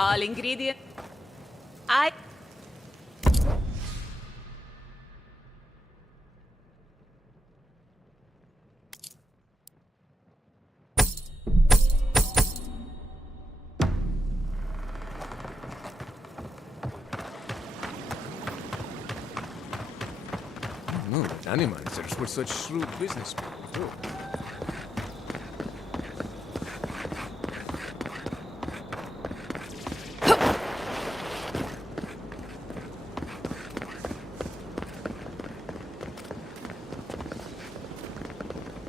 All ingredient. I. No, but animators were such shrewd business people, too.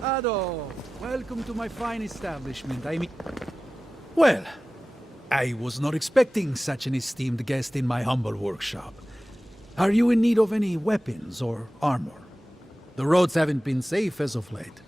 Ado, welcome to my fine establishment. Well, I was not expecting such an esteemed guest in my humble workshop. Are you in need of any weapons or armor? The roads haven't been safe as of late.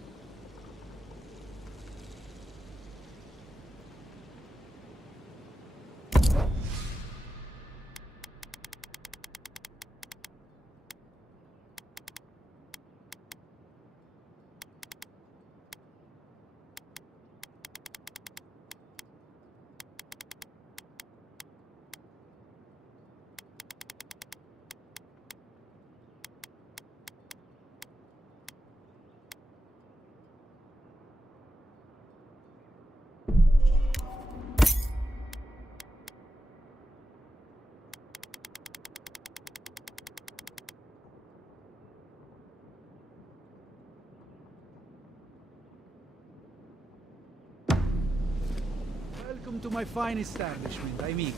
Welcome to my fine establishment, Amica.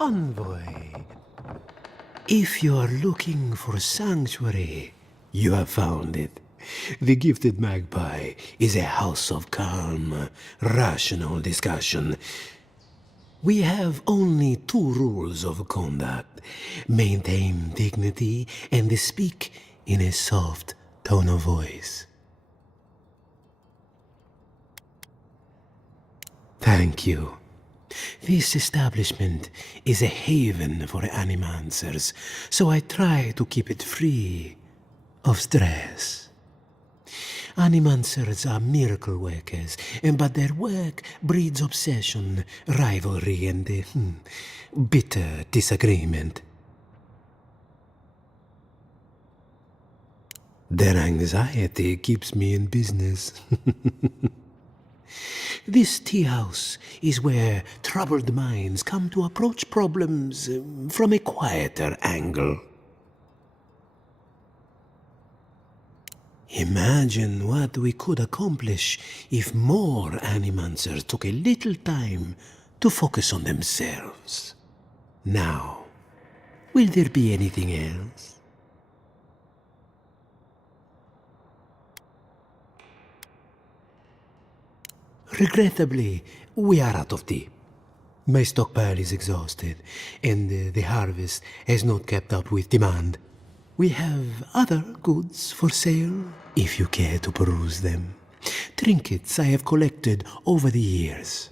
Envoy, if you are looking for sanctuary, you have found it. The Gifted Magpie is a house of calm, rational discussion. We have only two rules of conduct: maintain dignity and speak in a soft tone of voice. Thank you. This establishment is a haven for animancers, so I try to keep it free of stress. Animancers are miracle workers, but their work breeds obsession, rivalry, and bitter disagreement. Their anxiety keeps me in business. This tea house is where troubled minds come to approach problems from a quieter angle. Imagine what we could accomplish if more animancers took a little time to focus on themselves. Now, will there be anything else? Regrettably, we are out of tea. My stockpile is exhausted, and the harvest has not kept up with demand. We have other goods for sale, if you care to peruse them. Trinkets I have collected over the years.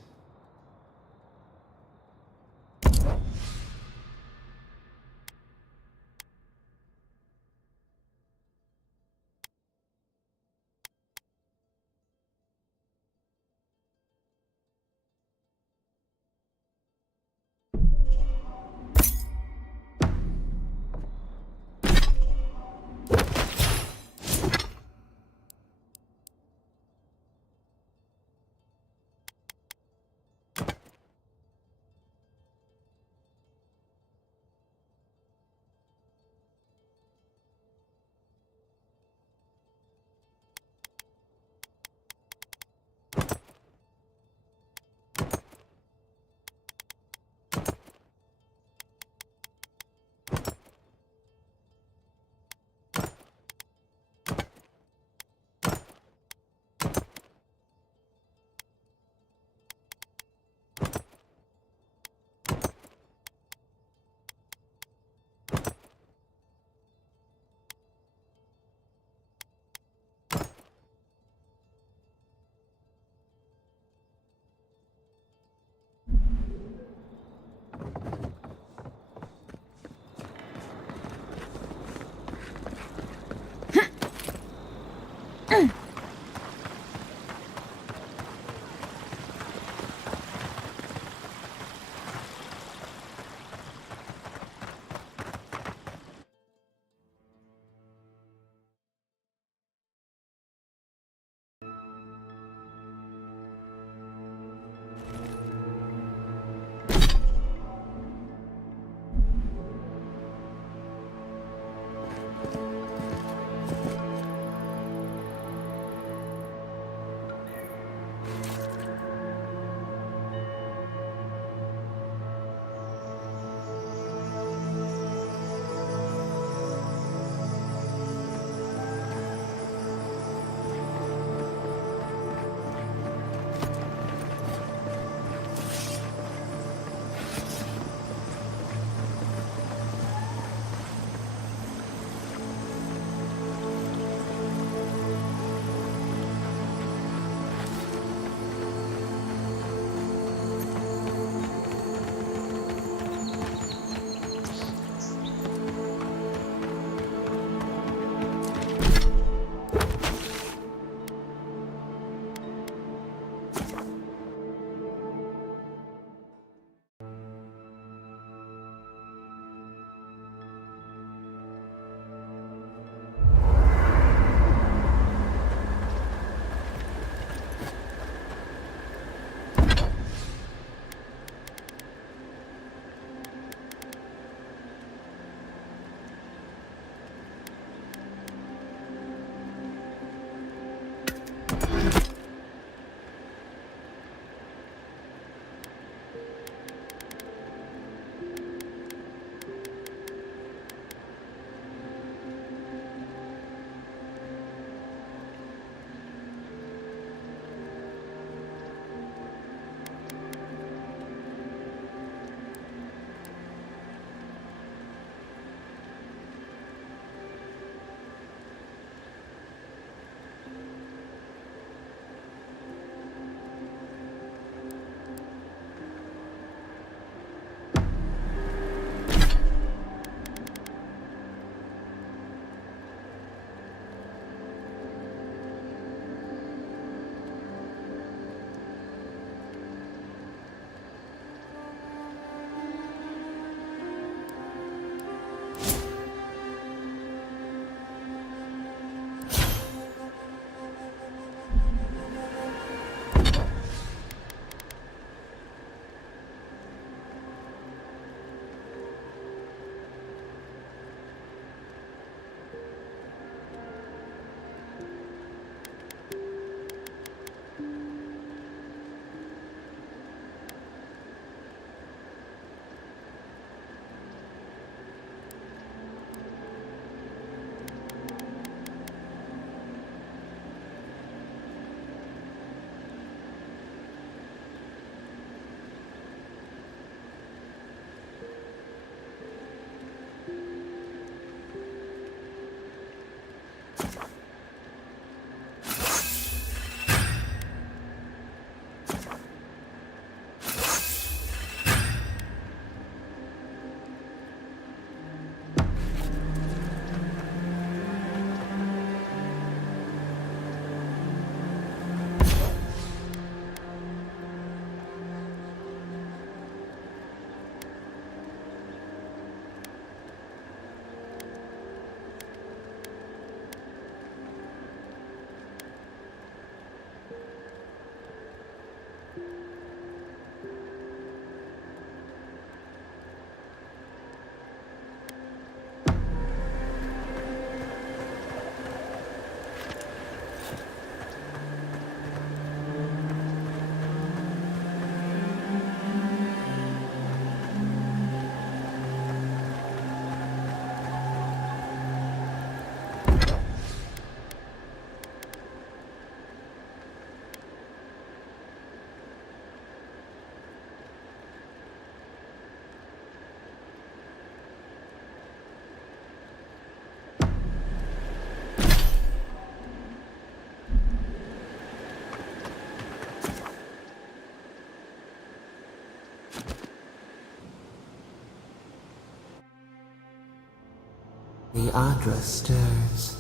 The Adra stirs,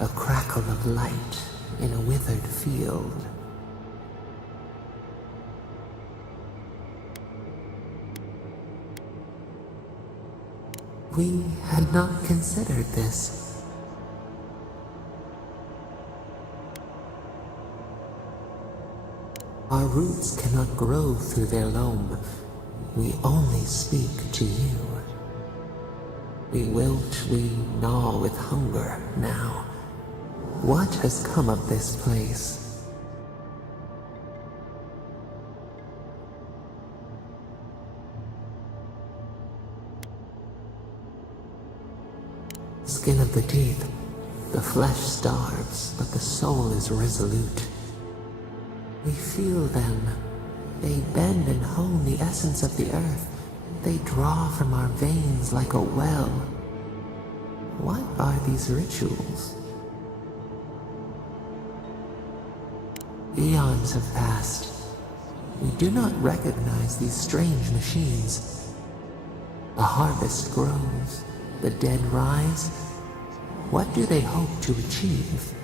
a crackle of light in a withered field. We had not considered this. Our roots cannot grow through their loam. We only speak to you. We wilt, we gnaw with hunger now. What has come of this place? Skin of the teeth, the flesh starves, but the soul is resolute. We feel them. They bend and hone the essence of the earth. They draw from our veins like a well. What are these rituals? Eons have passed. We do not recognize these strange machines. The harvest grows, the dead rise. What do they hope to achieve?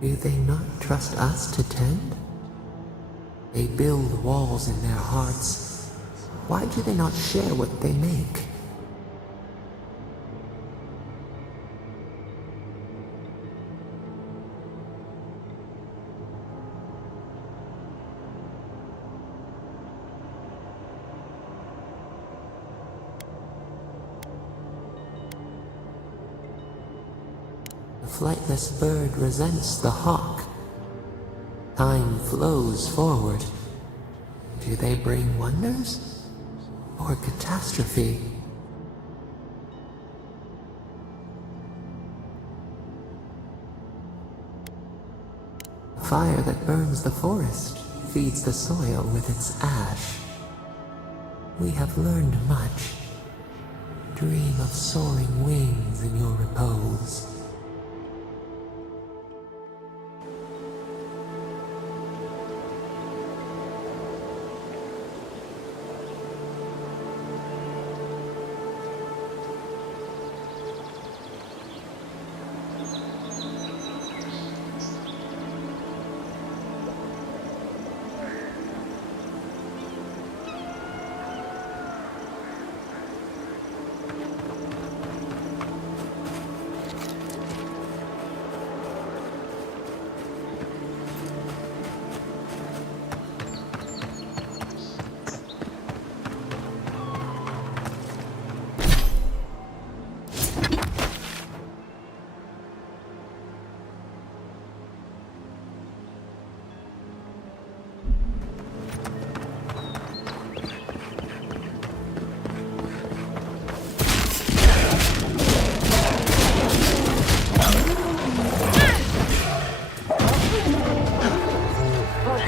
Do they not trust us to tend? They build walls in their hearts. Why do they not share what they make? The flightless bird resents the hawk. Time flows forward. Do they bring wonders or catastrophe? The fire that burns the forest feeds the soil with its ash. We have learned much. Dream of soaring wings in your repose.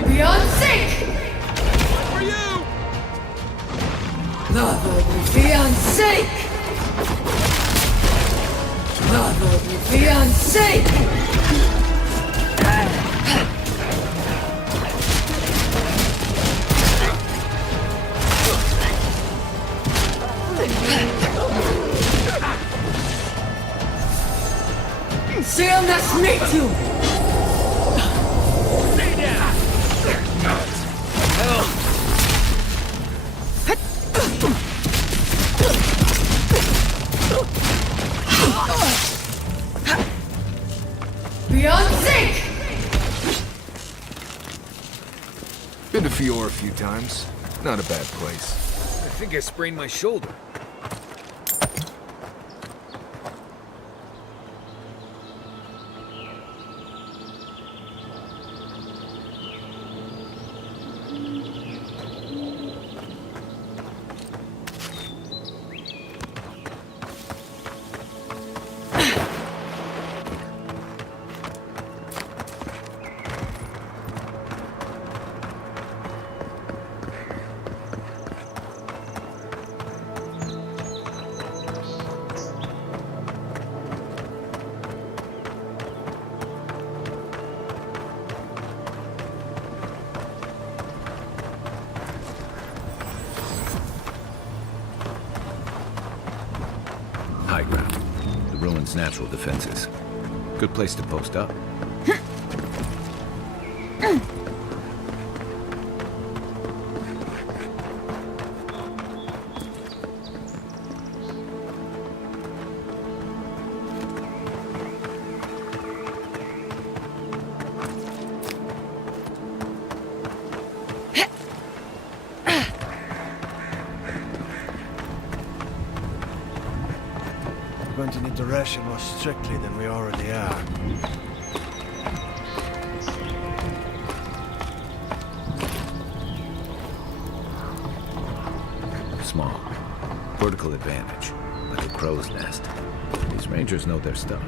Beyond sync! For you! Beyond sync! Beyond sync! Sam, that's me too! Stay down! Beyond sync! Been to Fiora a few times. Not a bad place. I think I sprained my shoulder. ruins natural defenses. Good place to post up. We're going to need to ration more strictly than we already are. Small. Vertical advantage. Like a crow's nest. These rangers know their stuff.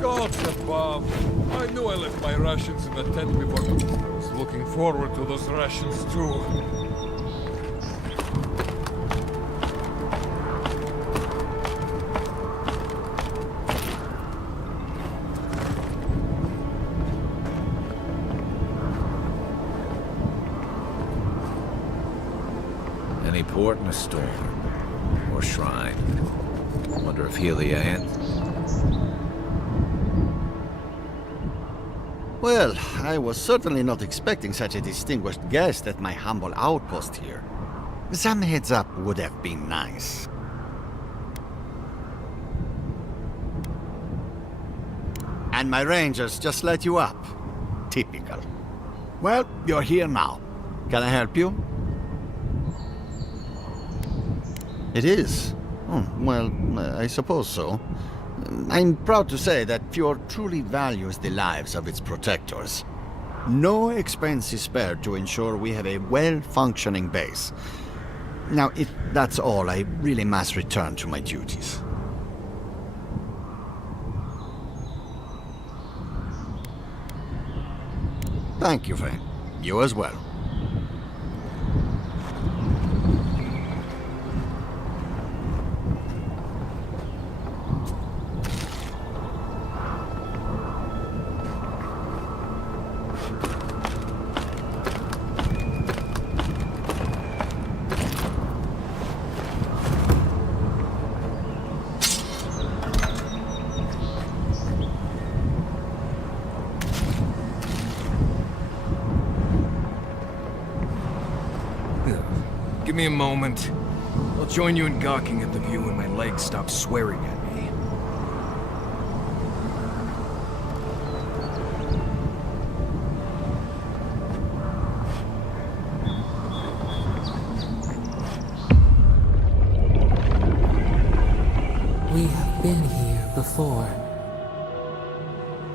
Gods above! I knew I left my rations in the tent before. I was looking forward to those rations too. Any port in a storm. Or shrine. Wonder if Helian. Well, I was certainly not expecting such a distinguished guest at my humble outpost here. Some heads up would have been nice. And my rangers just let you up. Typical. Well, you're here now. Can I help you? It is? Oh, well, I suppose so. I'm proud to say that Fjord truly values the lives of its protectors. No expense is spared to ensure we have a well-functioning base. Now, if that's all, I really must return to my duties. Thank you, friend. You as well. Give me a moment. I'll join you in gawking at the view when my legs stop swearing at me. We have been here before.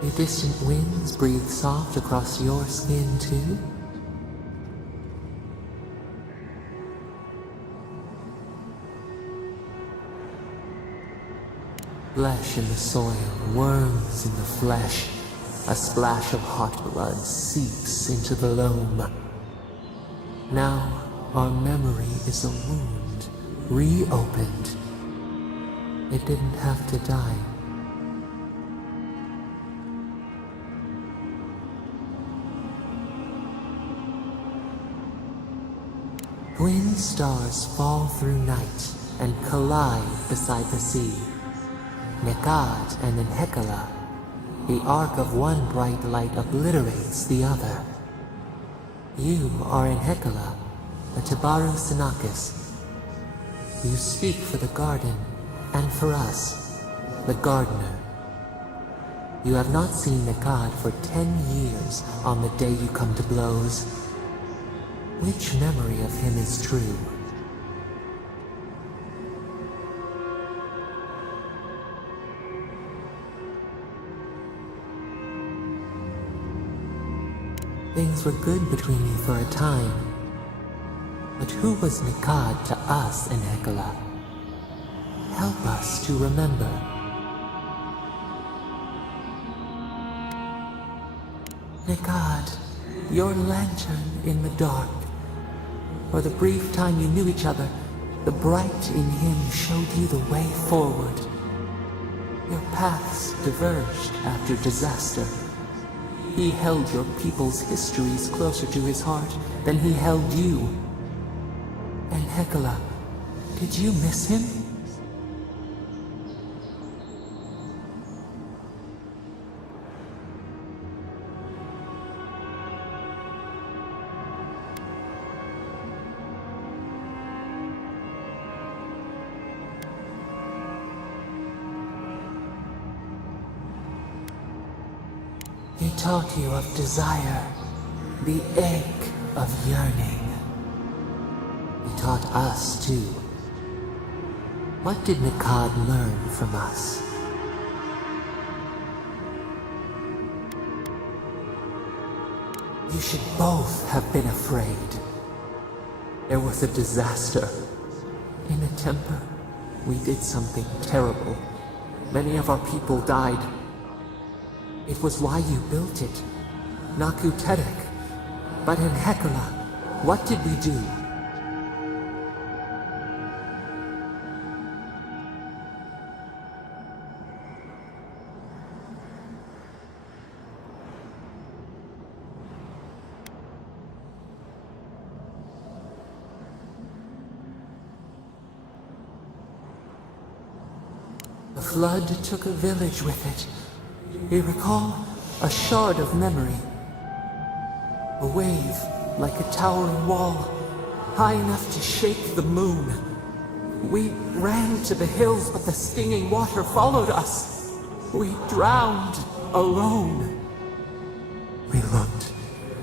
The distant winds breathe soft across your skin too? Flesh in the soil, worms in the flesh. A splash of hot blood seeps into the loam. Now, our memory is a wound, reopened. It didn't have to die. Twin stars fall through night and collide beside the sea. Nekad and Enhekala. The arc of one bright light obliterates the other. You are Enhekala, a Tibaru Sinakis. You speak for the garden, and for us, the gardener. You have not seen Nikad for 10 years on the day you come to blows. Which memory of him is true? Things were good between you for a time. But who was Nikad to us in Hekala? Help us to remember. Nikad, your lantern in the dark. For the brief time you knew each other, the bright in him showed you the way forward. Your paths diverged after disaster. He held your people's histories closer to his heart than he held you. And Hekala, did you miss him? He taught you of desire, the ache of yearning. He taught us too. What did Nikad learn from us? You should both have been afraid. There was a disaster. In a temper, we did something terrible. Many of our people died. It was why you built it, Naku Tedek. But in Hekala, what did we do? The flood took a village with it. You recall a shard of memory. A wave like a towering wall, high enough to shake the moon. We ran to the hills, but the stinging water followed us. We drowned alone. We looked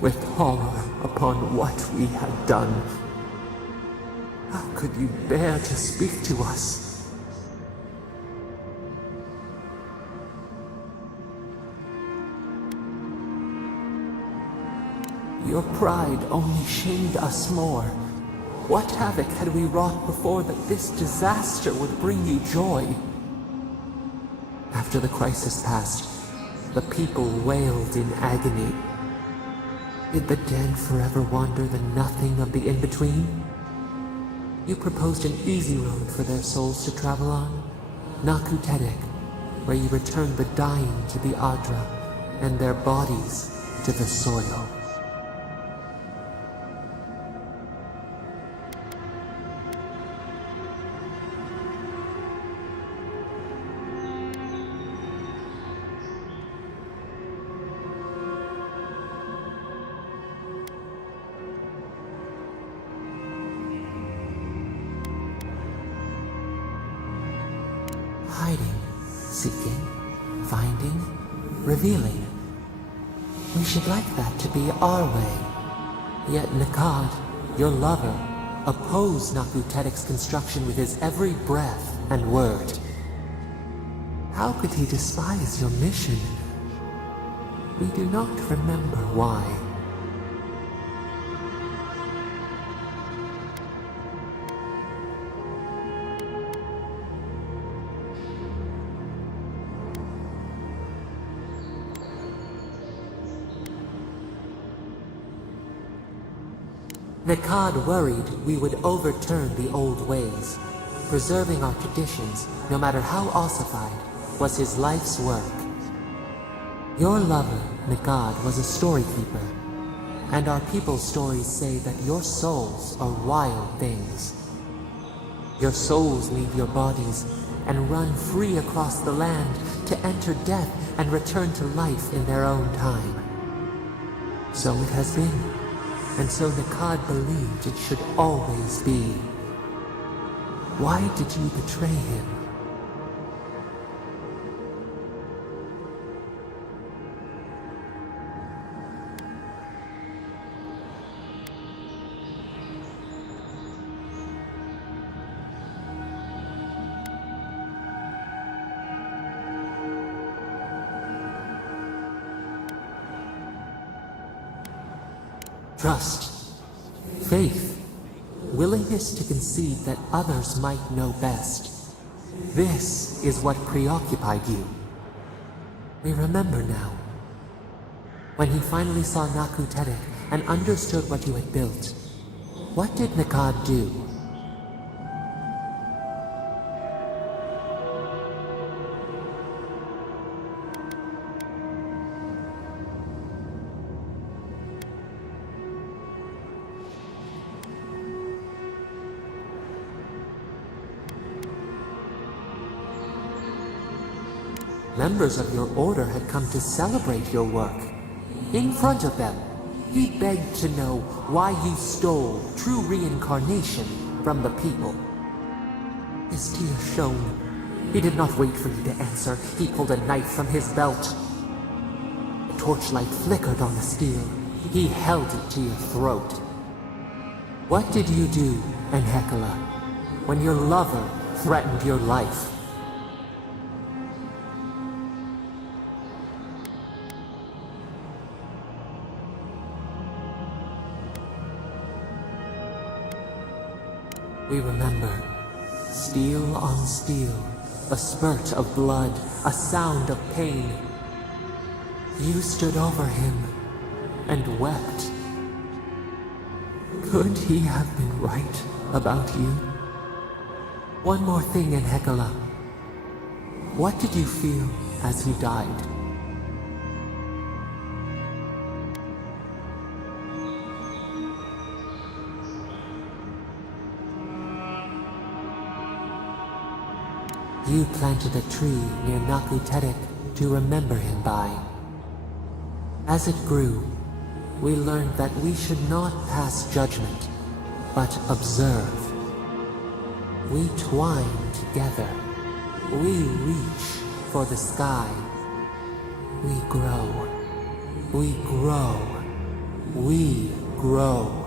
with horror upon what we had done. How could you bear to speak to us? Your pride only shamed us more. What havoc had we wrought before that this disaster would bring you joy? After the crisis passed, the people wailed in agony. Did the dead forever wander the nothing of the in-between? You proposed an easy road for their souls to travel on, Naku Tedek, where you returned the dying to the Adra, and their bodies to the soil. Hiding, seeking, finding, revealing. We should like that to be our way. Yet Nikad, your lover, opposed Naku Tedek's construction with his every breath and word. How could he despise your mission? We do not remember why. Nikad worried we would overturn the old ways. Preserving our traditions, no matter how ossified, was his life's work. Your lover, Nikad, was a storykeeper, and our people's stories say that your souls are wild things. Your souls leave your bodies and run free across the land to enter death and return to life in their own time. So it has been. And so Nikad believed it should always be. Why did you betray him? trust, faith, willingness to concede that others might know best. This is what preoccupied you. We remember now. When he finally saw Naku Terek and understood what you had built, what did Nakad do? Members of your order had come to celebrate your work. In front of them, he begged to know why you stole true reincarnation from the people. His tears shone. He did not wait for you to answer. He pulled a knife from his belt. The torchlight flickered on the steel. He held it to your throat. What did you do, Enhekala, when your lover threatened your life? We remember. Steel on steel, a spurt of blood, a sound of pain. You stood over him and wept. Could he have been right about you? One more thing, Enhekala. What did you feel as he died? You planted a tree near Naku Terek to remember him by. As it grew, we learned that we should not pass judgment, but observe. We twine together. We reach for the sky. We grow. We grow. We grow.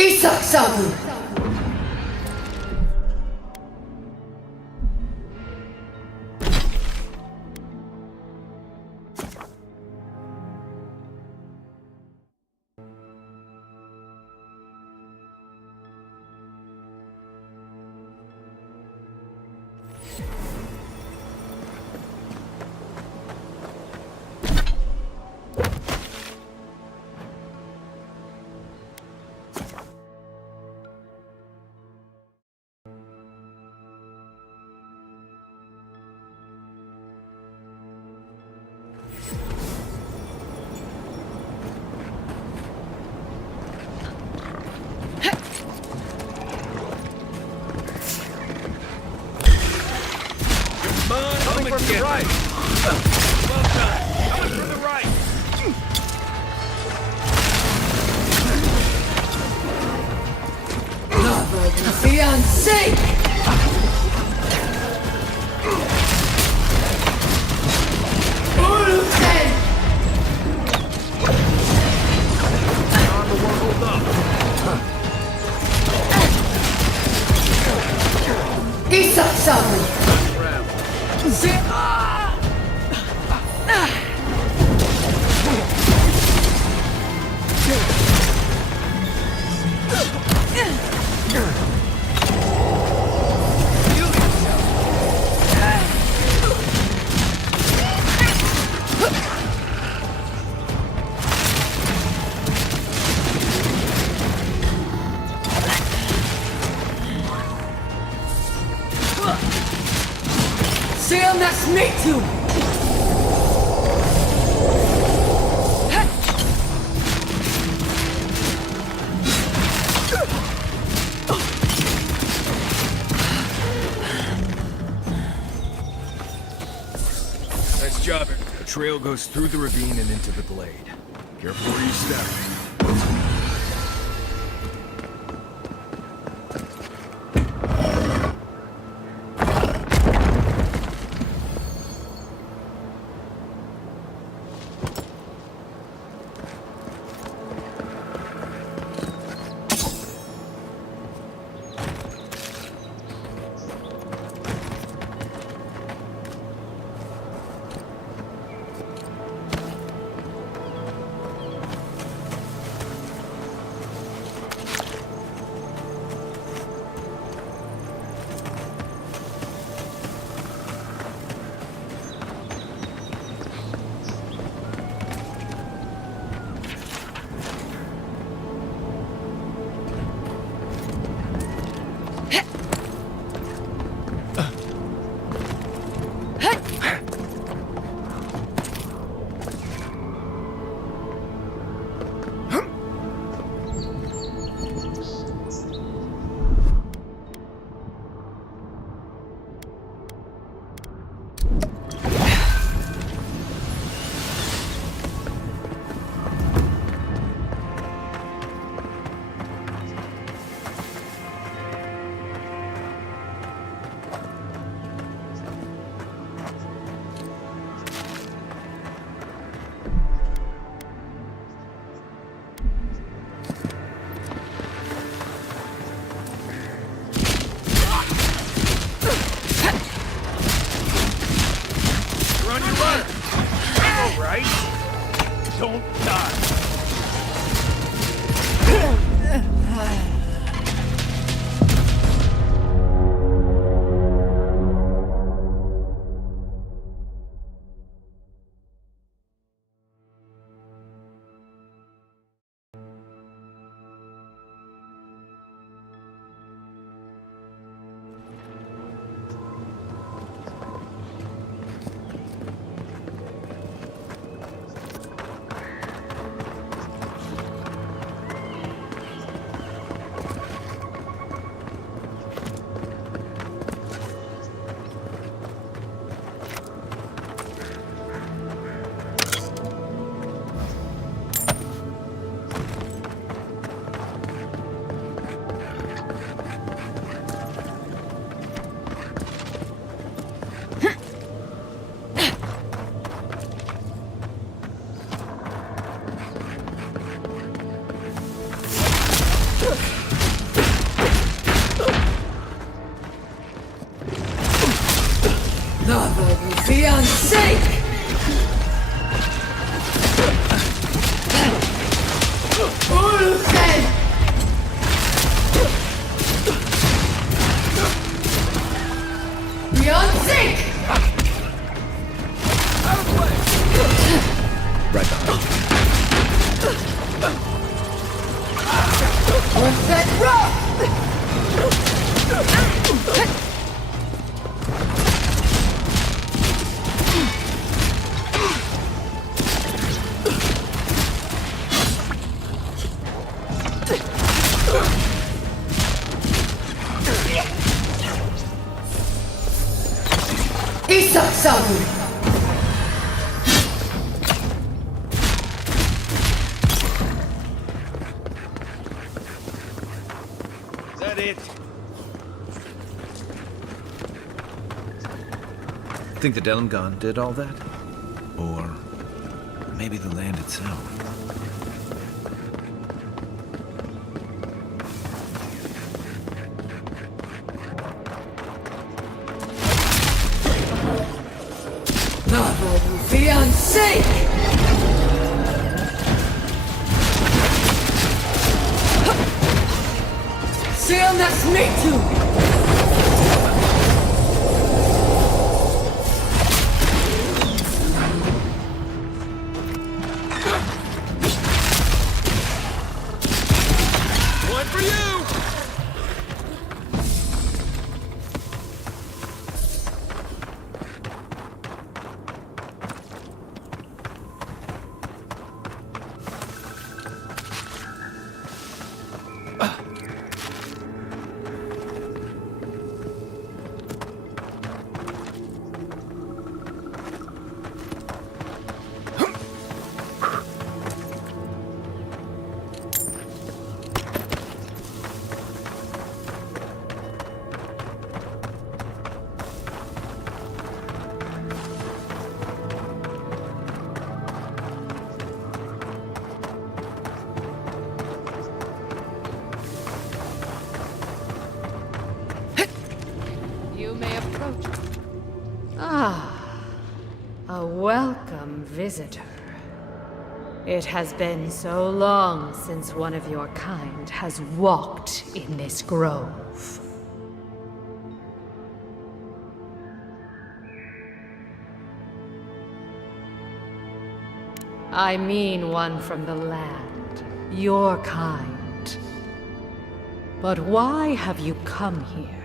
Isak Sabu! Coming from the right! Well done! Coming from the right! fiancé! Ulten! Isak Sabu! Seal nas metu! Nice job. The trail goes through the ravine and into the glade. Careful where you step. Fiancé! Ulten! Fiancé! Right behind you. With that rock! Isak Sabu! Is that it? Think the Delimgon did all that? Or maybe the land itself? Lava will be unsafe! Seal nas metu! One for you! You may approach. Ah, a welcome visitor. It has been so long since one of your kind has walked in this grove. I mean one from the land, your kind. But why have you come here?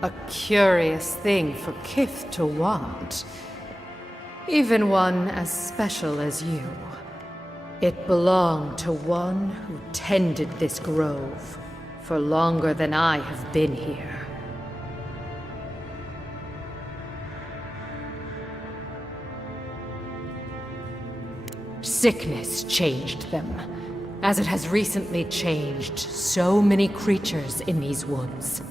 A curious thing for Kith to want. Even one as special as you. It belonged to one who tended this grove for longer than I have been here. Sickness changed them, as it has recently changed so many creatures in these woods.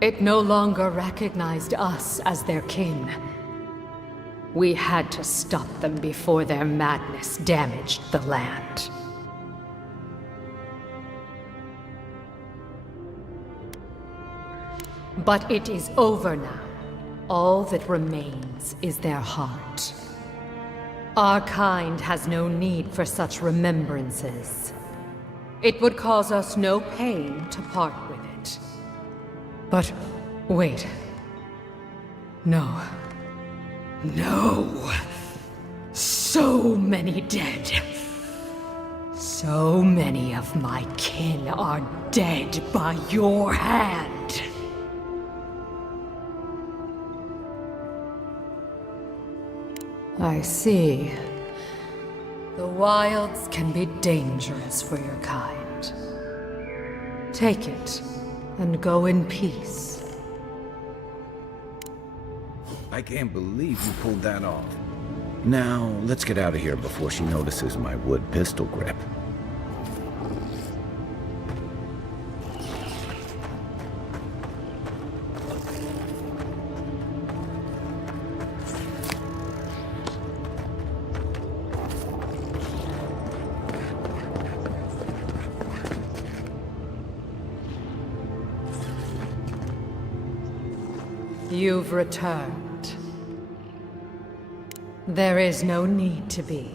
It no longer recognized us as their kin. We had to stop them before their madness damaged the land. But it is over now. All that remains is their heart. Our kind has no need for such remembrances. It would cause us no pain to part with it. But wait. No. No. So many dead. So many of my kin are dead by your hand. I see. The wilds can be dangerous for your kind. Take it, and go in peace. I can't believe you pulled that off. Now, let's get out of here before she notices my wood pistol grip. You've returned. There is no need to be.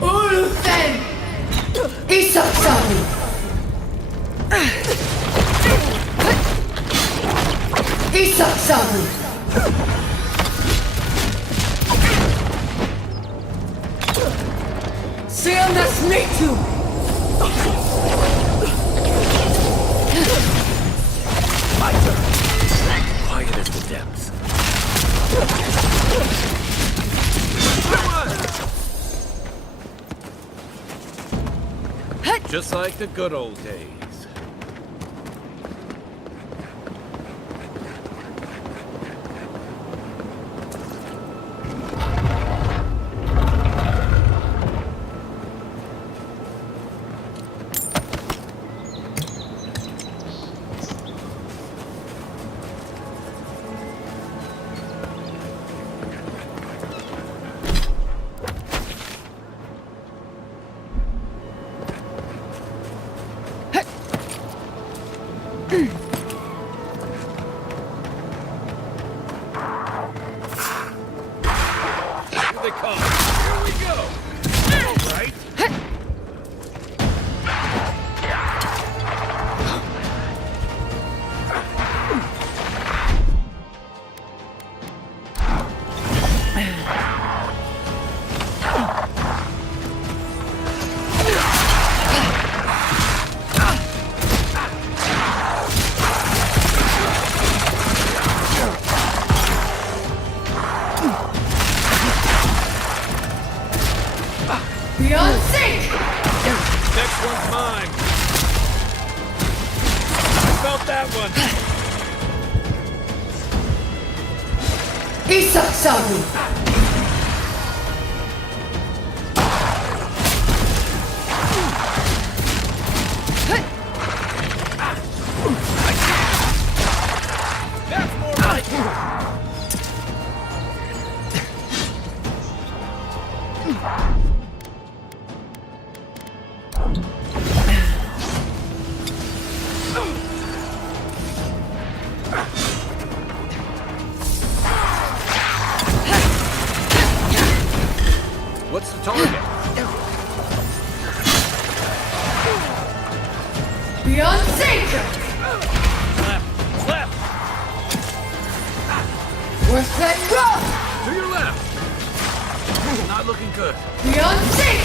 Ulfen! Isaksamu! Isaksamu! Sealness Mitu! My turn. Quiet as the depths. Just like the good old days. Here they come. Here we go. All right. Beyond sync! Next one's mine. I felt that one. Isaksamu! That's more like it. What's the target? Beyond sync! Left. Left. Worth letting go! To your left. Not looking good. Beyond sync!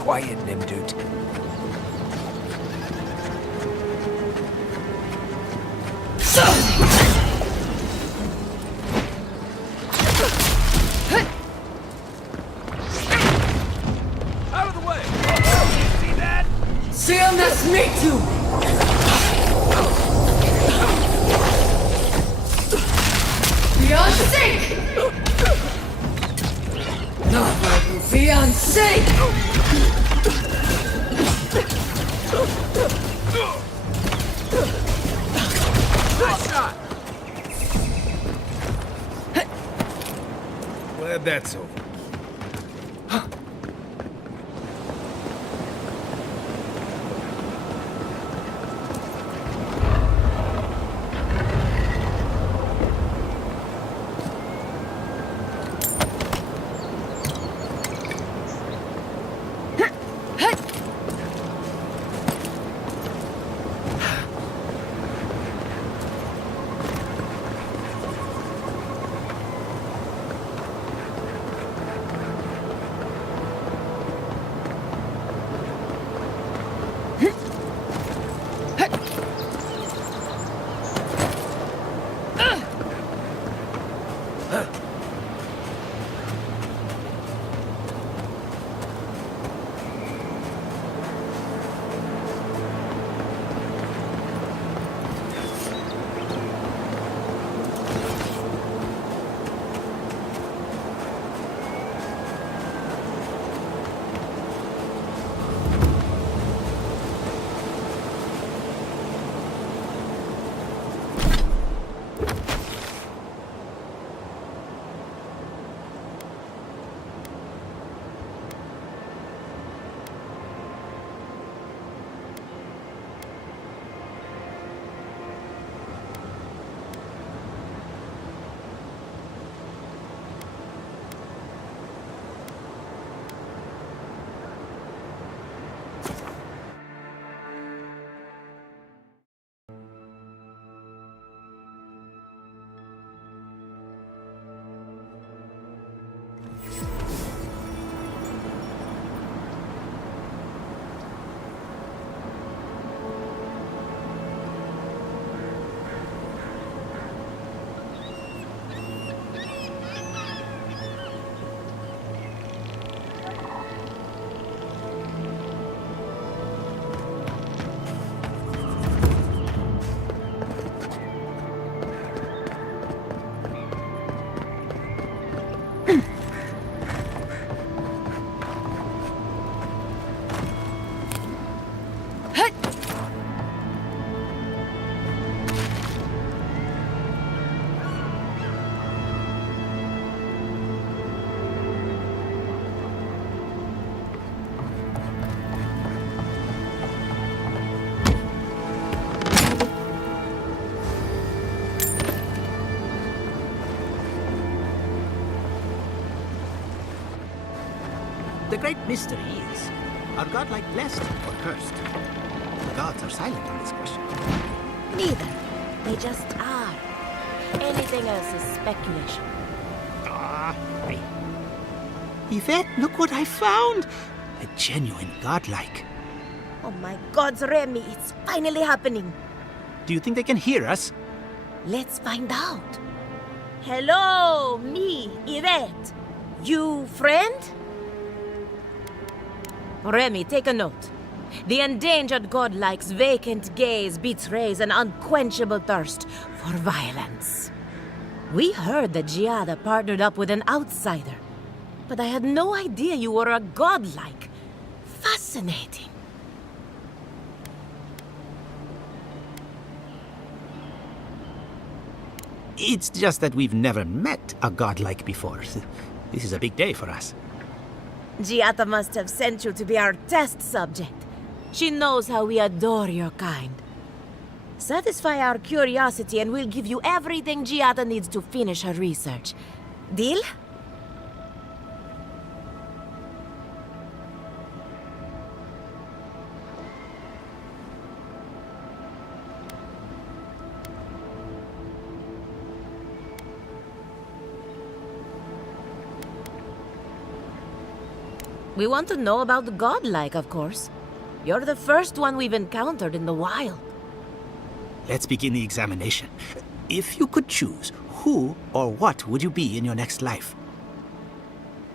Quiet, Nimdut. Stillness me too! Beyond sync! Beyond sync! Glad that's over. The great mystery is, are godlike blessed or cursed? The gods are silent on this question. Neither. They just are. Anything else is speculation. Yvette, look what I found! A genuine godlike. Oh my gods, Remy, it's finally happening. Do you think they can hear us? Let's find out. Hello, me, Yvette. You friend? Remy, take a note. The endangered godlike's vacant gaze betrays an unquenchable thirst for violence. We heard that Giada partnered up with an outsider, but I had no idea you were a godlike. Fascinating. It's just that we've never met a godlike before. This is a big day for us. Giada must have sent you to be our test subject. She knows how we adore your kind. Satisfy our curiosity and we'll give you everything Giada needs to finish her research. Deal? We want to know about the godlike, of course. You're the first one we've encountered in the wild. Let's begin the examination. If you could choose, who or what would you be in your next life?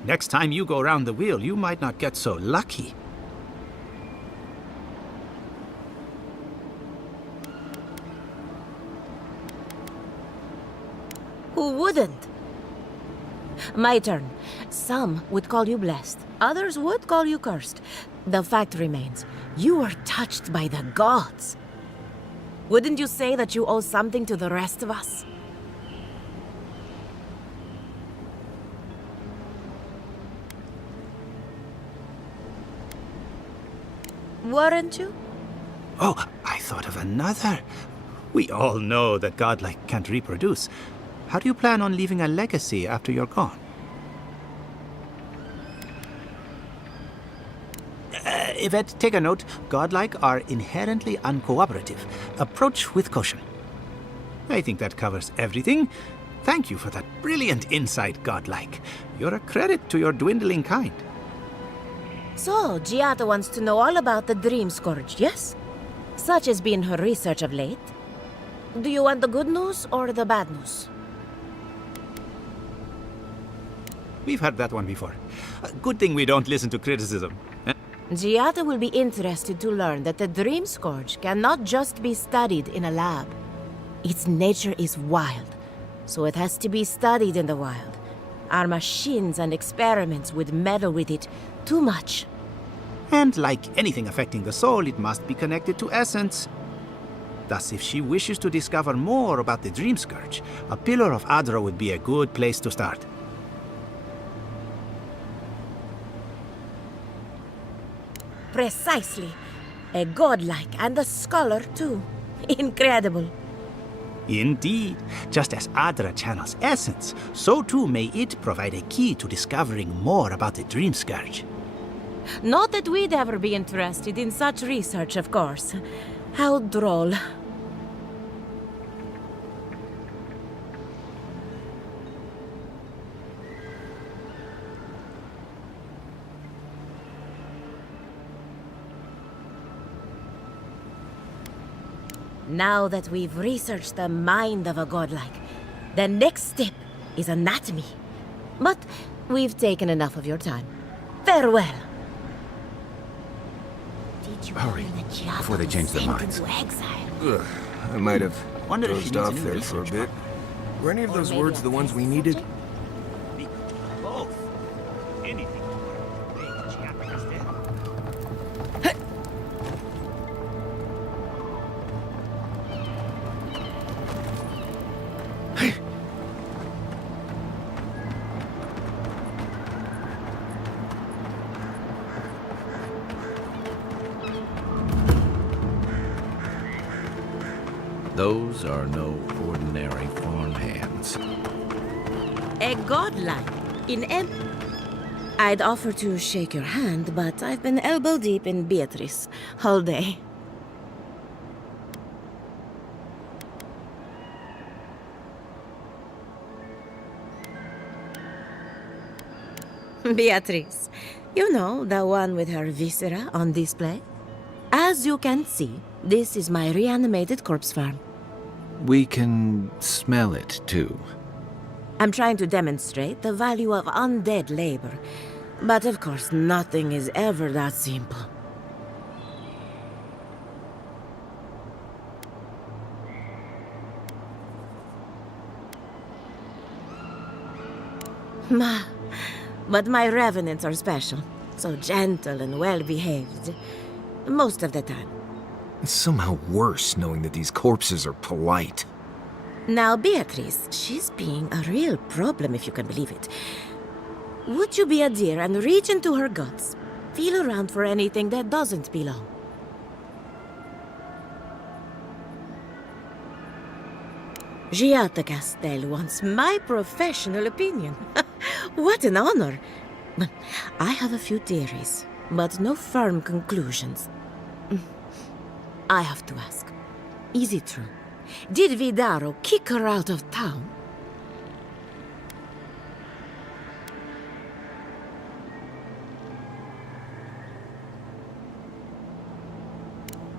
Next time you go round the wheel, you might not get so lucky. Who wouldn't? My turn. Some would call you blessed. Others would call you cursed. The fact remains, you were touched by the gods. Wouldn't you say that you owe something to the rest of us? Weren't you? Oh, I thought of another. We all know that godlike can't reproduce. How do you plan on leaving a legacy after you're gone? Yvette, take a note. Godlike are inherently uncooperative. Approach with caution. I think that covers everything. Thank you for that brilliant insight, Godlike. You're a credit to your dwindling kind. So, Giata wants to know all about the Dream Scourge, yes? Such has been her research of late. Do you want the good news or the bad news? We've heard that one before. Good thing we don't listen to criticism. Giata will be interested to learn that the Dream Scourge cannot just be studied in a lab. Its nature is wild, so it has to be studied in the wild. Our machines and experiments would meddle with it too much. And like anything affecting the soul, it must be connected to essence. Thus, if she wishes to discover more about the Dream Scourge, a Pillar of Adra would be a good place to start. Precisely. A godlike and a scholar, too. Incredible. Indeed. Just as Adra channels essence, so too may it provide a key to discovering more about the Dream Scourge. Not that we'd ever be interested in such research, of course. How droll. Now that we've researched the mind of a godlike, the next step is anatomy. But we've taken enough of your time. Farewell. Did you Hurry, before they change their minds. Ugh, I might have Wonder if she dozed needs off a new there for a research bit. Were any of those words the ones we needed? Both. Anything. Those are no ordinary farmhands. A godlike in I'd offer to shake your hand, but I've been elbow deep in Beatrice all day. Beatrice, you know, the one with her viscera on display? As you can see, this is my reanimated corpse farm. We can smell it, too. I'm trying to demonstrate the value of undead labor. But of course, nothing is ever that simple. But my revenants are special. So gentle and well-behaved. Most of the time. It's somehow worse knowing that these corpses are polite. Now, Beatrice, she's being a real problem, if you can believe it. Would you be a dear and reach into her guts? Feel around for anything that doesn't belong. Giata Castel wants my professional opinion. What an honor! I have a few theories, but no firm conclusions. I have to ask, is it true? Did Vidaro kick her out of town?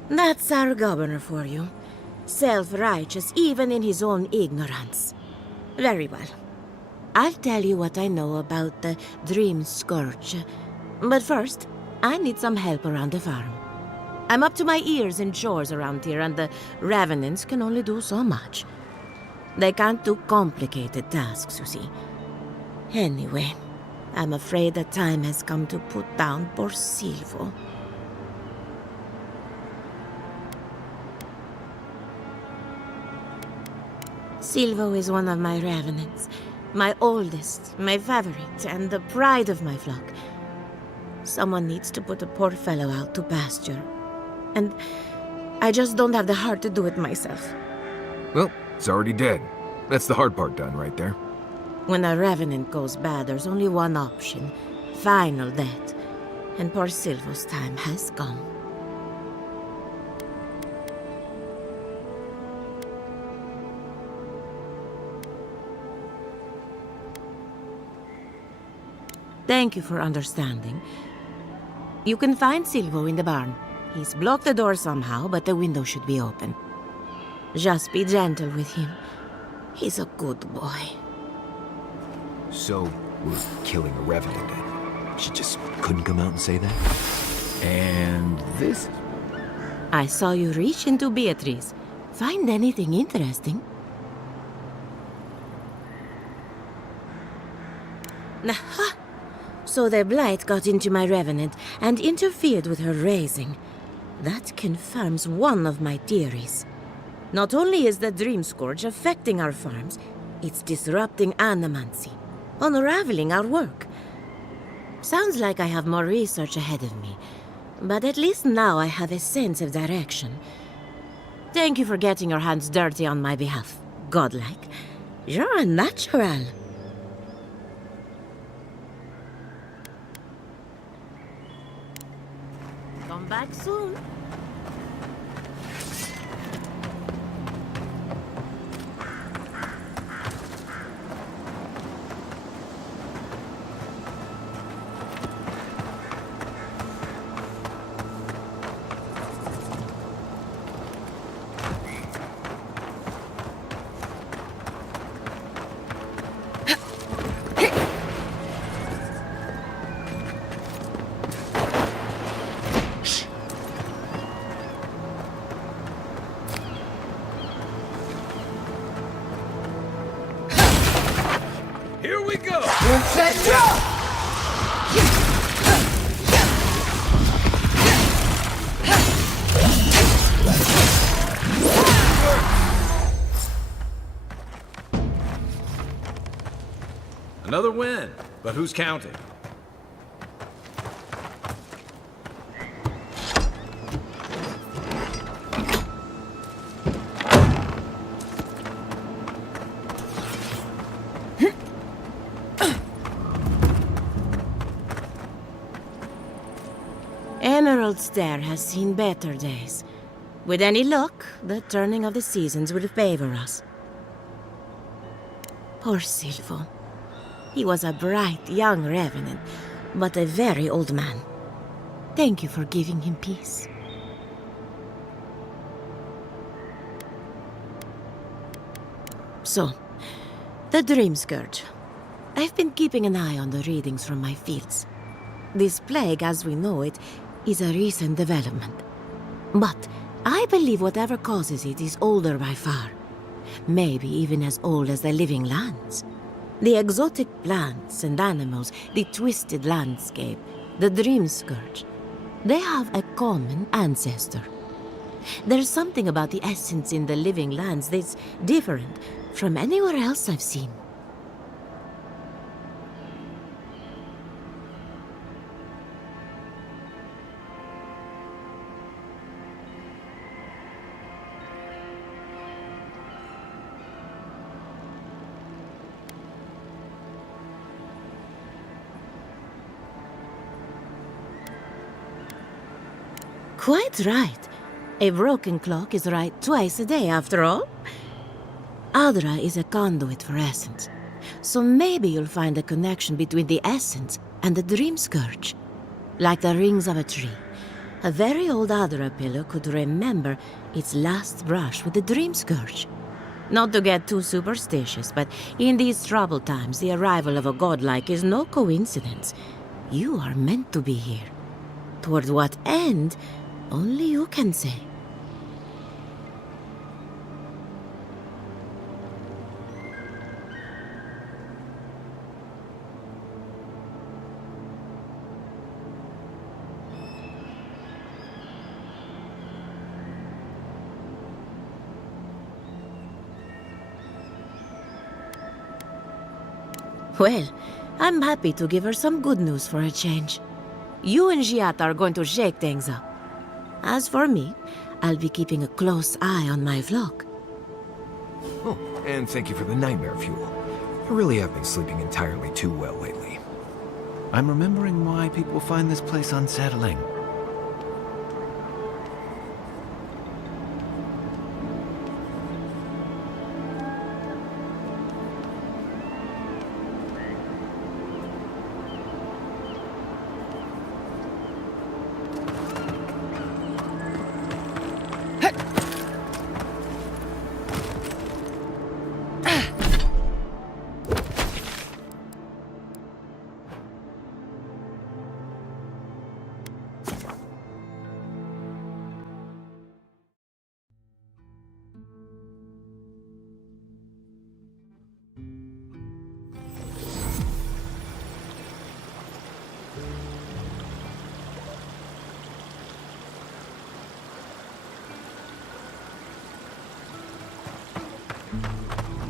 That's our governor for you. Self-righteous even in his own ignorance. Very well. I'll tell you what I know about the Dream Scourge. But first, I need some help around the farm. I'm up to my ears in chores around here, and the revenants can only do so much. They can't do complicated tasks, you see. Anyway, I'm afraid the time has come to put down poor Silvo. Silvo is one of my revenants. My oldest, my favorite, and the pride of my flock. Someone needs to put a poor fellow out to pasture. And I just don't have the heart to do it myself. Well, it's already dead. That's the hard part done right there. When a revenant goes bad, there's only one option. Final death. And poor Silvo's time has come. Thank you for understanding. You can find Silvo in the barn. He's blocked the door somehow, but the window should be open. Just be gentle with him. He's a good boy. So, we're killing a revenant then? She just couldn't come out and say that? And this? I saw you reach into Beatrice. Find anything interesting? Aha! So the blight got into my revenant and interfered with her raising. That confirms one of my theories. Not only is the Dream Scourge affecting our farms, it's disrupting animancy, unraveling our work. Sounds like I have more research ahead of me, but at least now I have a sense of direction. Thank you for getting your hands dirty on my behalf, godlike. You're a natural. Come back soon. Here we go! Another win, but who's counting? Emerald Stair has seen better days. With any luck, the turning of the seasons will favor us. Poor Silvo. He was a bright young revenant, but a very old man. Thank you for giving him peace. So, the Dream Scourge. I've been keeping an eye on the readings from my fields. This plague, as we know it, is a recent development. But I believe whatever causes it is older by far. Maybe even as old as the living lands. The exotic plants and animals, the twisted landscape, the Dream Scourge. They have a common ancestor. There's something about the essence in the living lands that's different from anywhere else I've seen. Quite right. A broken clock is right twice a day, after all. Adra is a conduit for essence. So maybe you'll find a connection between the essence and the Dream Scourge. Like the rings of a tree. A very old Adra pillar could remember its last brush with the Dream Scourge. Not to get too superstitious, but in these troubled times, the arrival of a godlike is no coincidence. You are meant to be here. Toward what end? Only you can say. Well, I'm happy to give her some good news for a change. You and Giat are going to shake things up. As for me, I'll be keeping a close eye on my flock. Oh, and thank you for the nightmare fuel. I really have been sleeping entirely too well lately. I'm remembering why people find this place unsettling.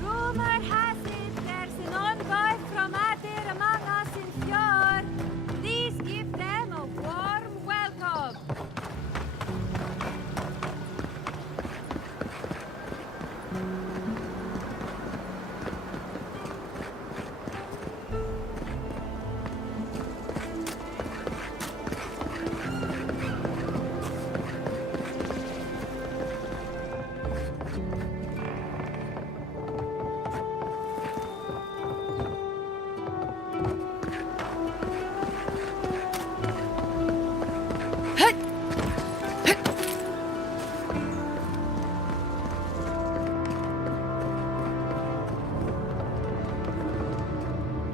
Rumor has it there's an envoy from out there among us in Fjord. Please give them a warm welcome.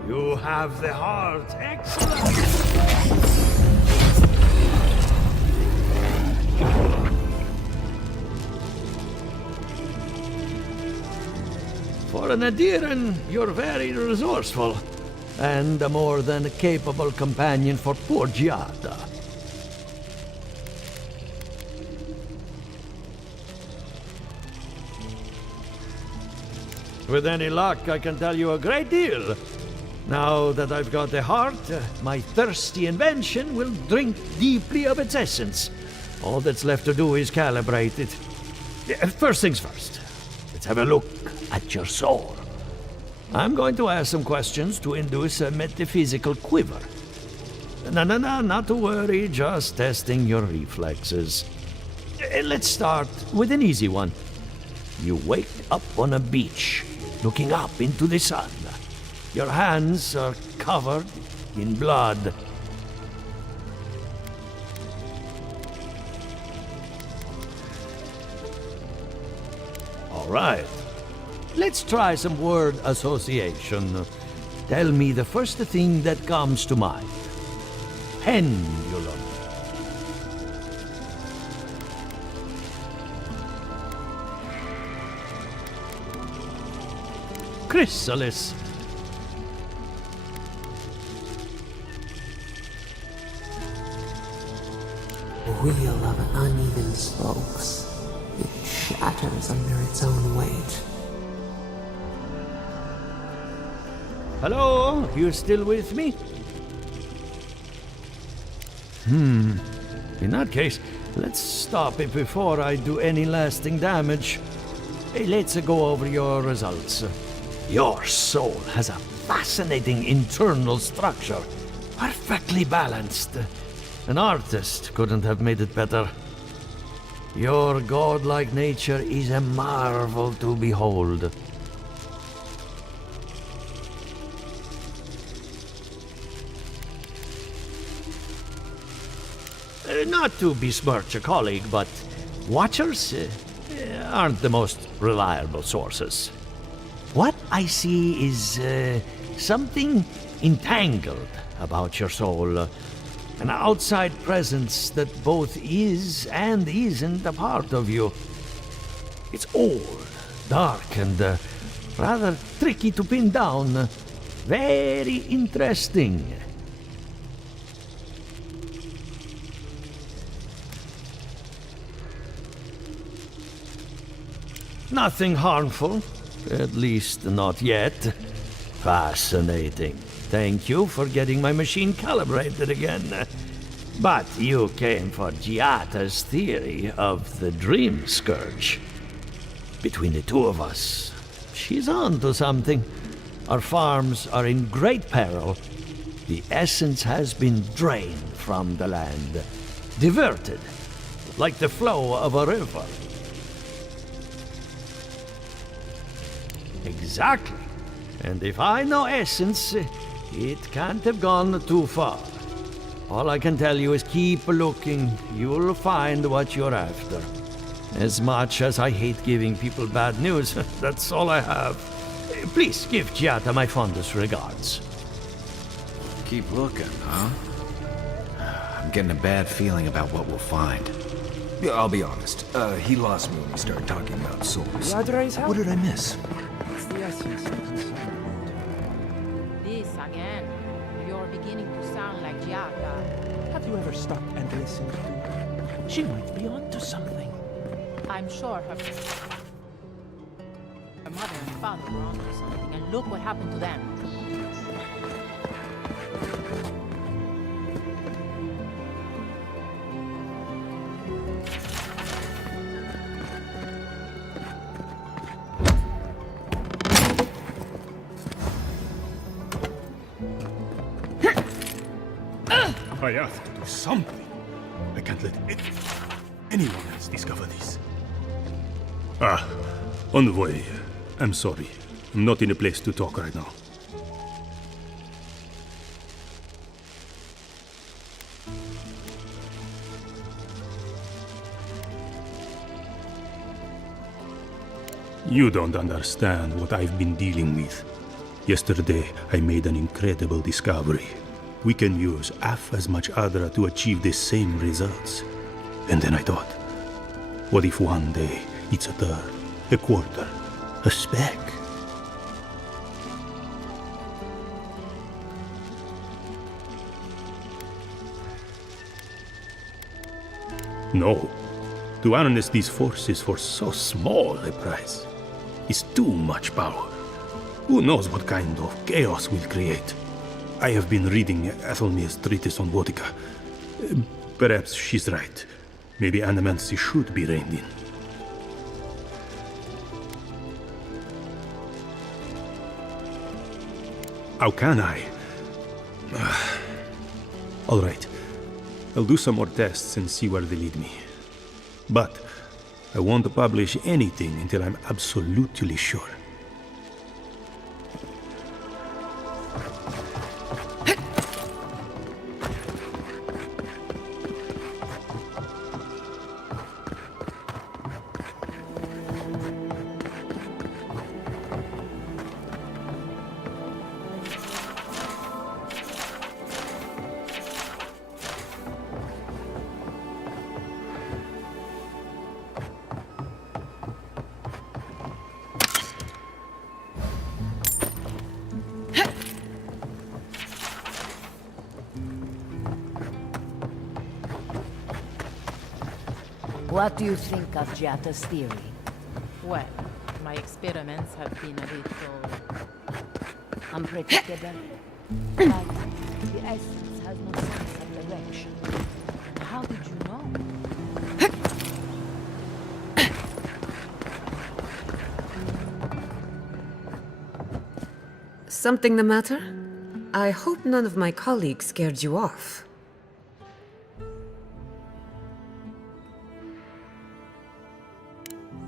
You have the heart. Excellent. For an Adiran, you're very resourceful, and a more than capable companion for poor Giada. With any luck, I can tell you a great deal. Now that I've got the heart, my thirsty invention will drink deeply of its essence. All that's left to do is calibrate it. First things first, let's have a look at your soul. I'm going to ask some questions to induce a metaphysical quiver. No, not to worry, just testing your reflexes. Let's start with an easy one. You wake up on a beach, looking up into the sun. Your hands are covered in blood. All right. Let's try some word association. Tell me the first thing that comes to mind. Pendulum. Chrysalis. Wheel of uneven spokes. It shatters under its own weight. Hello? You still with me? In that case, let's stop it before I do any lasting damage. Hey, let's go over your results. Your soul has a fascinating internal structure. Perfectly balanced. An artist couldn't have made it better. Your godlike nature is a marvel to behold. Not to besmirch a colleague, but watchers aren't the most reliable sources. What I see is something entangled about your soul. An outside presence that both is and isn't a part of you. It's old, dark, and rather tricky to pin down. Very interesting. Nothing harmful, at least not yet. Fascinating. Thank you for getting my machine calibrated again. But you came for Giata's theory of the Dream Scourge. Between the two of us, she's on to something. Our farms are in great peril. The essence has been drained from the land, diverted, like the flow of a river. Exactly. And if I know essence, it can't have gone too far. All I can tell you is keep looking. You'll find what you're after. As much as I hate giving people bad news, that's all I have. Please give Giata my fondest regards. Keep looking, huh? I'm getting a bad feeling about what we'll find. Yeah, I'll be honest. He lost me when we started talking about souls. What did I miss? It's the essence of This again. You're beginning to sound like Giata. Have you ever stopped and listened to her? She might be onto something. I'm sure her mother and father were onto something, and look what happened to them. I have to do something. I can't let anyone else discover this. Envoy. I'm sorry. I'm not in a place to talk right now. You don't understand what I've been dealing with. Yesterday, I made an incredible discovery. We can use half as much Adra to achieve the same results. And then I thought, what if one day it's a third, a quarter, a speck? No. To harness these forces for so small a price is too much power. Who knows what kind of chaos we'll create? I have been reading Athelmir's treatise on Wotica. Perhaps she's right. Maybe Animancy should be reined in. How can I? All right. I'll do some more tests and see where they lead me. But I won't publish anything until I'm absolutely sure. What do you think of Giata's theory? Well, my experiments have been a little unpredictable. But the essence has no sense of direction. How did you know? Something the matter? I hope none of my colleagues scared you off.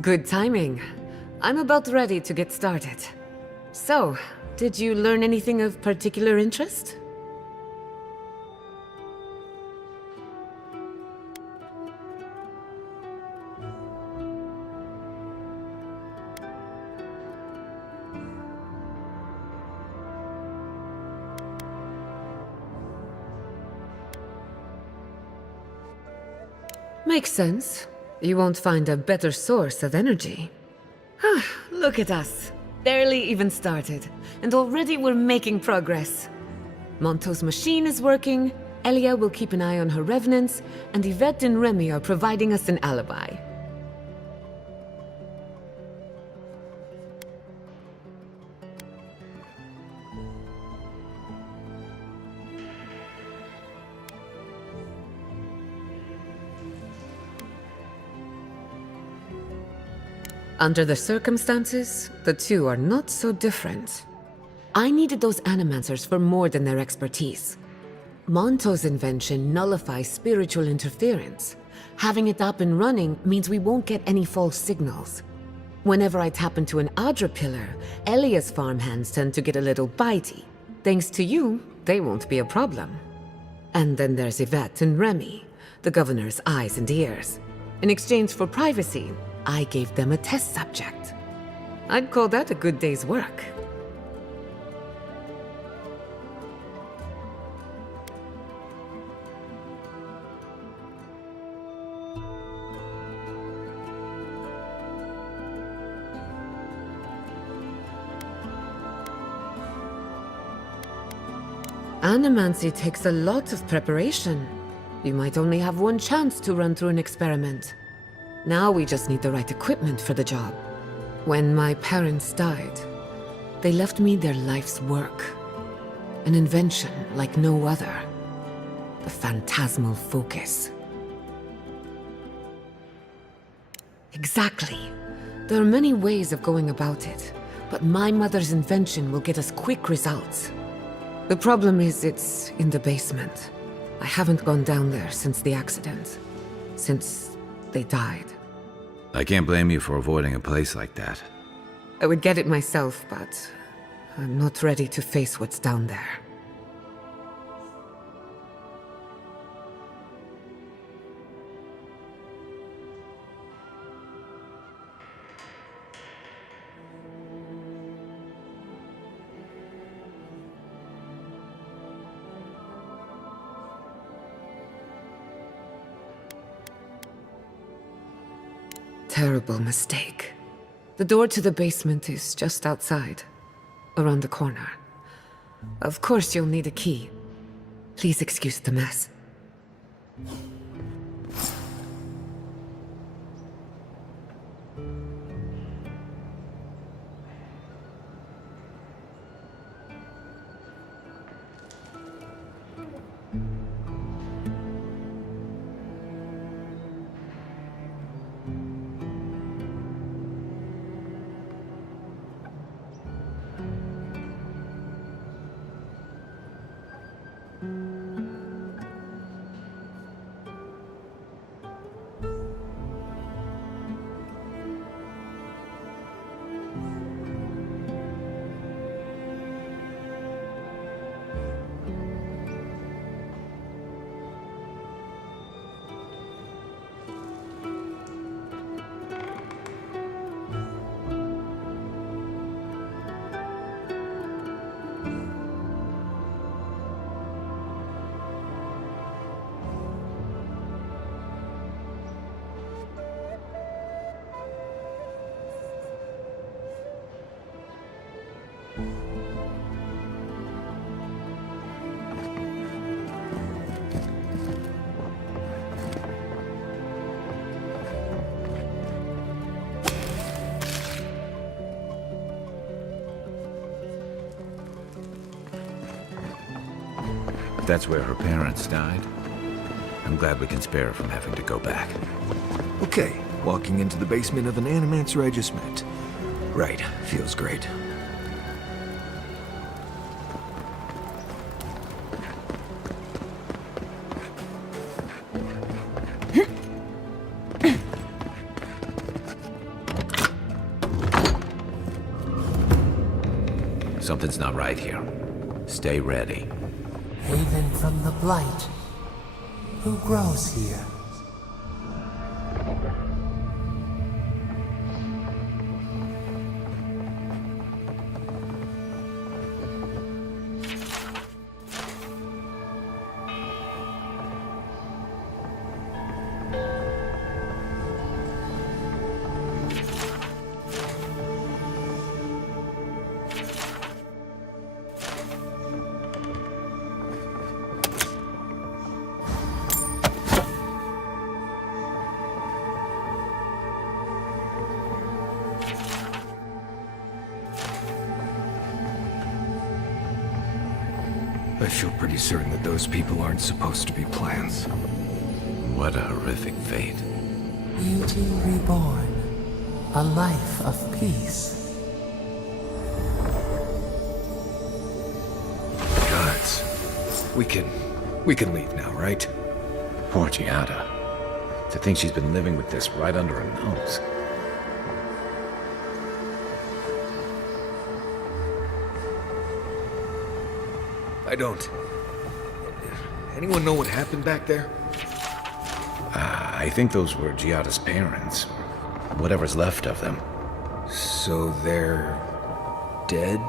Good timing. I'm about ready to get started. So, did you learn anything of particular interest? Makes sense. You won't find a better source of energy. Look at us. Barely even started, and already we're making progress. Monto's machine is working, Elia will keep an eye on her revenants, and Yvette and Remy are providing us an alibi. Under the circumstances, the two are not so different. I needed those animancers for more than their expertise. Monto's invention nullifies spiritual interference. Having it up and running means we won't get any false signals. Whenever I tap into an Adra pillar, Elia's farmhands tend to get a little bitey. Thanks to you, they won't be a problem. And then there's Yvette and Remy, the governor's eyes and ears. In exchange for privacy, I gave them a test subject. I'd call that a good day's work. Animancy takes a lot of preparation. You might only have one chance to run through an experiment. Now we just need the right equipment for the job. When my parents died, they left me their life's work. An invention like no other. The phantasmal focus. Exactly. There are many ways of going about it, but my mother's invention will get us quick results. The problem is it's in the basement. I haven't gone down there since the accident. Since they died. I can't blame you for avoiding a place like that. I would get it myself, but I'm not ready to face what's down there. Terrible mistake. The door to the basement is just outside, around the corner. Of course you'll need a key. Please excuse the mess. That's where her parents died. I'm glad we can spare her from having to go back. Okay, walking into the basement of an animancer I just met. Right, feels great. Something's not right here. Stay ready. Haven from the Blight. Who grows here? I feel pretty certain that those people aren't supposed to be plants. What a horrific fate. Beauty reborn. a life of peace. Gods. We can leave now, right? Poor Giada. To think she's been living with this right under her nose. I don't. Anyone know what happened back there? I think those were Giada's parents. Whatever's left of them. So they're dead?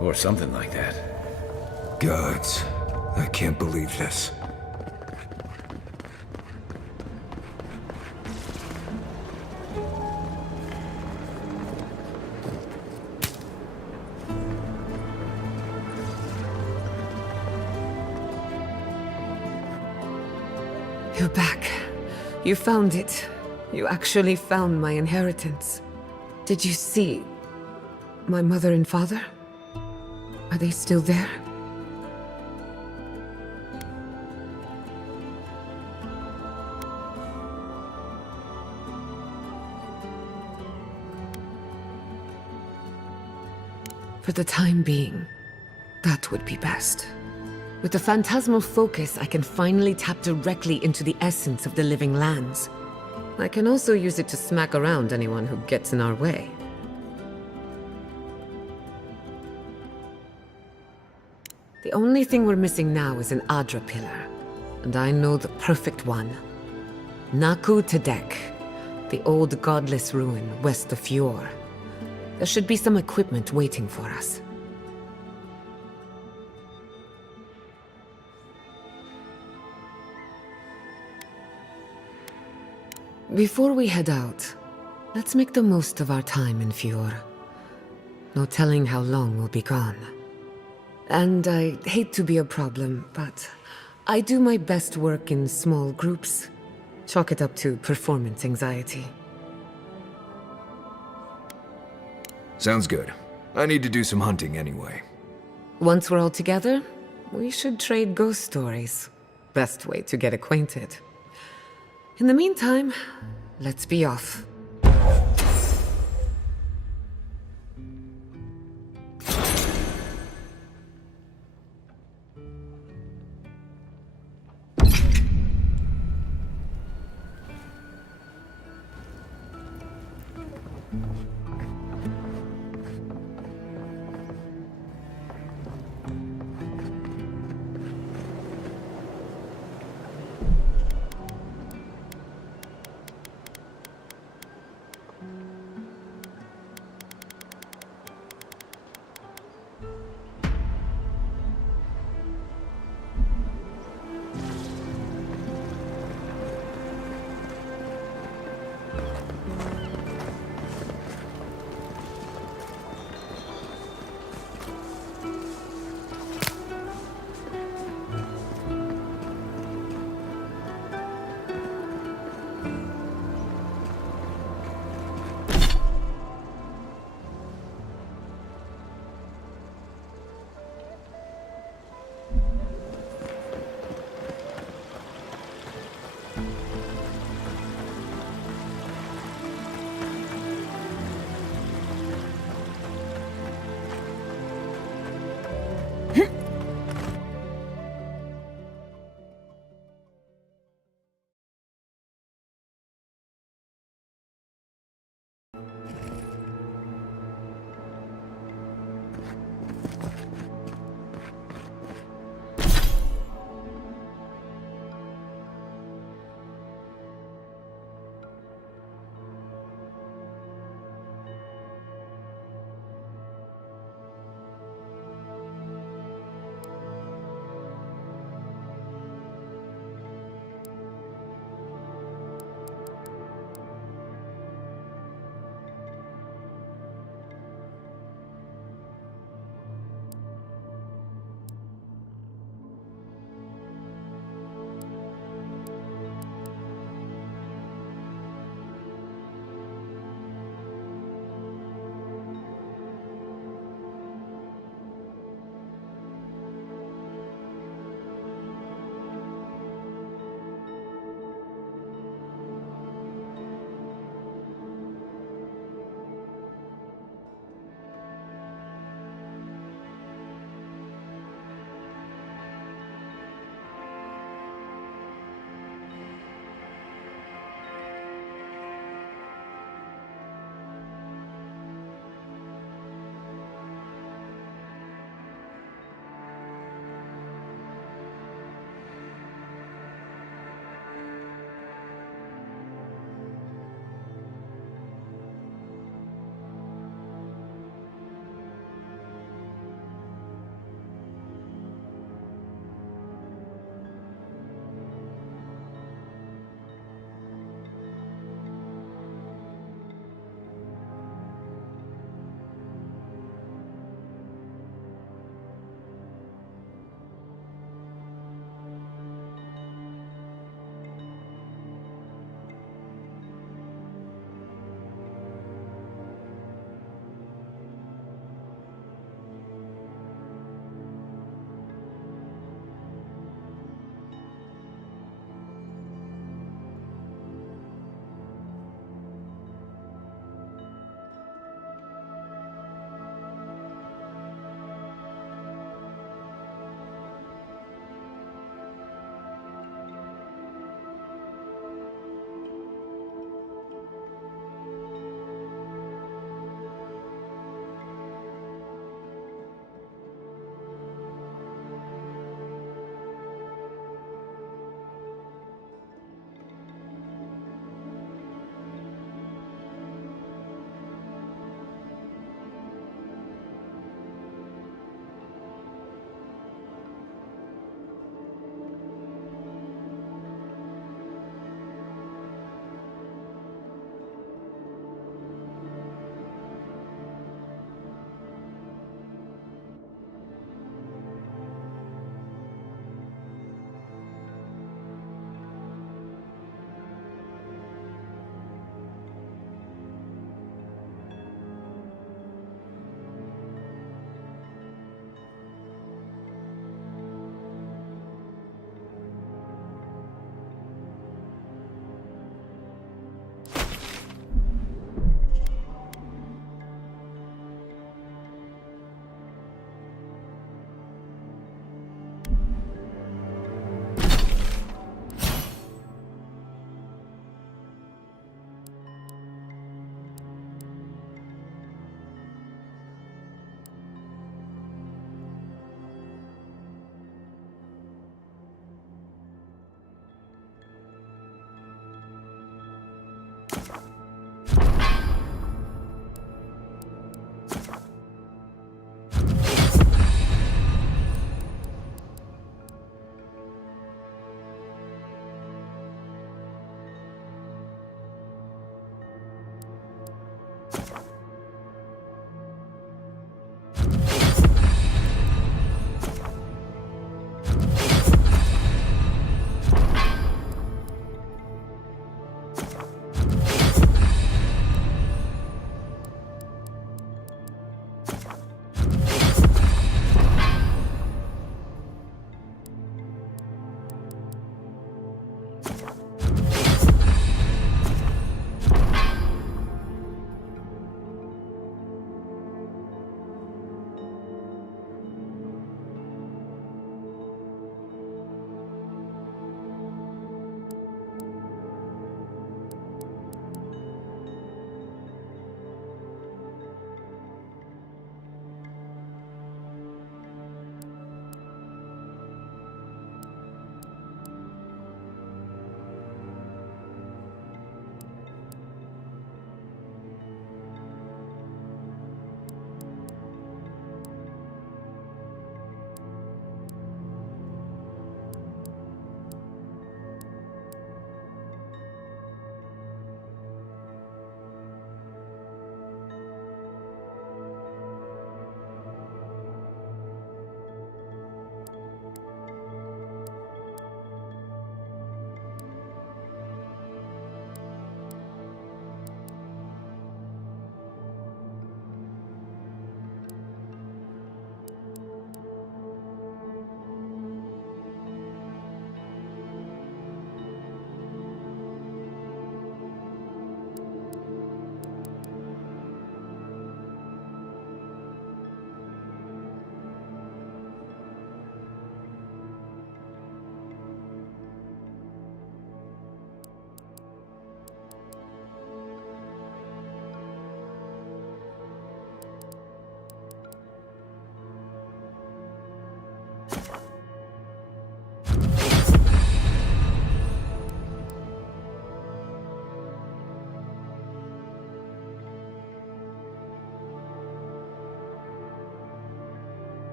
Or something like that. Gods, I can't believe this. You're back. You found it. You actually found my inheritance. Did you see my mother and father? Are they still there? For the time being, that would be best. With the phantasmal focus, I can finally tap directly into the essence of the living lands. I can also use it to smack around anyone who gets in our way. The only thing we're missing now is an Adra pillar, and I know the perfect one. Naku Tedek, the old godless ruin west of Fjord. There should be some equipment waiting for us. Before we head out, let's make the most of our time in Fjord. No telling how long we'll be gone. And I hate to be a problem, but I do my best work in small groups. Chalk it up to performance anxiety. Sounds good. I need to do some hunting anyway. Once we're all together, we should trade ghost stories. Best way to get acquainted. In the meantime, let's be off.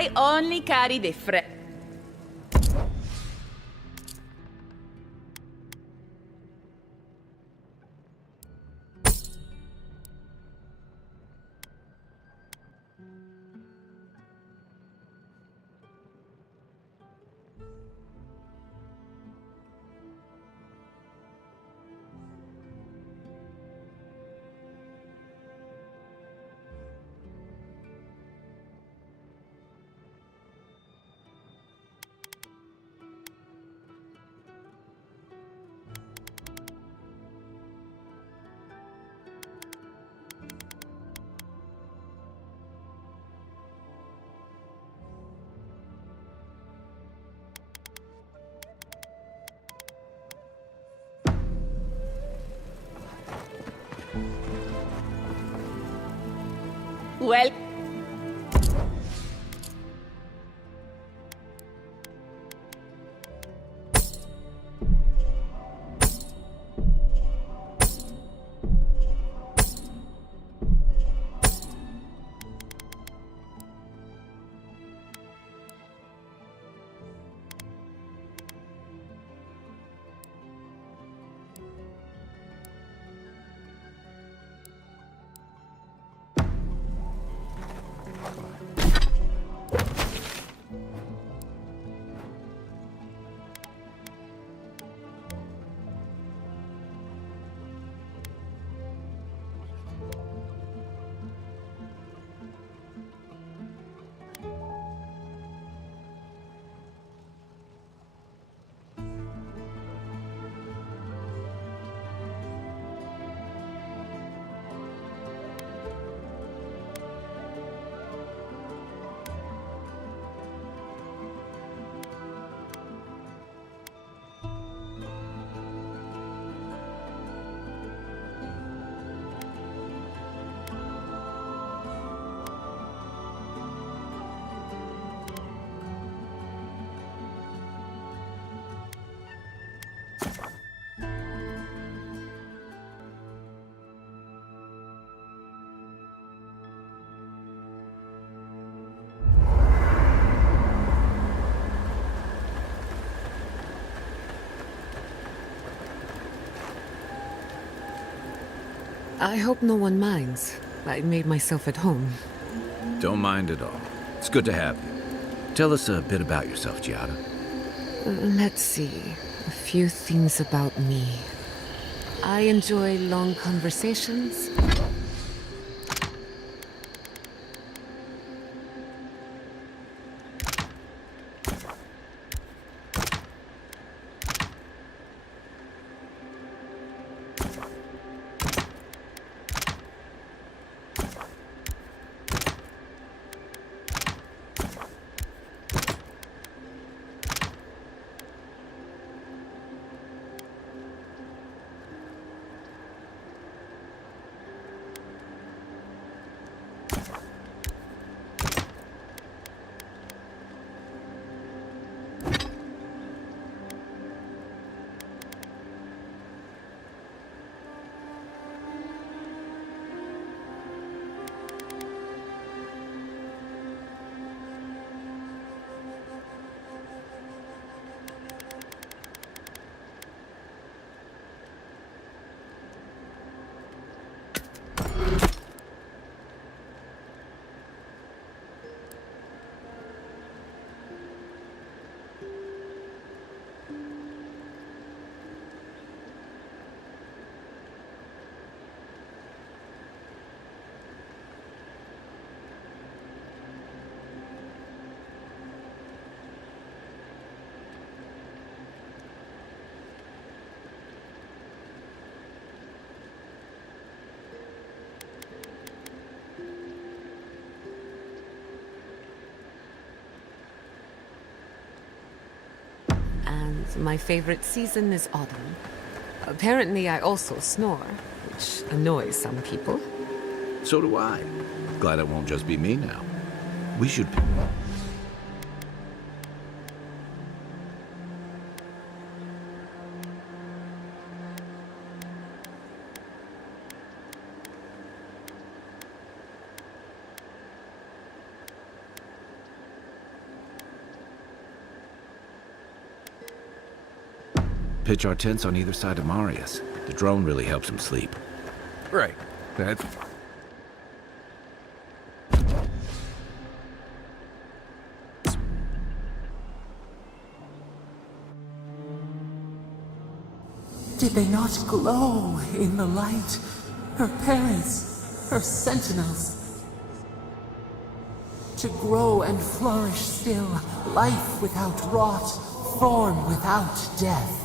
I only carry the Well, I hope no one minds. I made myself at home. Don't mind at all. It's good to have you. Tell us a bit about yourself, Giada. Let's see. A few things about me. I enjoy long conversations. my favorite season is autumn. Apparently, I also snore, which annoys some people. So do I. Glad it won't just be me now. We should... pitch our tents on either side of Marius. The drone really helps him sleep. Right. That's... Did they not glow in the light? Her parents, her sentinels. To grow and flourish still, life without rot, form without death.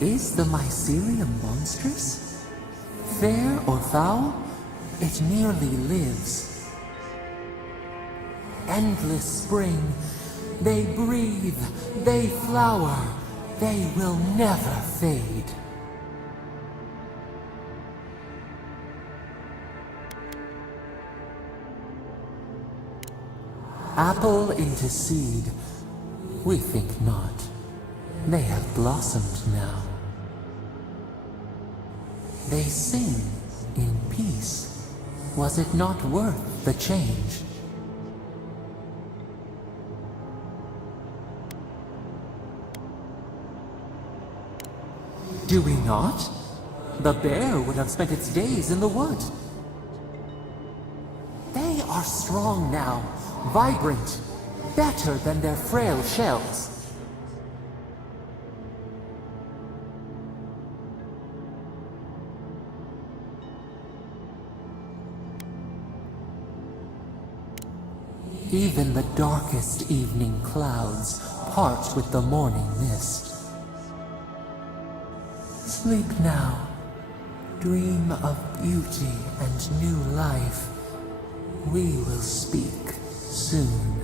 Is the mycelium monstrous? Fair or foul, it merely lives. Endless spring, they breathe, they flower, they will never fade. Apple into seed, we think not. They have blossomed now. They sing in peace. Was it not worth the change? Do we not? The bear would have spent its days in the wood. They are strong now, vibrant, better than their frail shells. Even the darkest evening clouds part with the morning mist. Sleep now. Dream of beauty and new life. We will speak soon.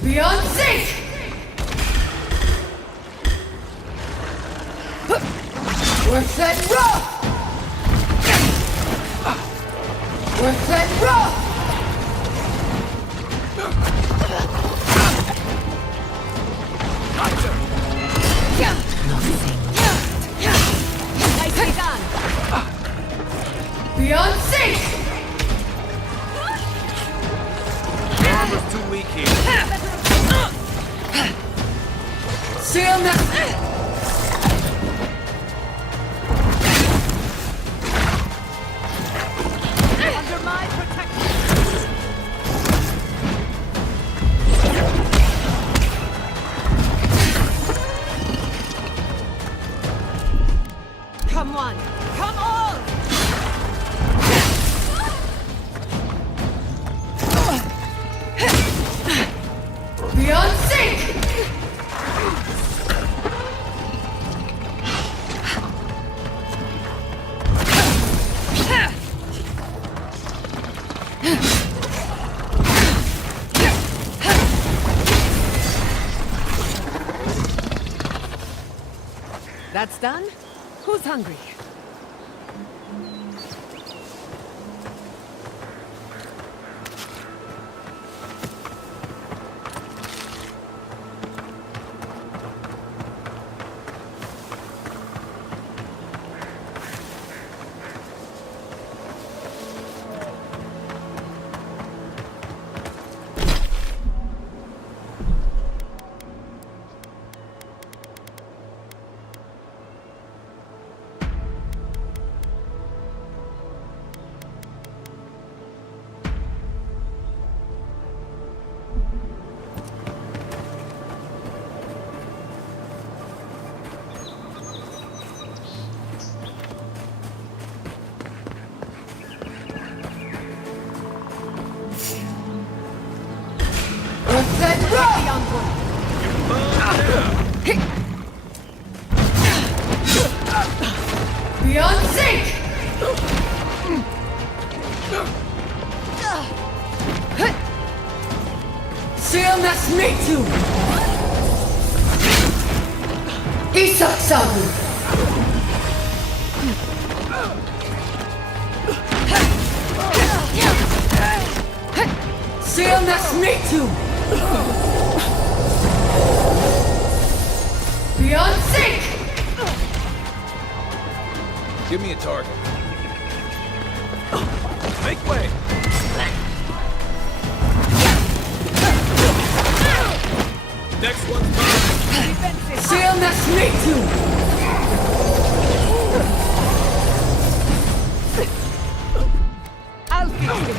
Beyond sync! We're set rough! We're set rough! Nicely done! Beyond sync! The armor's too weak here. Seal now! That's done. Who's hungry? Beyond sync! Stillness Mitu! Isaksabu! Stillness Mitu! Beyond sync! Give me a target. Make way! Next one's mine! Stillness Mitu! I'll fix it.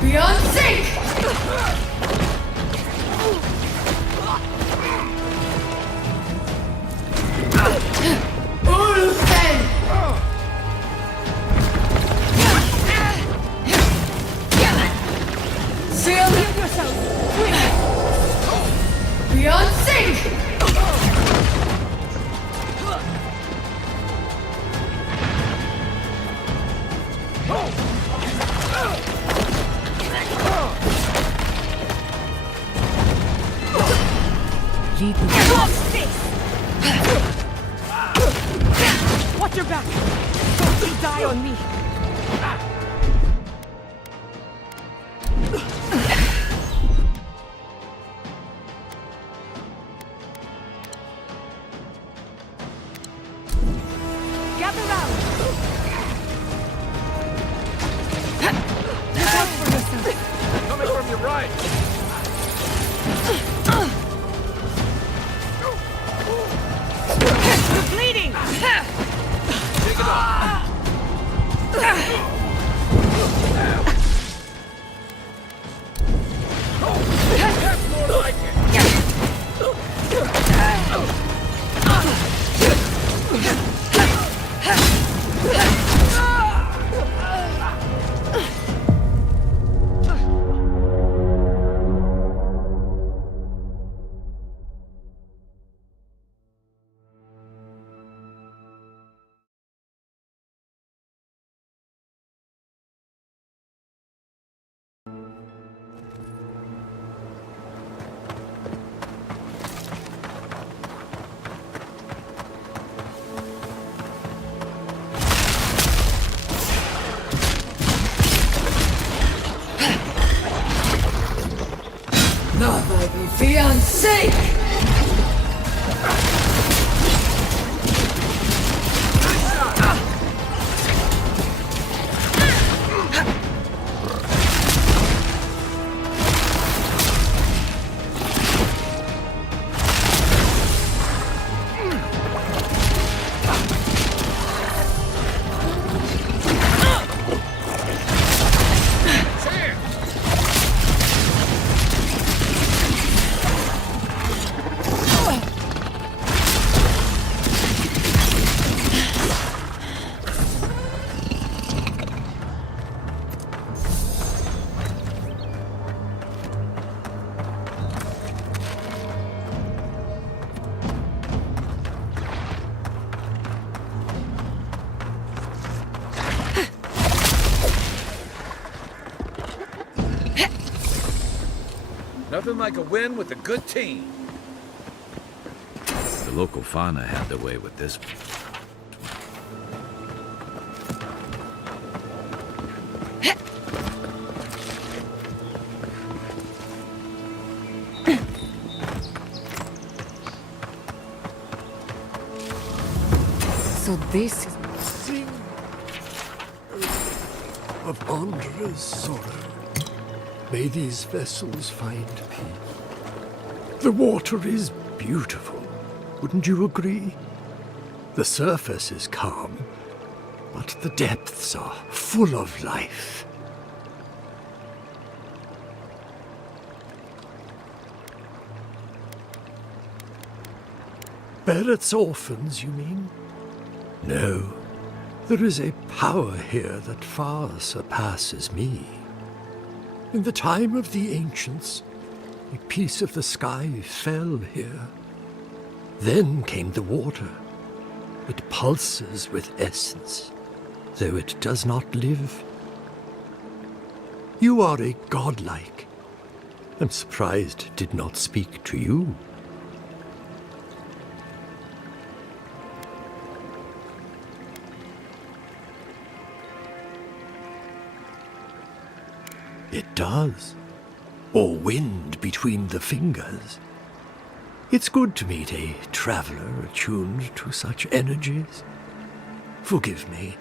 Beyond sync! Ulfen! Seal yourself! Beyond sync! Watch your back! Don't you die on me! Gather round! Look out for yourself! Coming from your right! You're bleeding! Take it off! That's more like it! Not like a fiancé! Nothing like a win with a good team. The local fauna had their way with this. So this is... Sing of Andra's sorrow. May these vessels find peace. The water is beautiful, wouldn't you agree? The surface is calm, but the depths are full of life. Barrett's orphans, you mean? No, there is a power here that far surpasses me. In the time of the ancients, a piece of the sky fell here. Then came the water. It pulses with essence, though it does not live. You are a godlike. I'm surprised it did not speak to you. It does. Or wind between the fingers. It's good to meet a traveler attuned to such energies. Forgive me,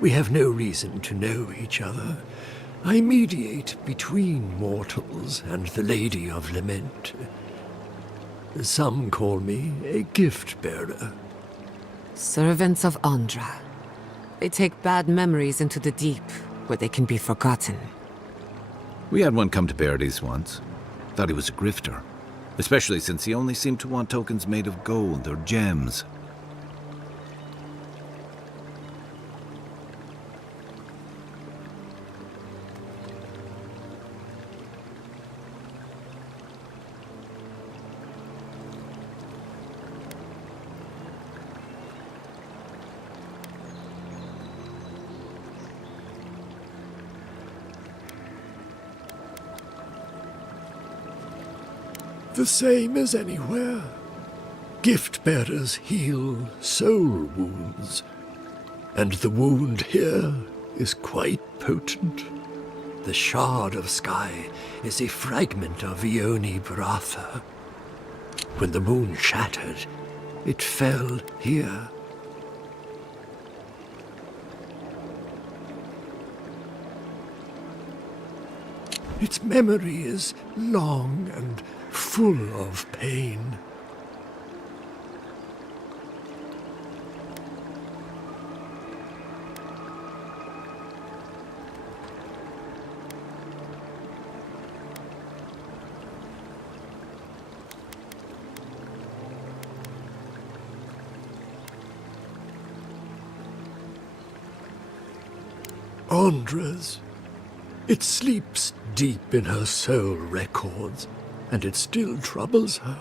we have no reason to know each other. I mediate between mortals and the Lady of Lament. Some call me a gift-bearer. Servants of Andra. They take bad memories into the deep, where they can be forgotten. We had one come to Paradise once. Thought he was a grifter. Especially since he only seemed to want tokens made of gold or gems. The same as anywhere. Gift-bearers heal soul wounds, and the wound here is quite potent. The shard of sky is a fragment of Ione Baratha. When the moon shattered, it fell here. Its memory is long and full of pain. Andra's. It sleeps deep in her soul records, and it still troubles her.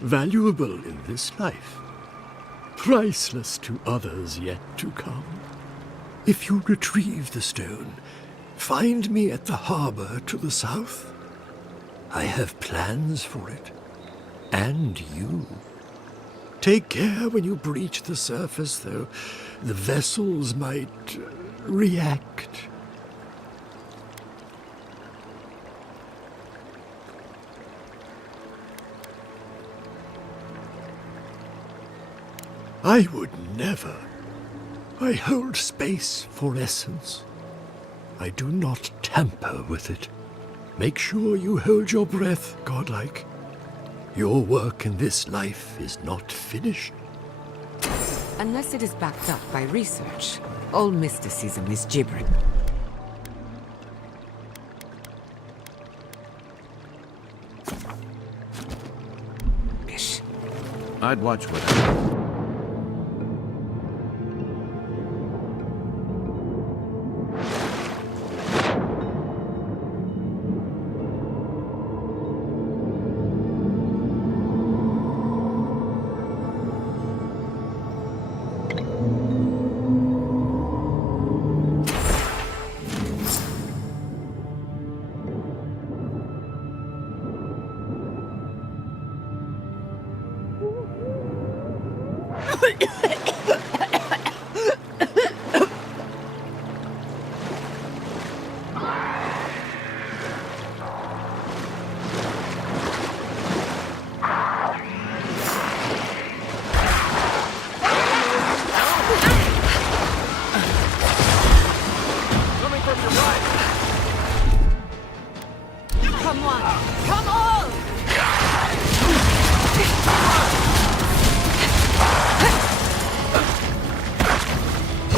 Valuable in this life, priceless to others yet to come. If you retrieve the stone, find me at the harbor to the south. I have plans for it. And you. Take care when you breach the surface, though. The vessels might react. I would never. I hold space for essence. I do not tamper with it. Make sure you hold your breath, godlike. Your work in this life is not finished. Unless it is backed up by research, all mysticism is gibbering. Bish. I'd watch what... Come on! Come on!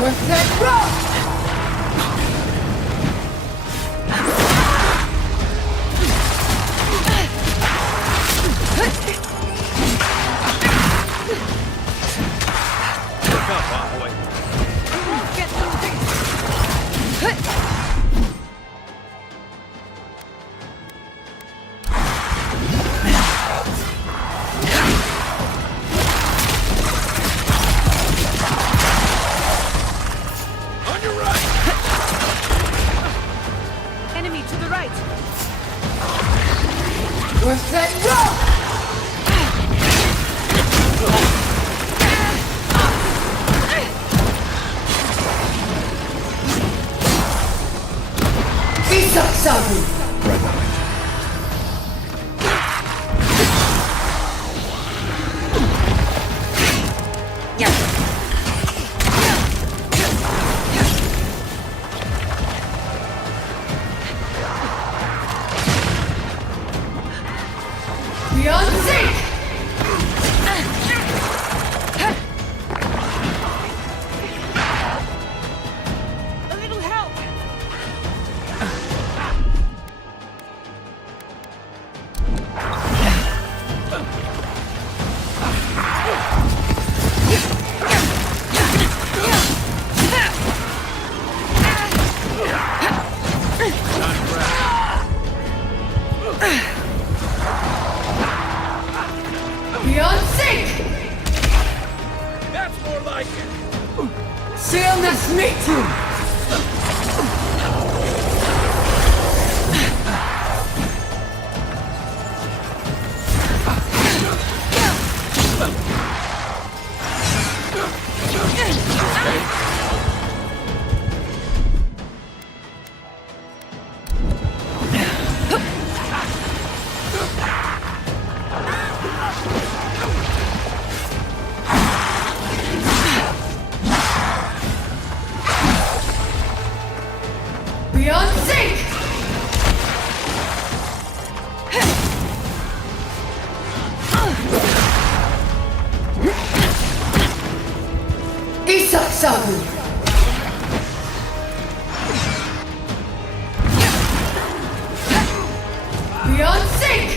Worth that rock! Look up, Ahoy. You won't get through this! On your right! Enemy to the right! Worth that rock! Isak Sabu! Right behind Beyond sync! A little help! Beyond sync! That's more like it! Stillness meet you! Beyond sync! Isak Sabu! Beyond sync!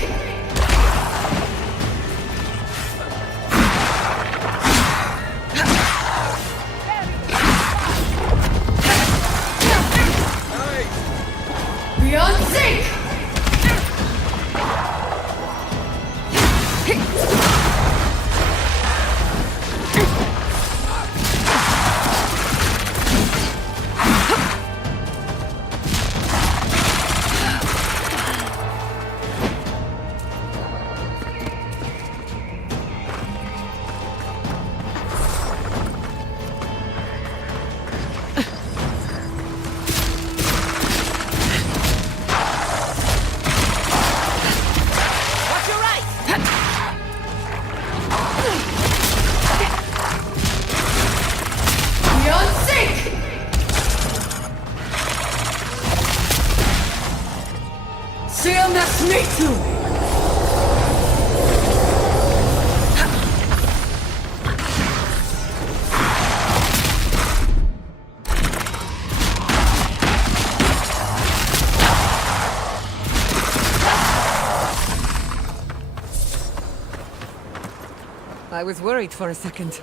Beyond sync! Watch your right! Beyond sync! Stillness meet you! I was worried for a second.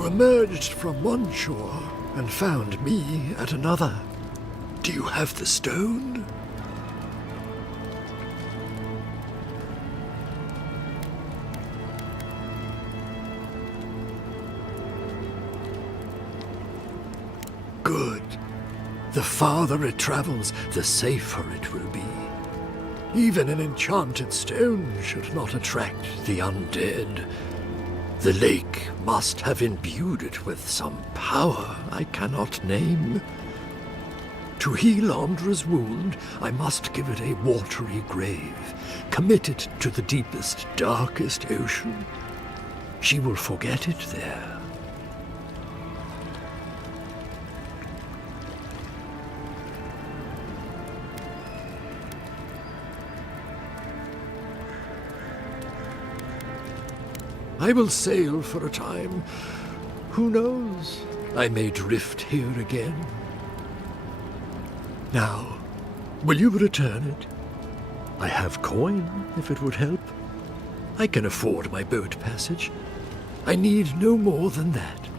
You emerged from one shore and found me at another. Do you have the stone? Good. The farther it travels, the safer it will be. Even an enchanted stone should not attract the undead. The lake must have imbued it with some power I cannot name. To heal Andra's wound, I must give it a watery grave, commit it to the deepest, darkest ocean. She will forget it there. I will sail for a time. Who knows? I may drift here again. Now, will you return it? I have coin, if it would help. I can afford my boat passage. I need no more than that.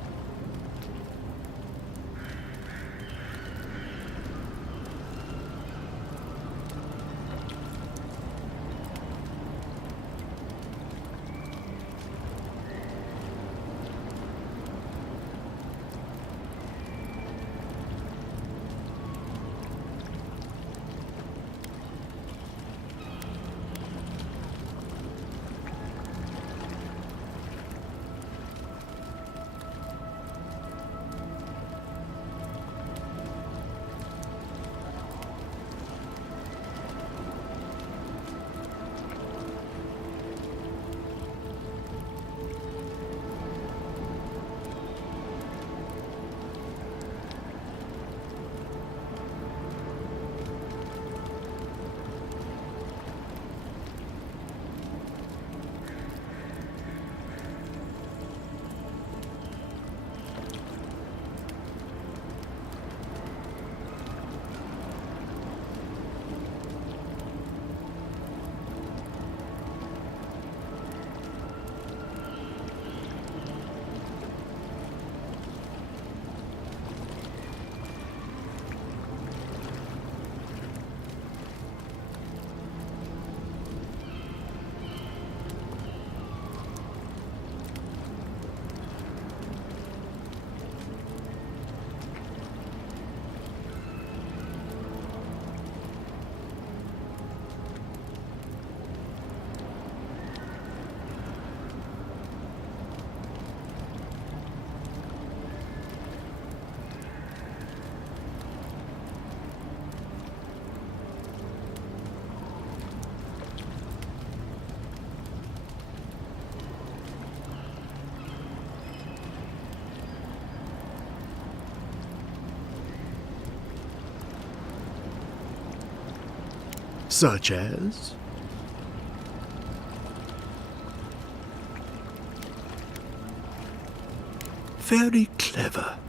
Such as? Very clever.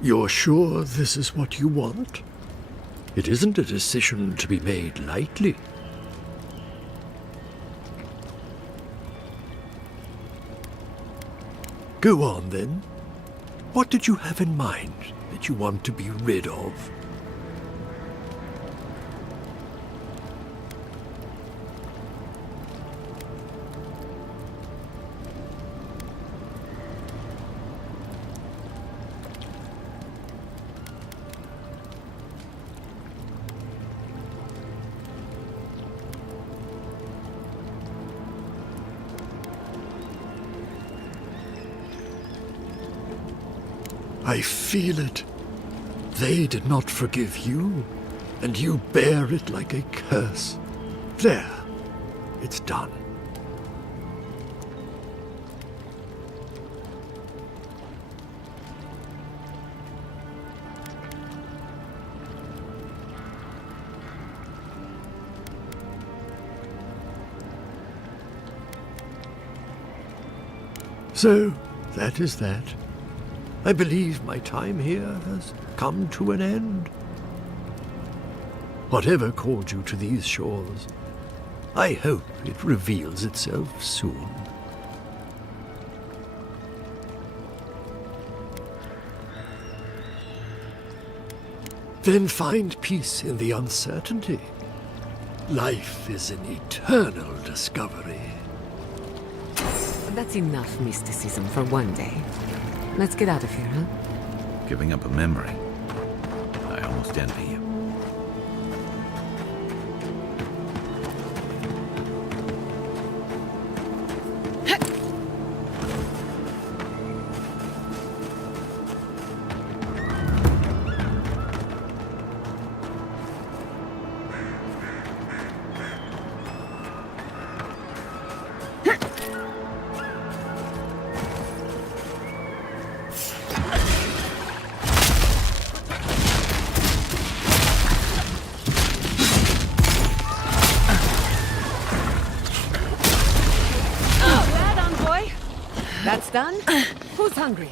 You're sure this is what you want? It isn't a decision to be made lightly. Go on, then. What did you have in mind that you want to be rid of? I feel it. They did not forgive you, and you bear it like a curse. There, it's done. So, that is that. I believe my time here has come to an end. Whatever called you to these shores, I hope it reveals itself soon. Then find peace in the uncertainty. Life is an eternal discovery. That's enough mysticism for one day. Let's get out of here, huh? Giving up a memory. I almost envy you. That's done? Who's hungry?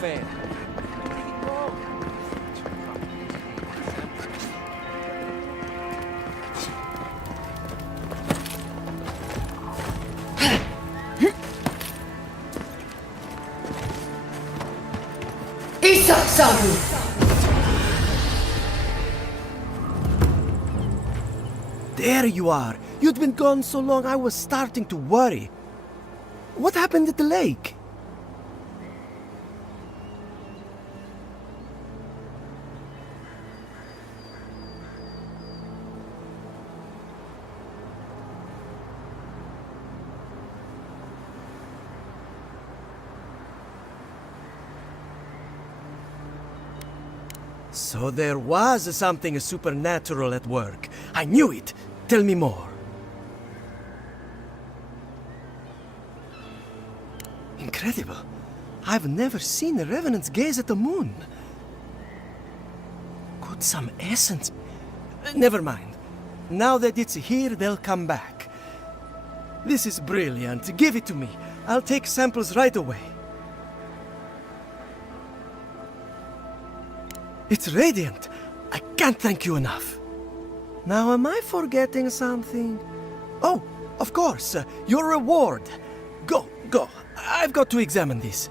Fair. Isak Saru! There you are. You'd been gone so long I was starting to worry. What happened at the lake? So there was something supernatural at work. I knew it. Tell me more. Incredible. I've never seen the revenants gaze at the moon. Could some essence... Never mind. Now that it's here, they'll come back. This is brilliant. Give it to me. I'll take samples right away. It's radiant. I can't thank you enough. Now, am I forgetting something? Oh, of course, your reward. Go. I've got to examine this.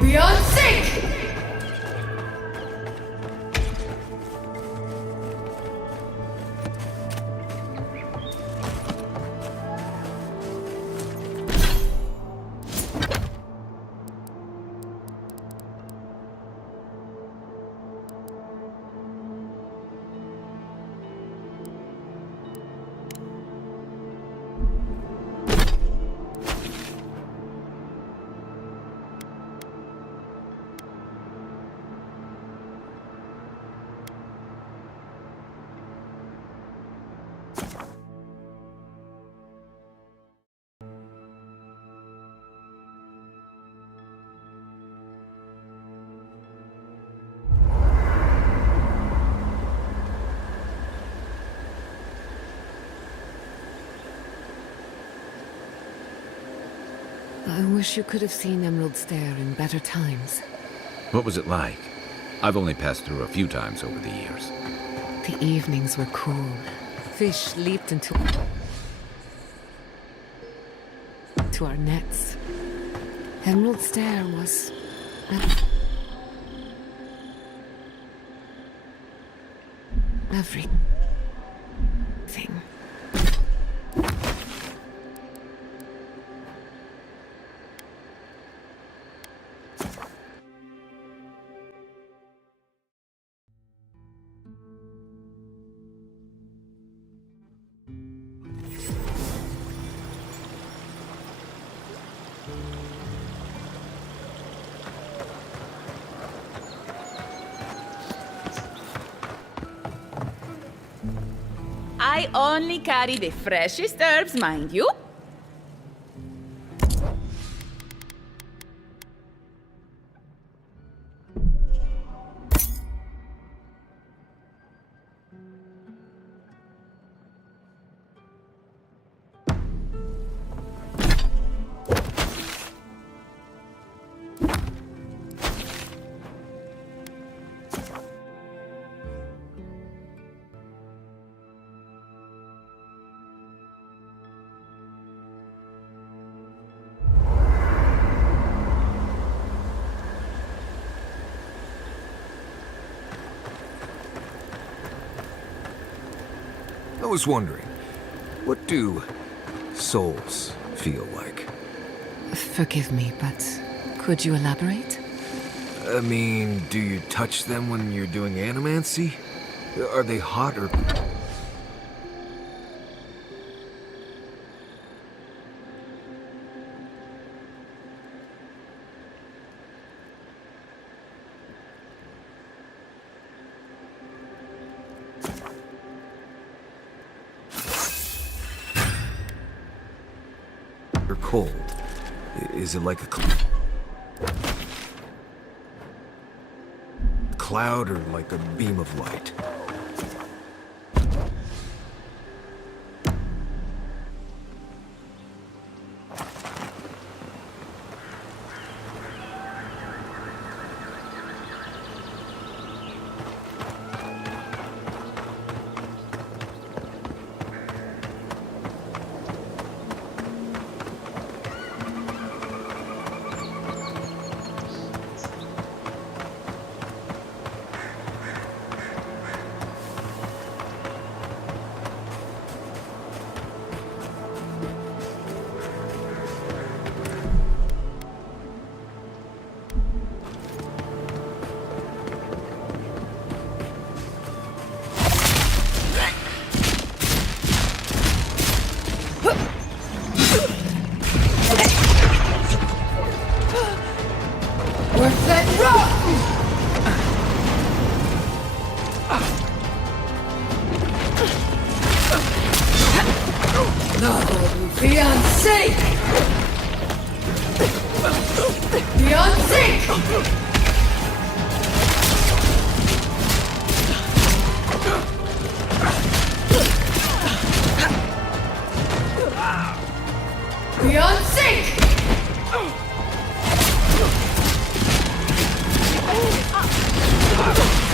Beyond sync! I wish you could have seen Emerald Stair in better times. What was it like? I've only passed through a few times over the years. The evenings were cool. Fish leaped into our nets. Emerald Stair was everything. I only carry the freshest herbs, mind you. I was wondering, what do souls feel like? Forgive me, but could you elaborate? I mean, do you touch them when you're doing animancy? Are they hot or... or cold? Is it like a cloud or like a beam of light?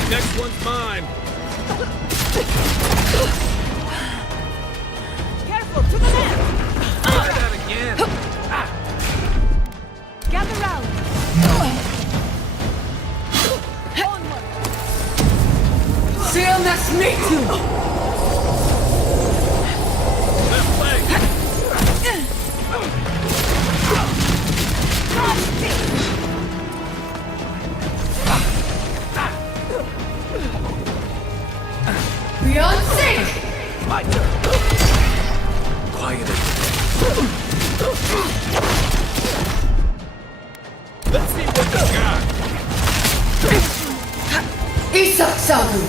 Next one's mine. Careful, to the left! Try that again. Gather round! Onward! Stillness meets you! Left leg. Beyond sync! My turn. Quiet it. Let's see what you got. Isak Sagu!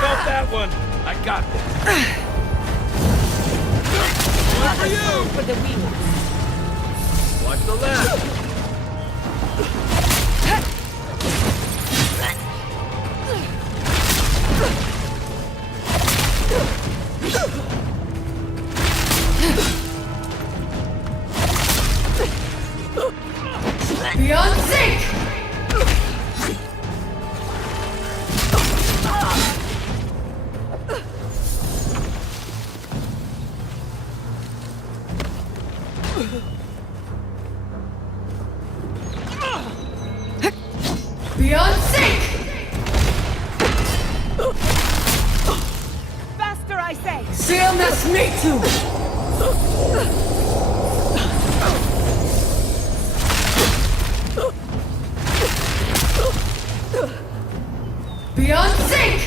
Felt that one. I got this. One for you. For the wheel. Watch the left. Beyond sync! Beyond sync! Faster, I say! CMS me too! Beyond sync!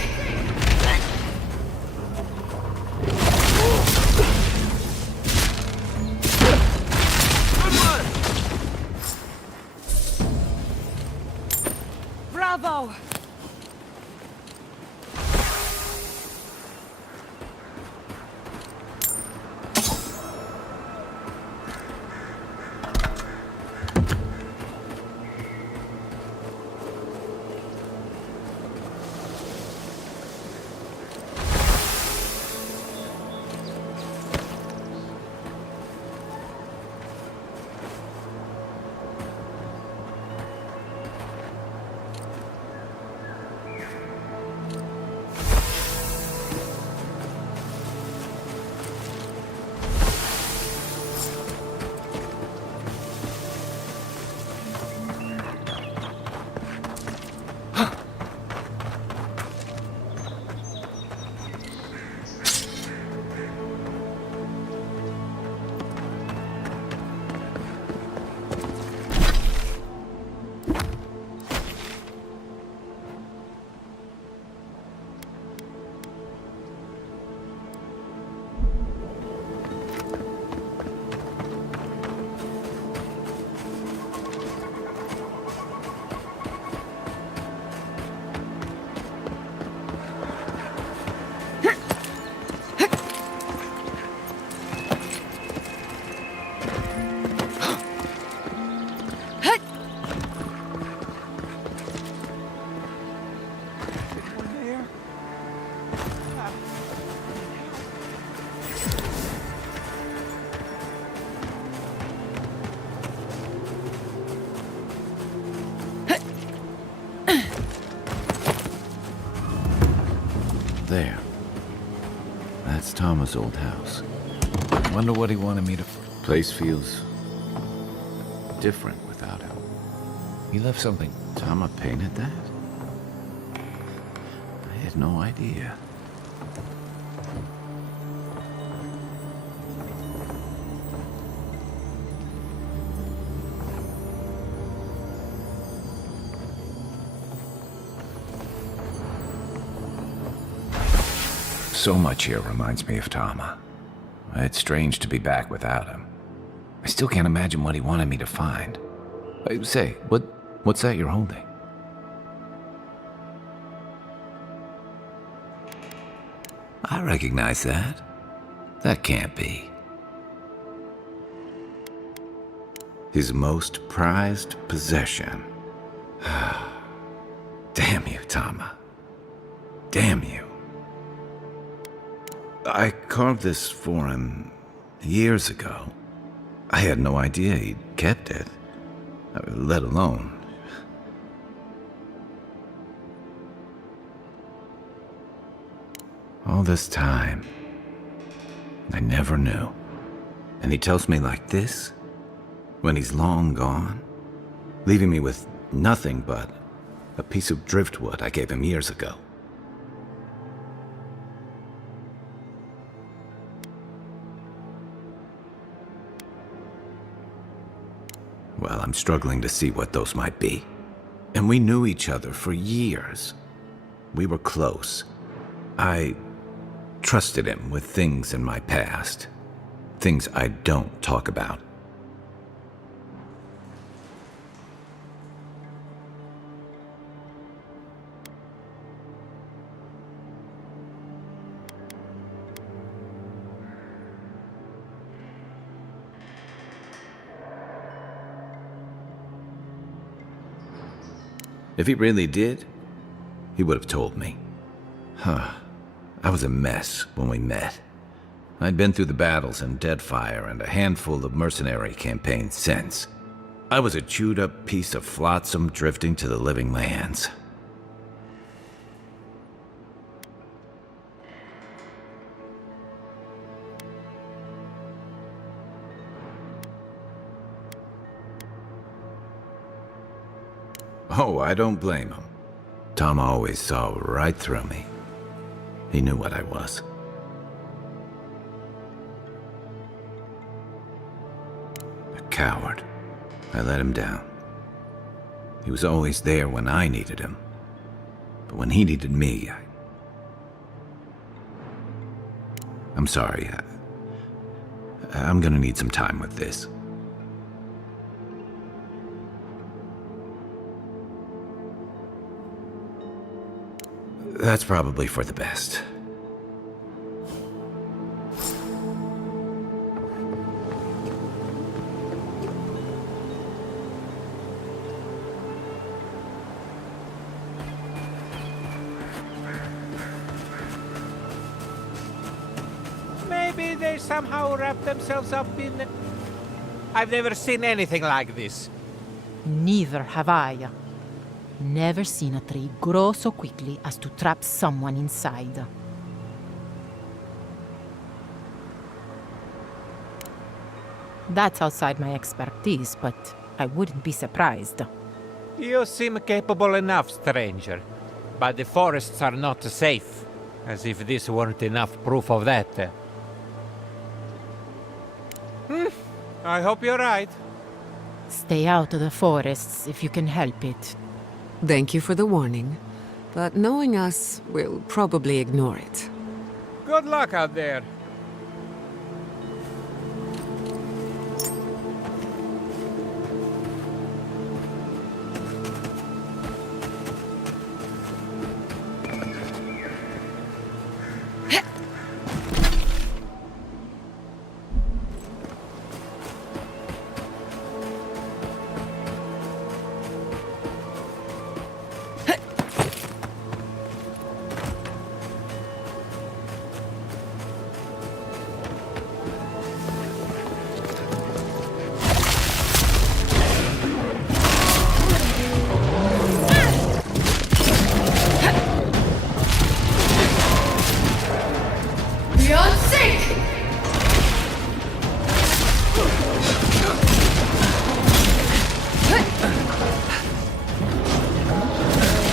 Bravo! There. That's Tama's old house. Wonder what he wanted me to... Place feels... different without him. He left something... Tama painted that? I had no idea. So much here reminds me of Tama. It's strange to be back without him. I still can't imagine what he wanted me to find. Say, what's that you're holding? I recognize that. That can't be. His most prized possession. Damn you, Tama. Damn you. I carved this for him years ago. I had no idea he'd kept it, let alone... All this time, I never knew. And he tells me like this, when he's long gone, leaving me with nothing but a piece of driftwood I gave him years ago. Well, I'm struggling to see what those might be. And we knew each other for years. We were close. I trusted him with things in my past. Things I don't talk about. If he really did, he would have told me. I was a mess when we met. I'd been through the battles in Deadfire and a handful of mercenary campaigns since. I was a chewed-up piece of flotsam drifting to the living lands. Oh, I don't blame him. Tom always saw right through me. He knew what I was. A coward. I let him down. He was always there when I needed him. But when he needed me, I'm sorry. I'm gonna need some time with this. That's probably for the best. Maybe they somehow wrap themselves up in... I've never seen anything like this. Neither have I. Never seen a tree grow so quickly as to trap someone inside. That's outside my expertise, but I wouldn't be surprised. You seem capable enough, stranger. But the forests are not safe. As if this weren't enough proof of that. I hope you're right. Stay out of the forests if you can help it. Thank you for the warning, but knowing us, we'll probably ignore it. Good luck out there. Beyond sync!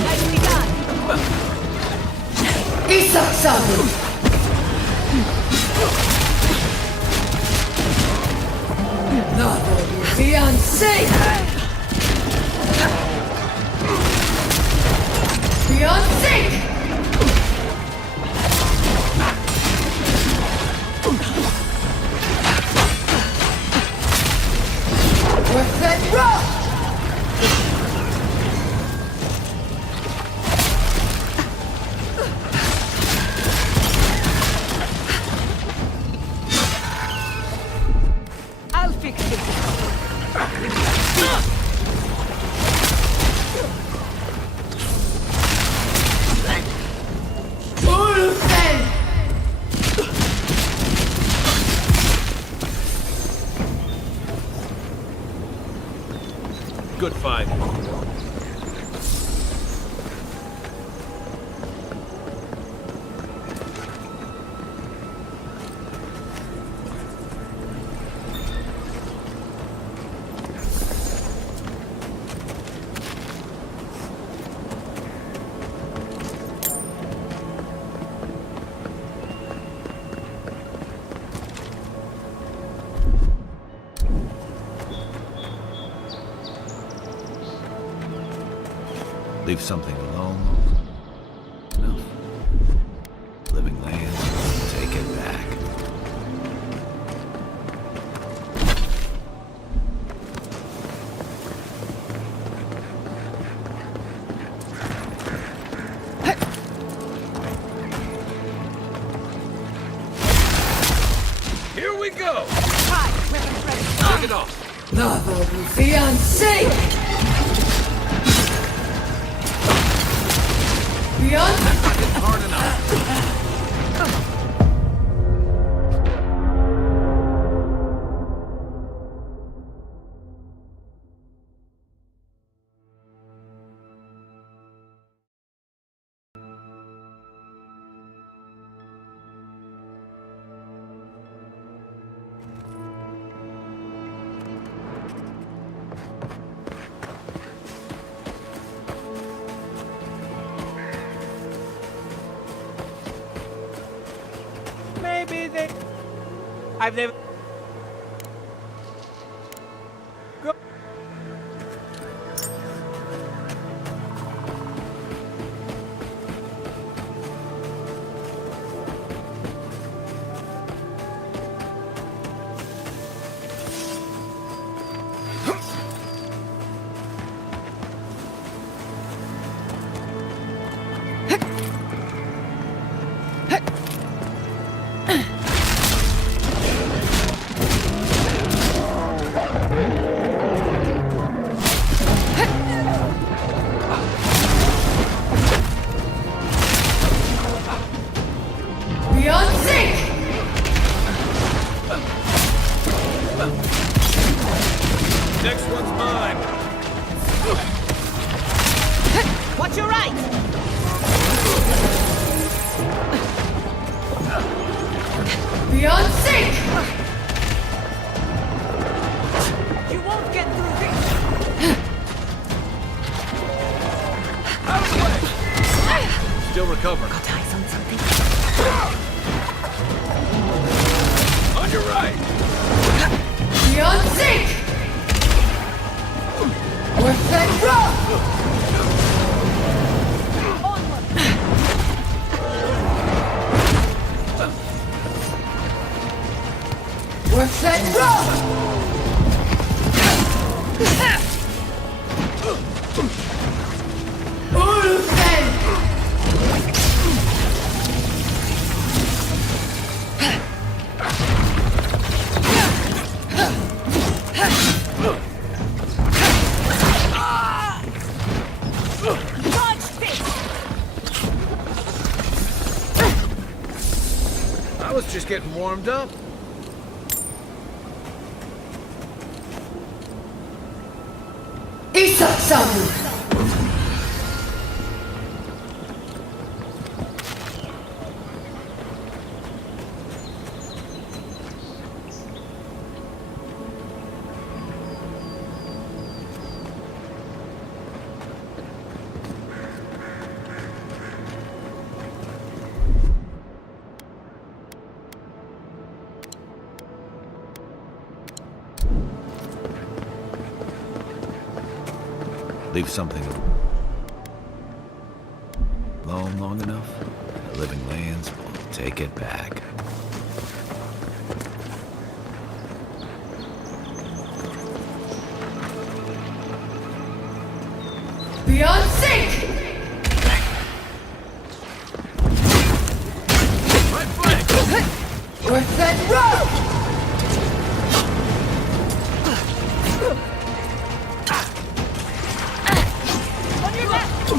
Nicely done. Isak Sabu! Beyond sync! Beyond sync! With that rock! I'll fix it. Good find. Leave something alone. No. Living land, take it back. Here we go! Take it off. Fiancé! Beyond Hard enough. anything? I've never... Beyond sync! Next one's mine. Watch your right! Beyond sync! You won't get through this! Out of the way! Still recovering. Got eyes on something? On your right! Beyond sync! We're fed rough! We're fed rough! Ulfen! I was just getting warmed up. Isak Samu! Leave something alone long enough, the living lands will take it back. Beyond sync! My flank! We're fed rough! On your left!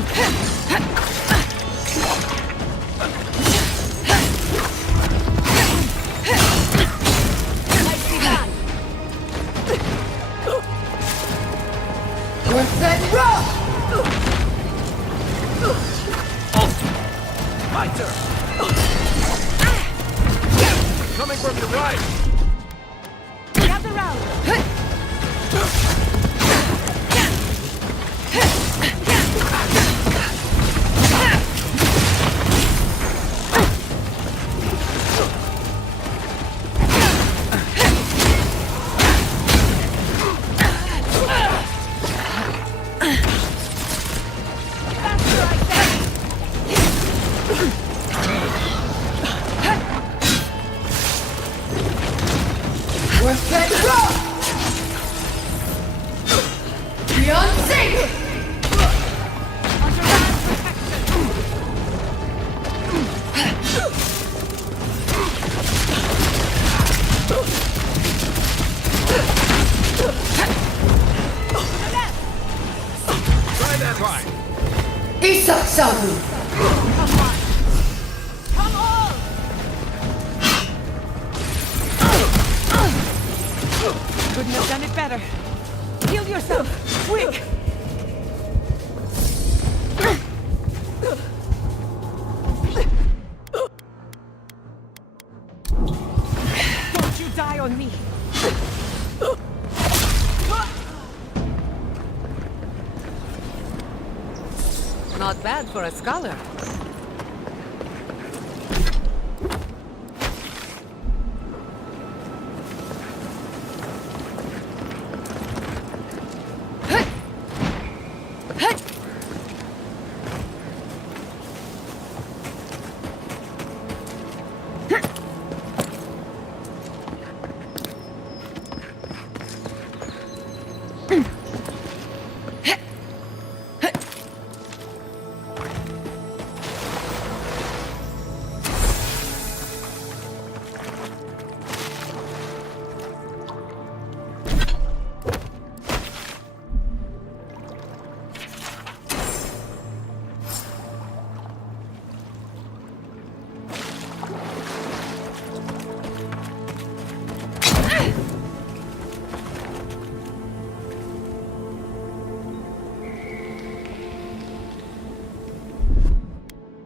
We're fed rough! My turn! Coming from your right! Gather round! We're fed rough! Beyond sync! Try that line! Isak Samu! Come on! Couldn't have done it better. Heal yourself, quick! Don't you die on me! Not bad for a scholar.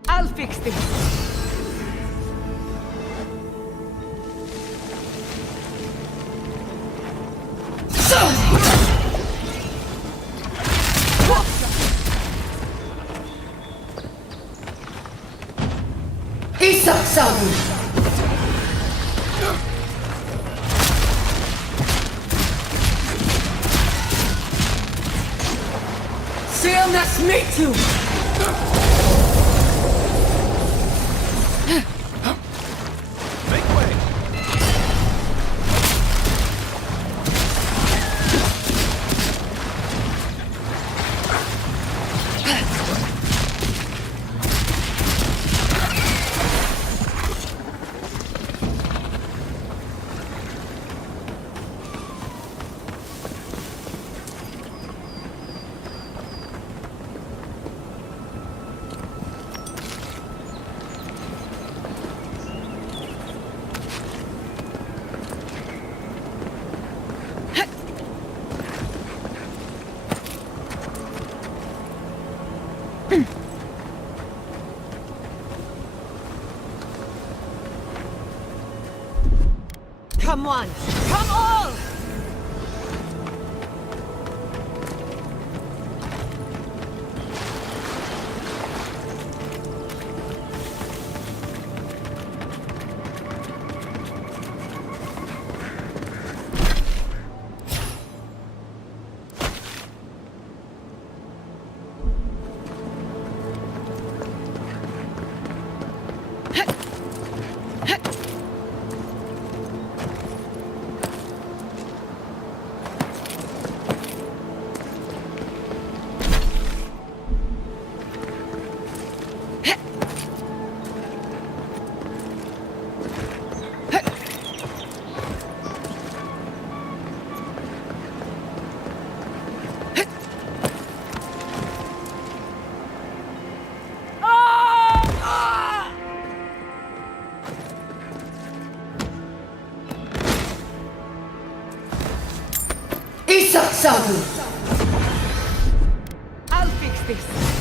I'll fix this. Isak Sabu! Seal nas mitu! Make way! Come one! Come all! Isak Sabu! I'll fix this.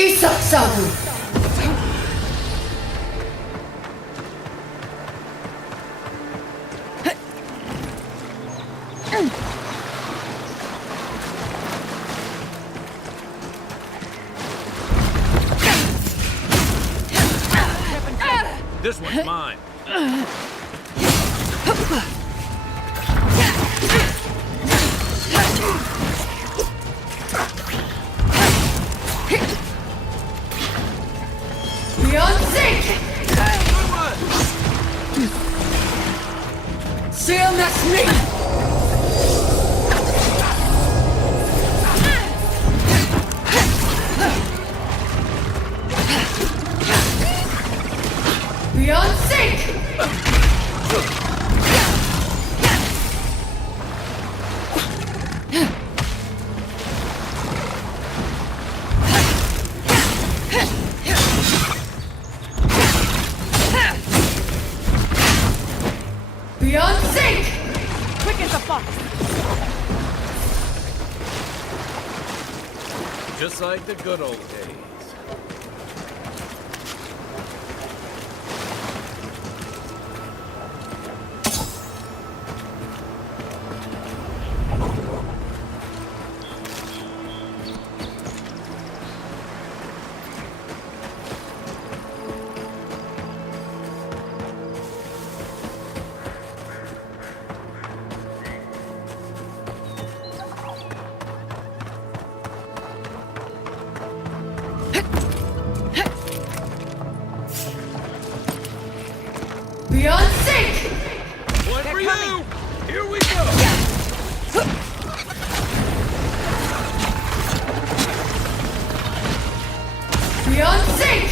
Isak Sabu! This one's mine. Beyond sync! Seal that's me! Beyond sync! Beyond sync! Quick as a fox! Just like the good old days. Beyond sync! One for you! Here we go! Beyond sync!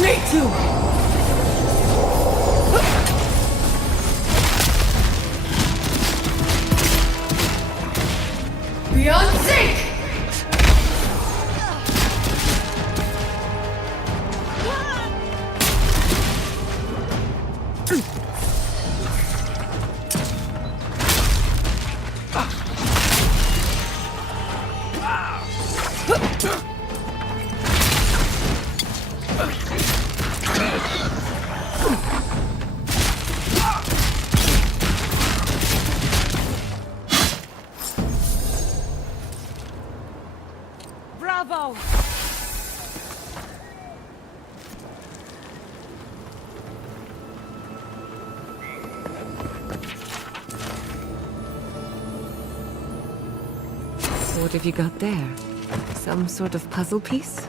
Me too! Beyond sync! Bravo! What have you got there? Some sort of puzzle piece?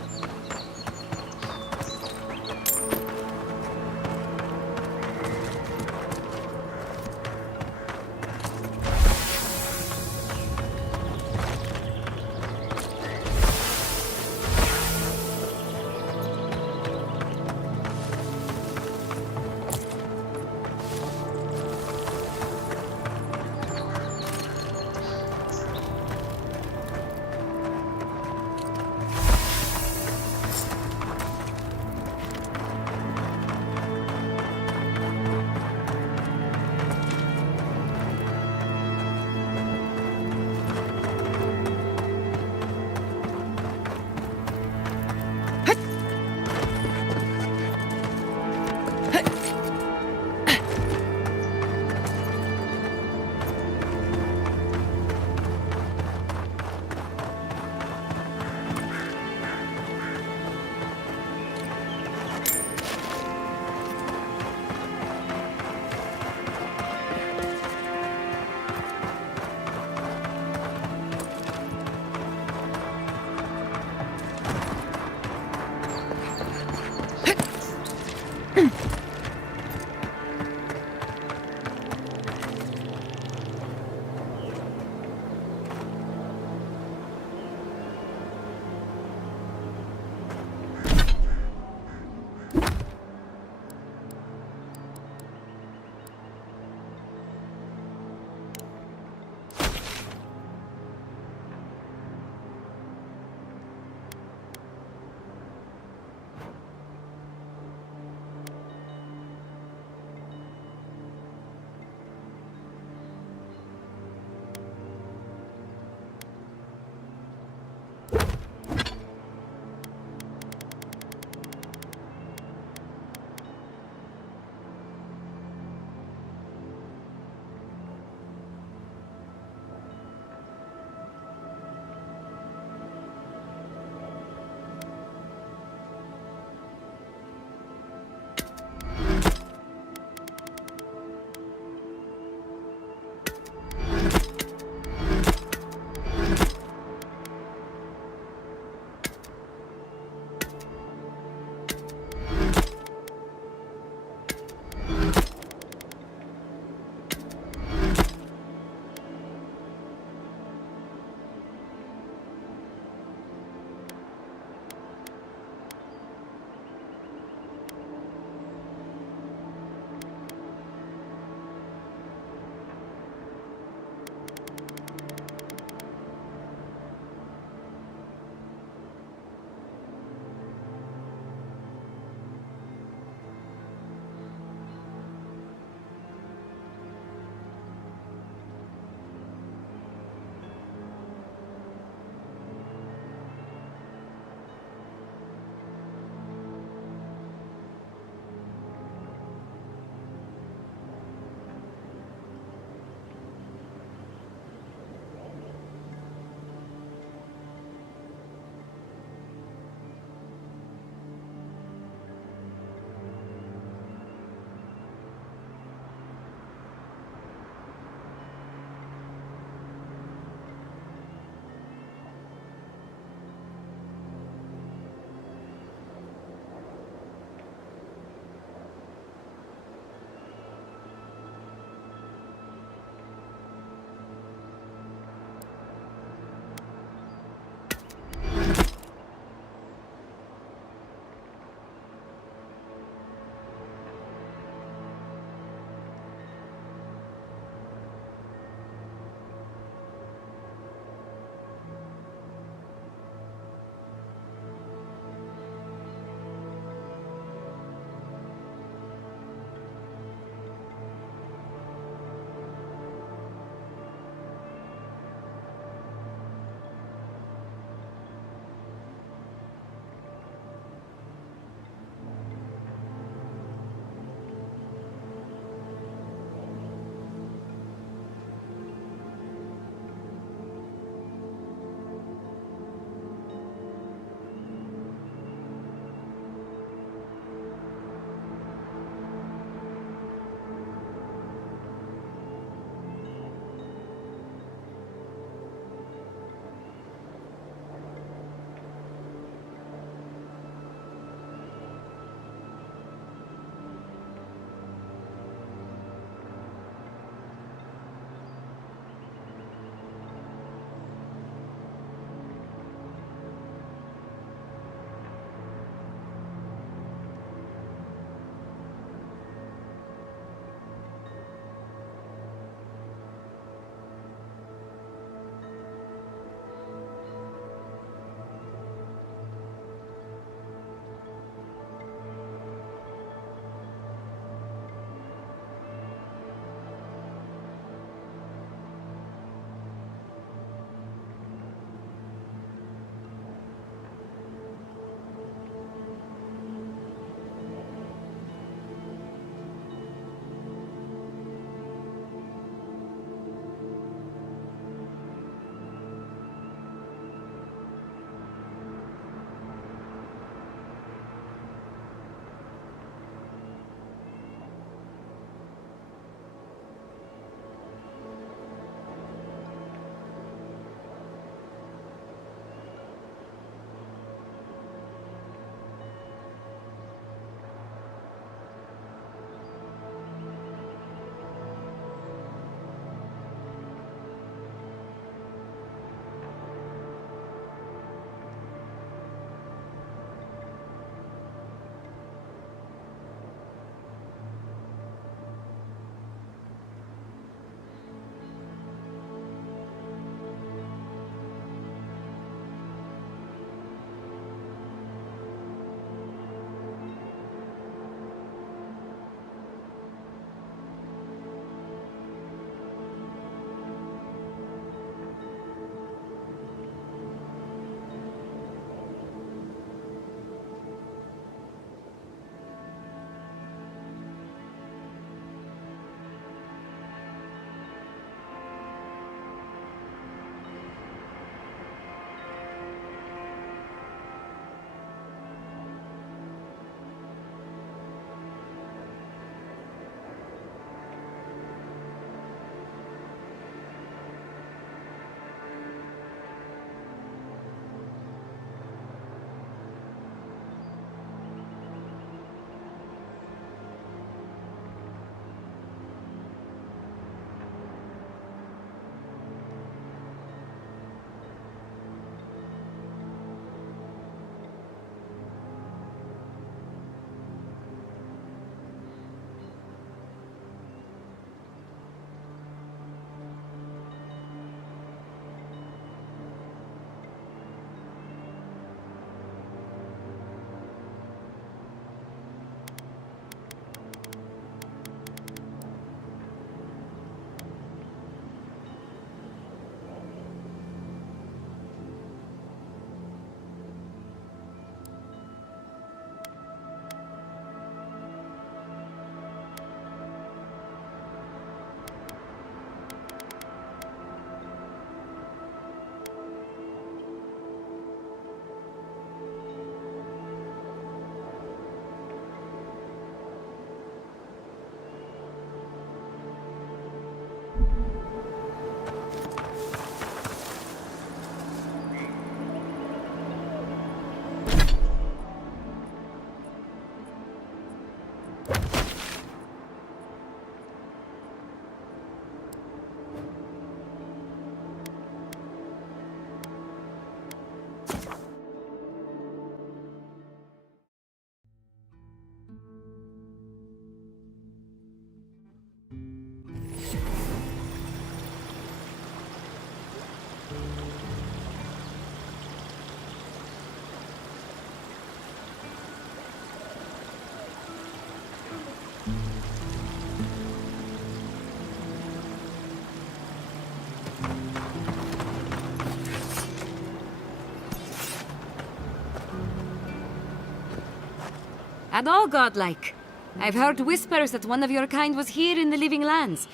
Shadow godlike. I've heard whispers that one of your kind was here in the Living Lands.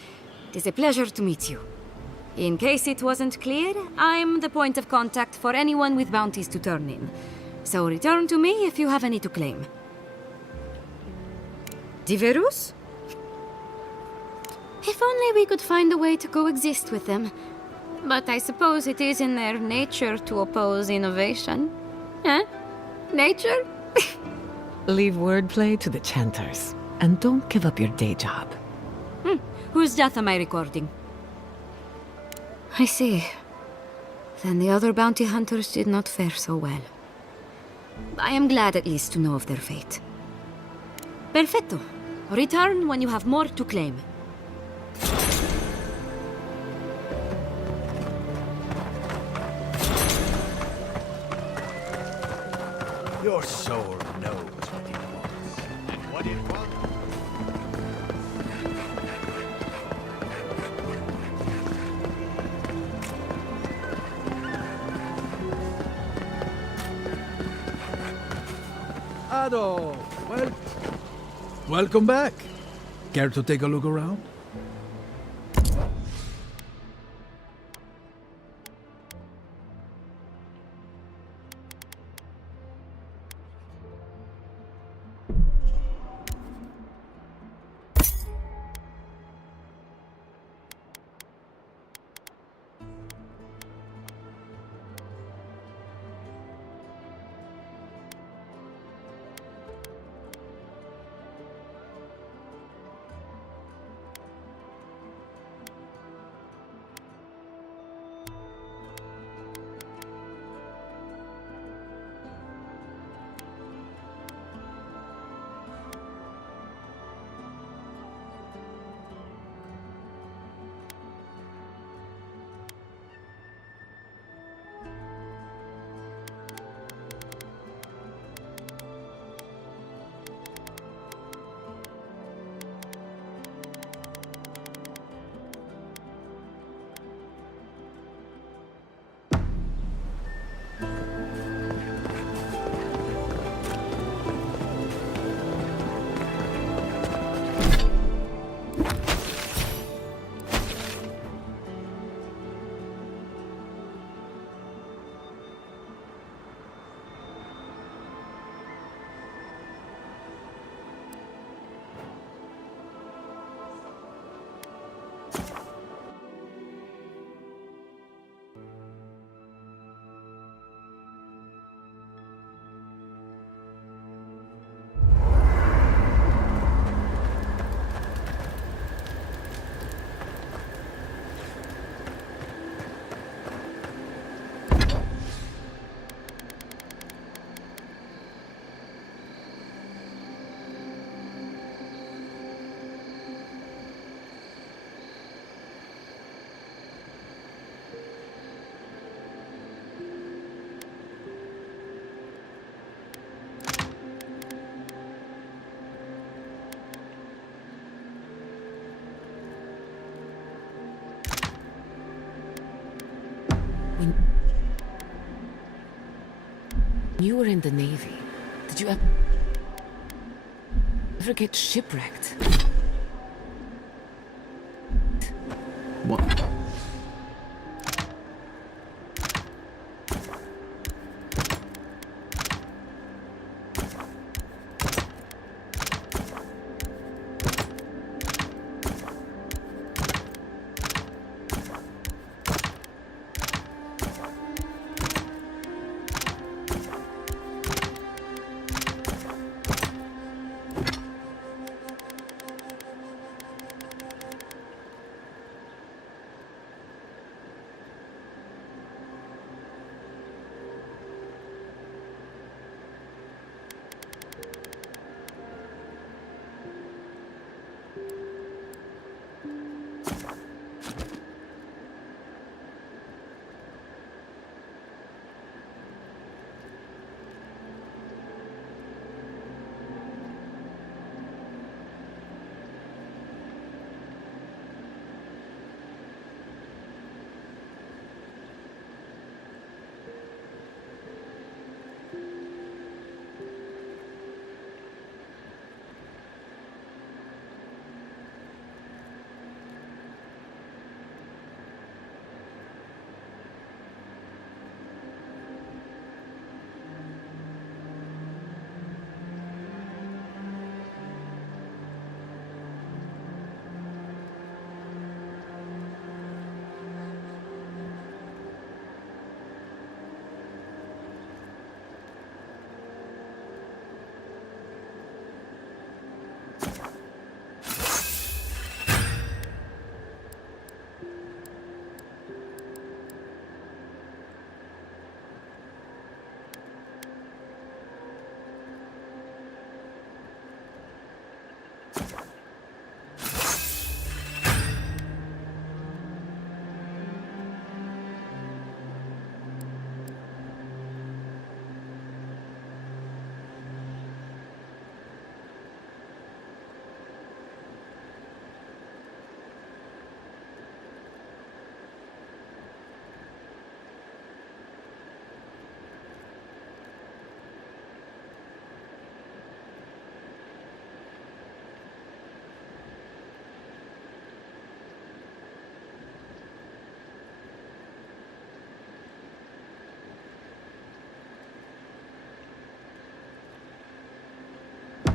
It is a pleasure to meet you. In case it wasn't clear, I'm the point of contact for anyone with bounties to turn in. So return to me if you have any to claim. Diverus? If only we could find a way to coexist with them. But I suppose it is in their nature to oppose innovation. Huh? Nature? Leave wordplay to the chanters. And don't give up your day job. Whose death am I recording? I see. Then the other bounty hunters did not fare so well. I am glad at least to know of their fate. Perfecto. Return when you have more to claim. Your soul knows what it wants. And what it wants. Ado, welcome back. Care to take a look around? When you were in the Navy, did you ever get shipwrecked? What?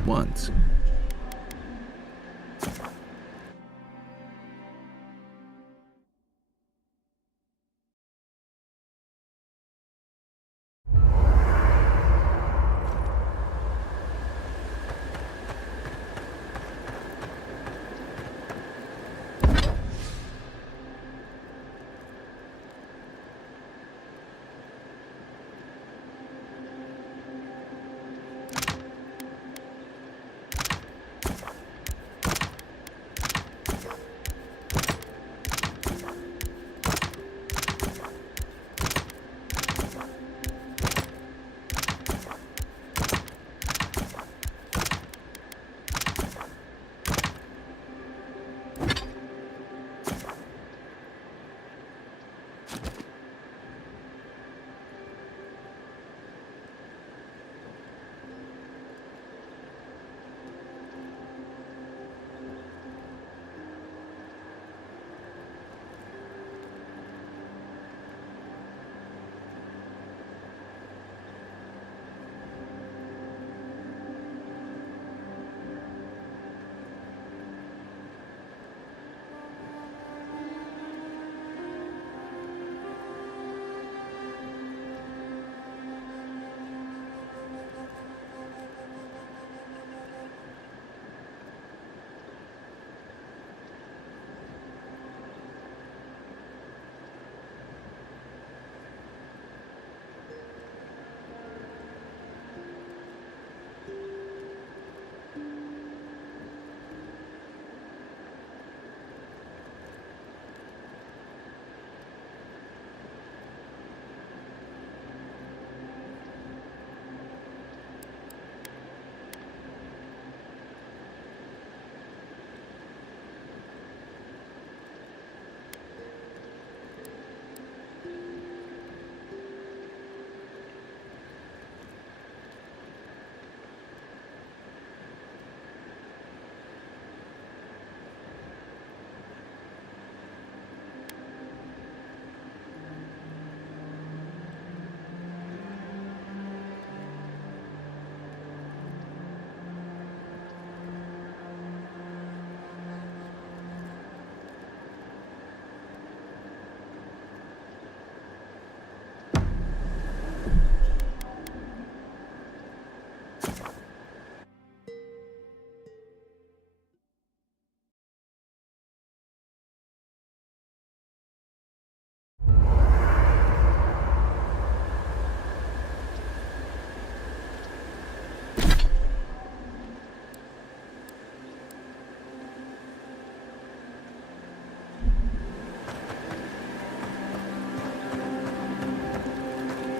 at once.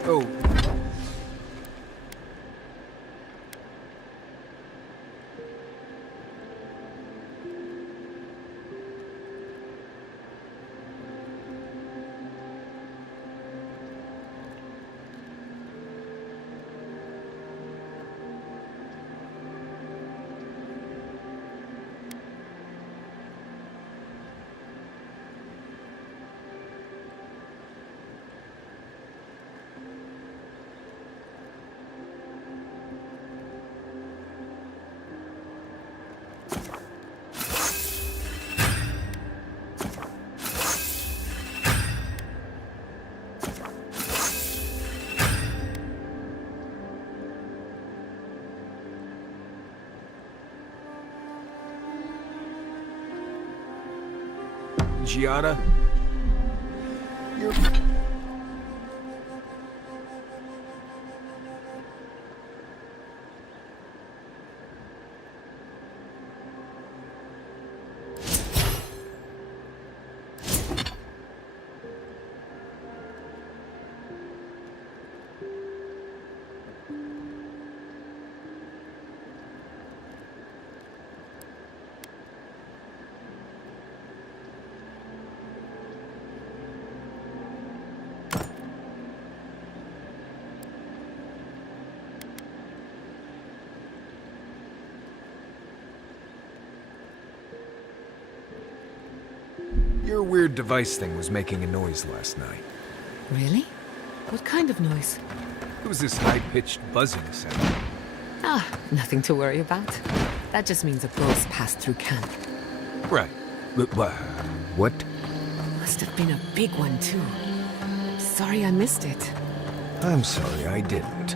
Oh. Giada? You're... Your weird device thing was making a noise last night. Really? What kind of noise? It was this high-pitched buzzing sound. Ah, nothing to worry about. That just means a ghost passed through camp. Right. What? Must have been a big one, too. Sorry I missed it. I'm sorry I didn't.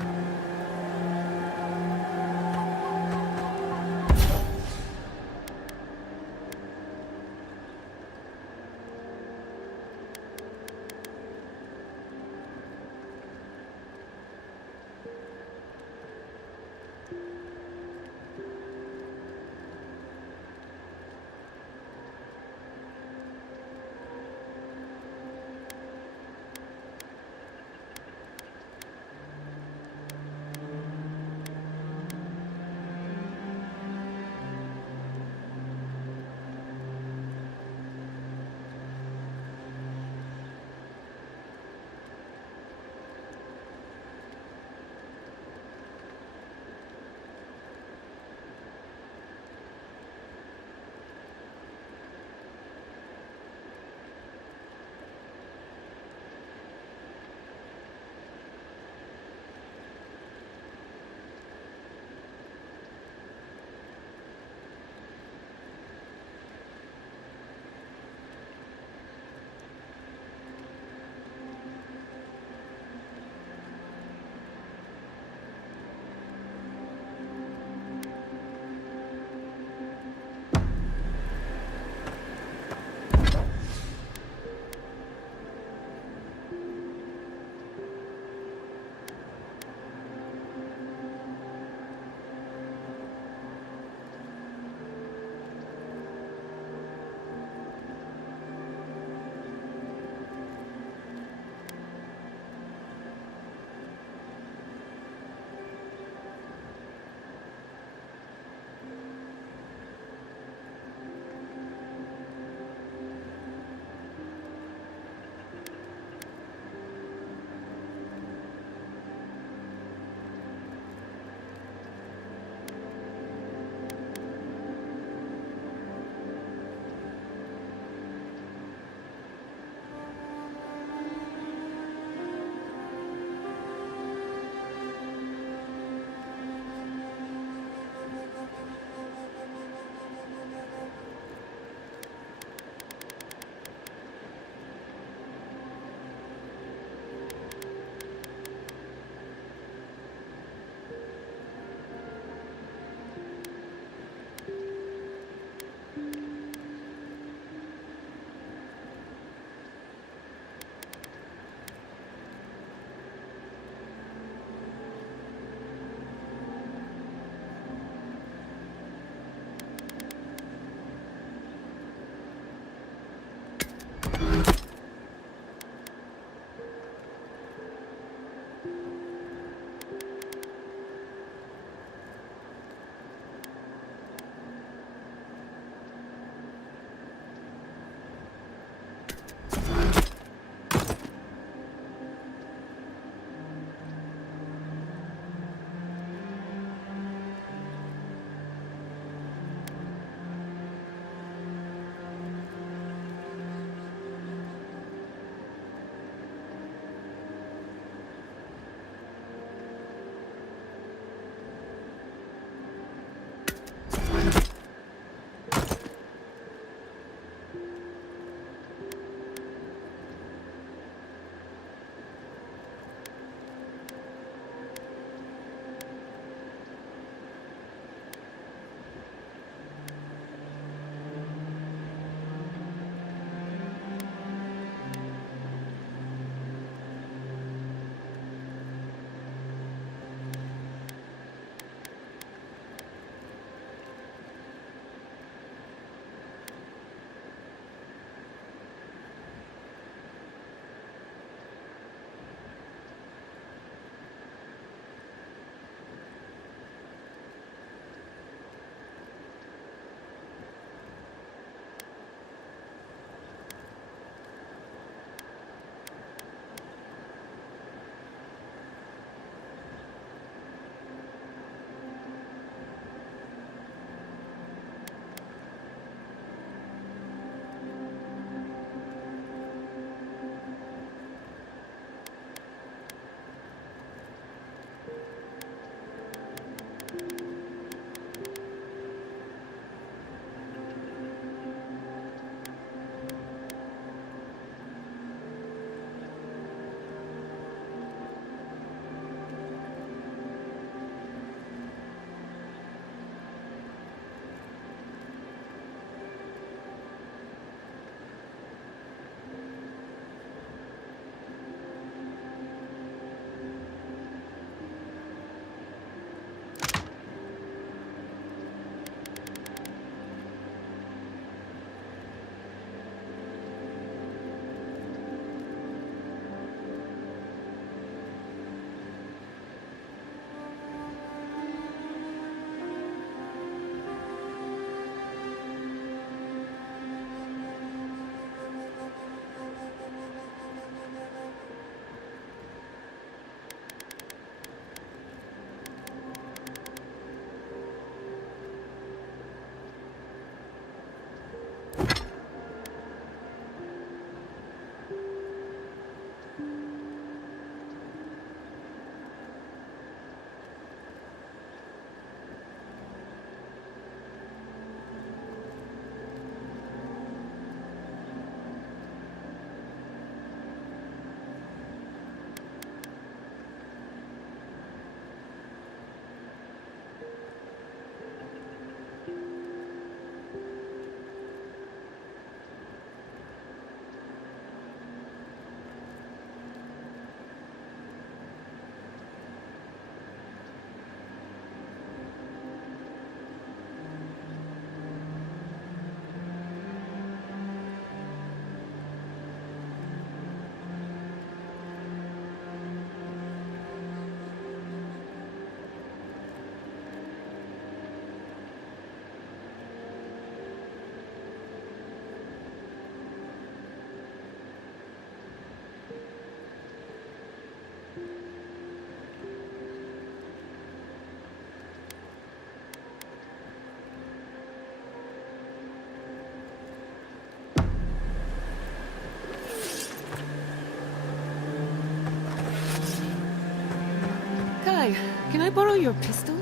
Hi, can I borrow your pistol?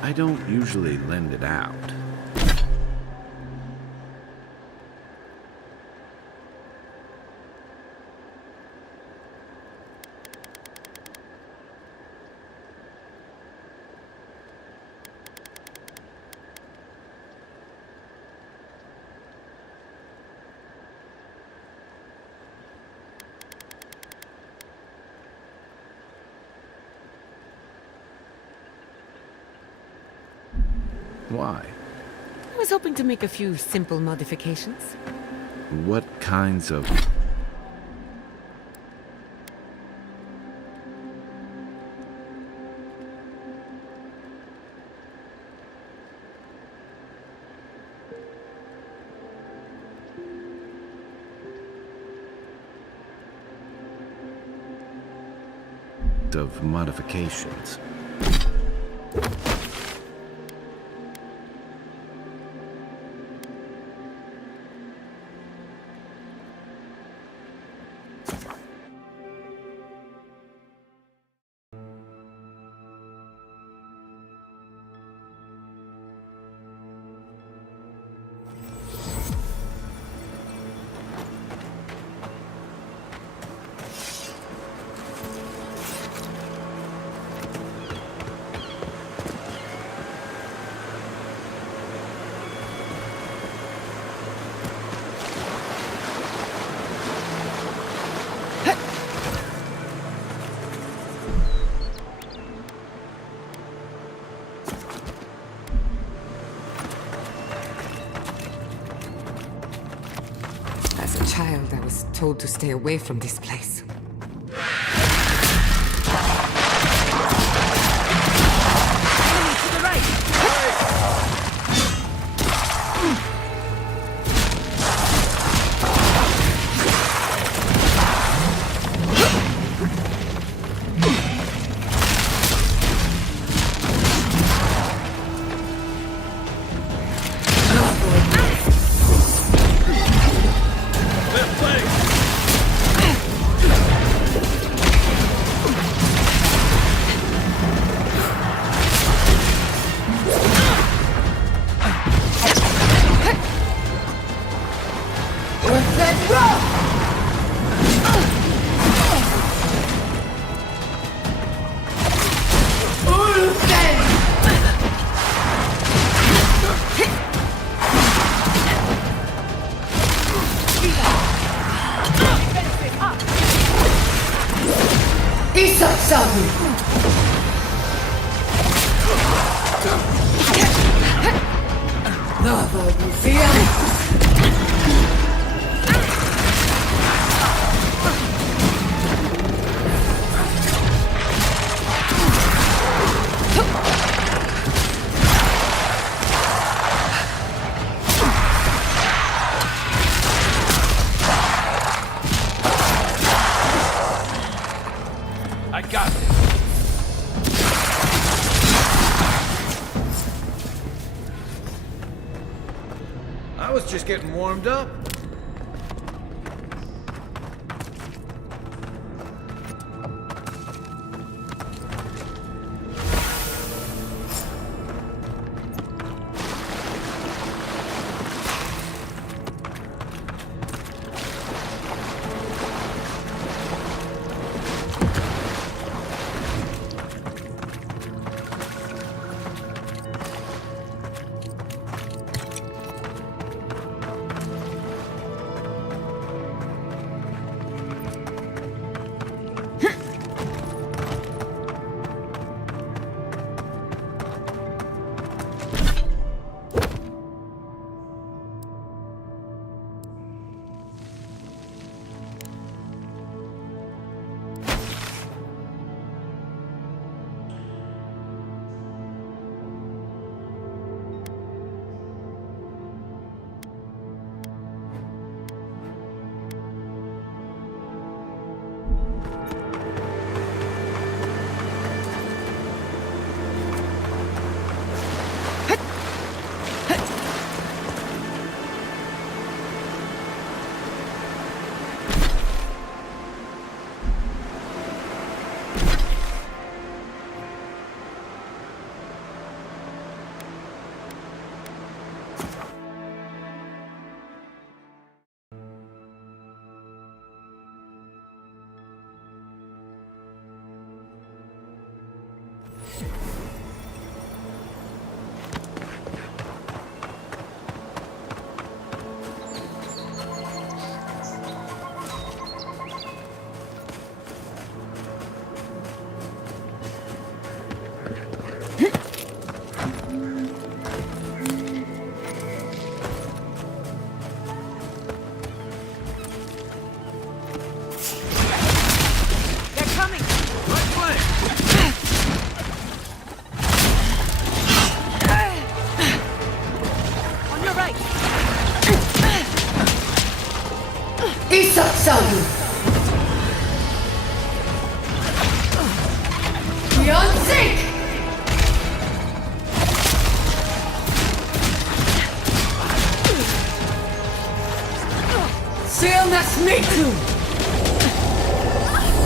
I don't usually lend it out. Why? I was hoping to make a few simple modifications. What kinds of... modifications? As a child, I was told to stay away from this place. I got it. I was just getting warmed up. tomb!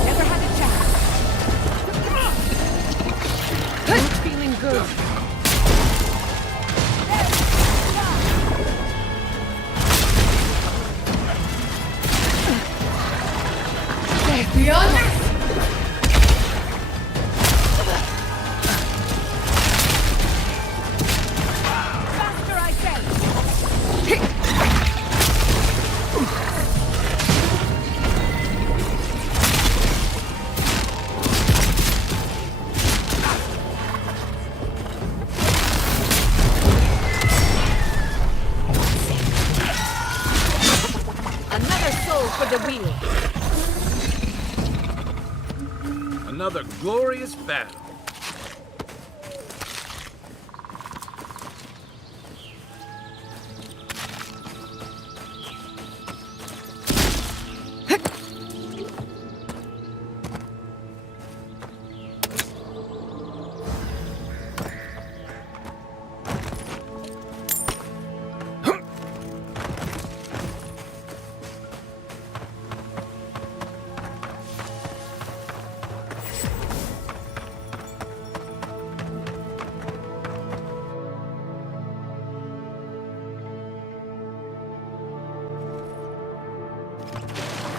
Never had a chance. Not feeling good. Beyond Faster, I say! Another soul for the wheel. Another glorious battle.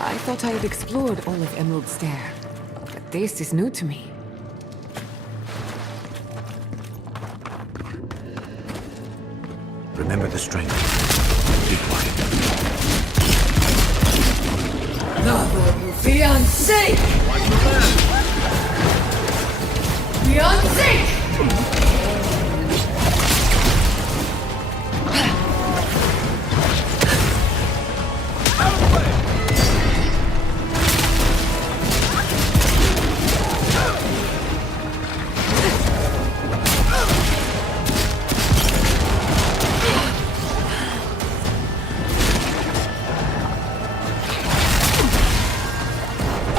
I thought I had explored all of Emerald Stair, but this is new to me. Remember the strength. Be quiet. Beyond sync! Beyond sync!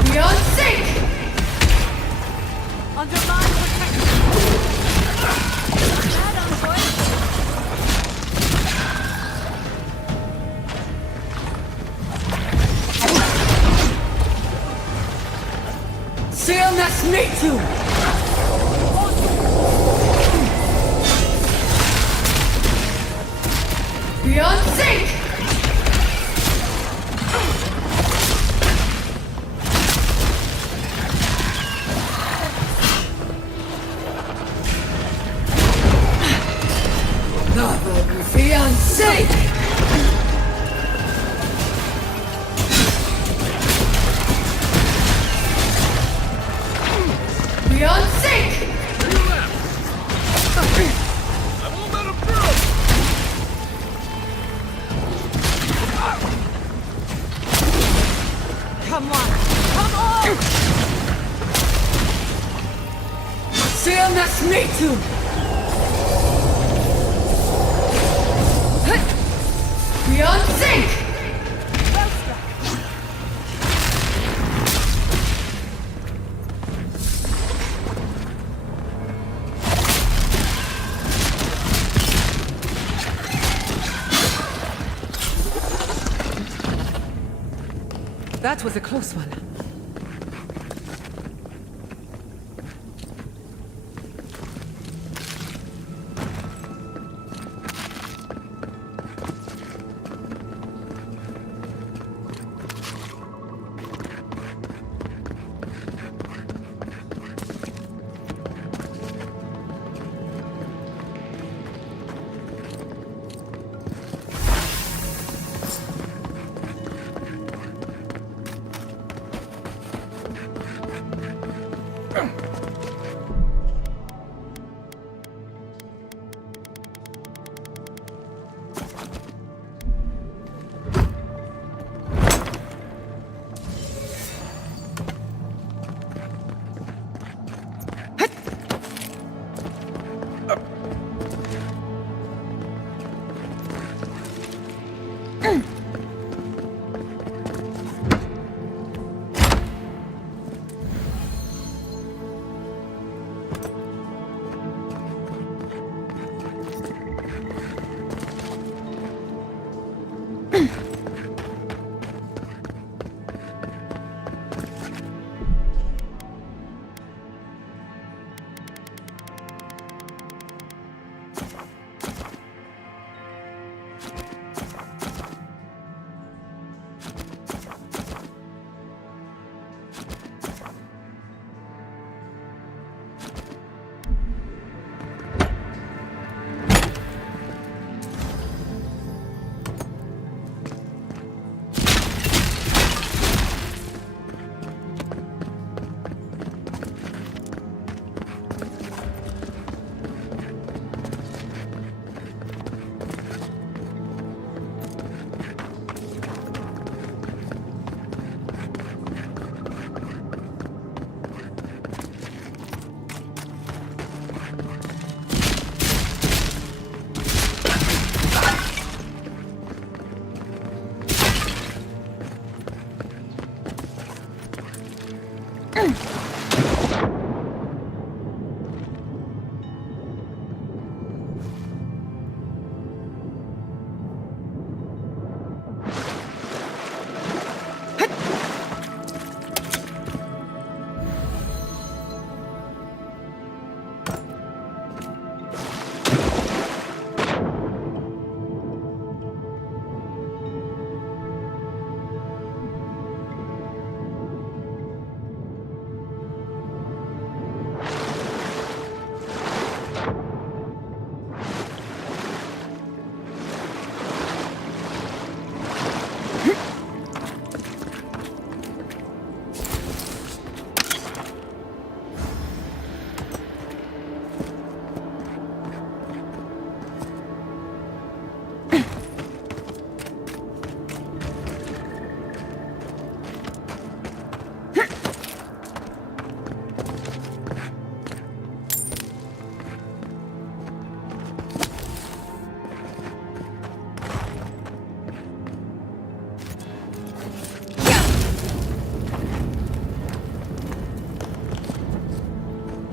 Beyond sync! Under my protection! Seal nas mitu! Beyond sync! Beyond sync! Beyond sync! I won't let him through! Come on! Come on! Seal nas mitu! Beyond sync! That was a close one.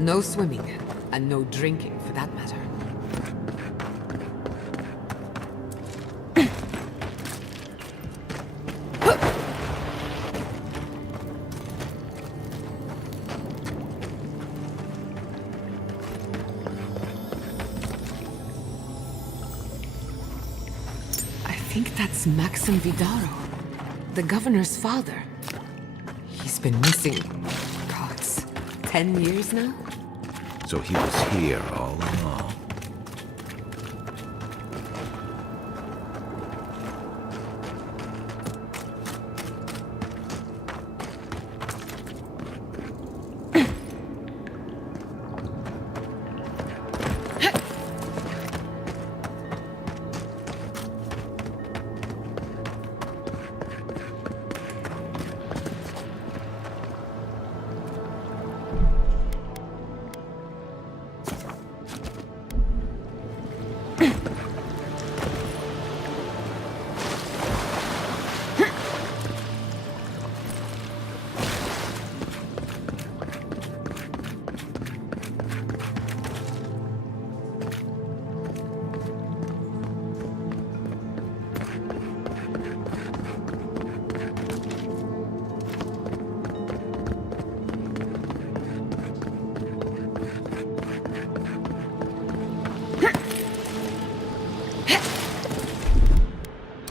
No swimming, and no drinking for that matter. I think that's Maxim Vidaro, the governor's father. He's been missing, gods, 10 years now? So he was here all along.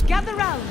Gather round!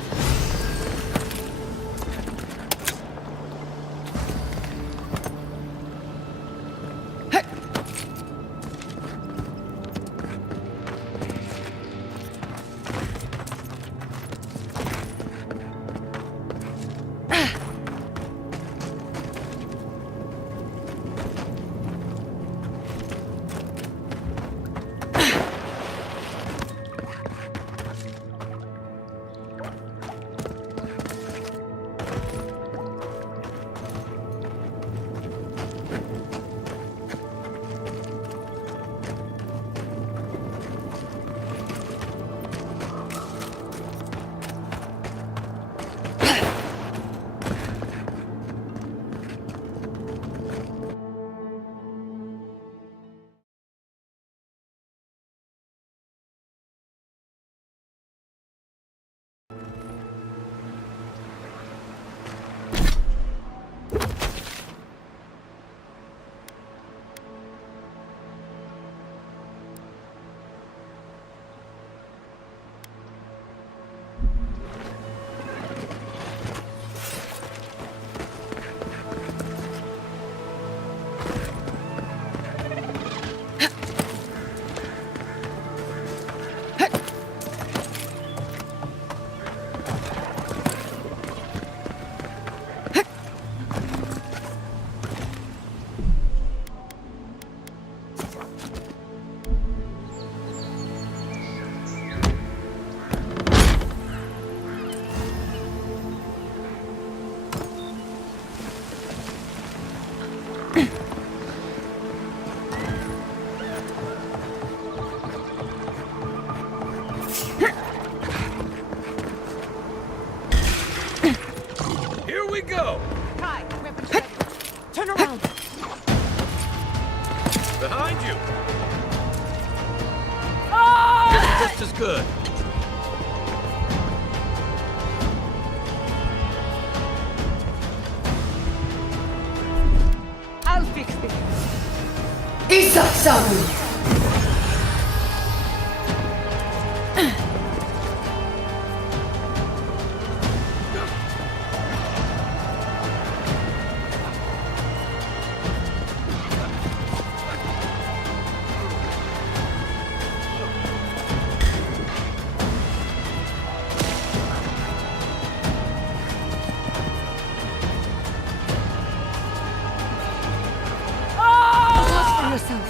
Here we go! Kai, weapons ready. Turn around! Behind you! Ah! Just as good. I'll fix this. Isaksamu! Yourself.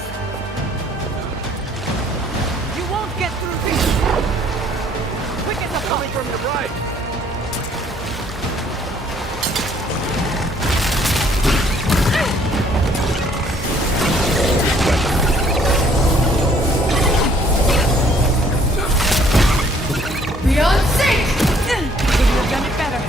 You won't get through this! Quick as a Coming from the right! Beyond sync! Couldn't have done it better.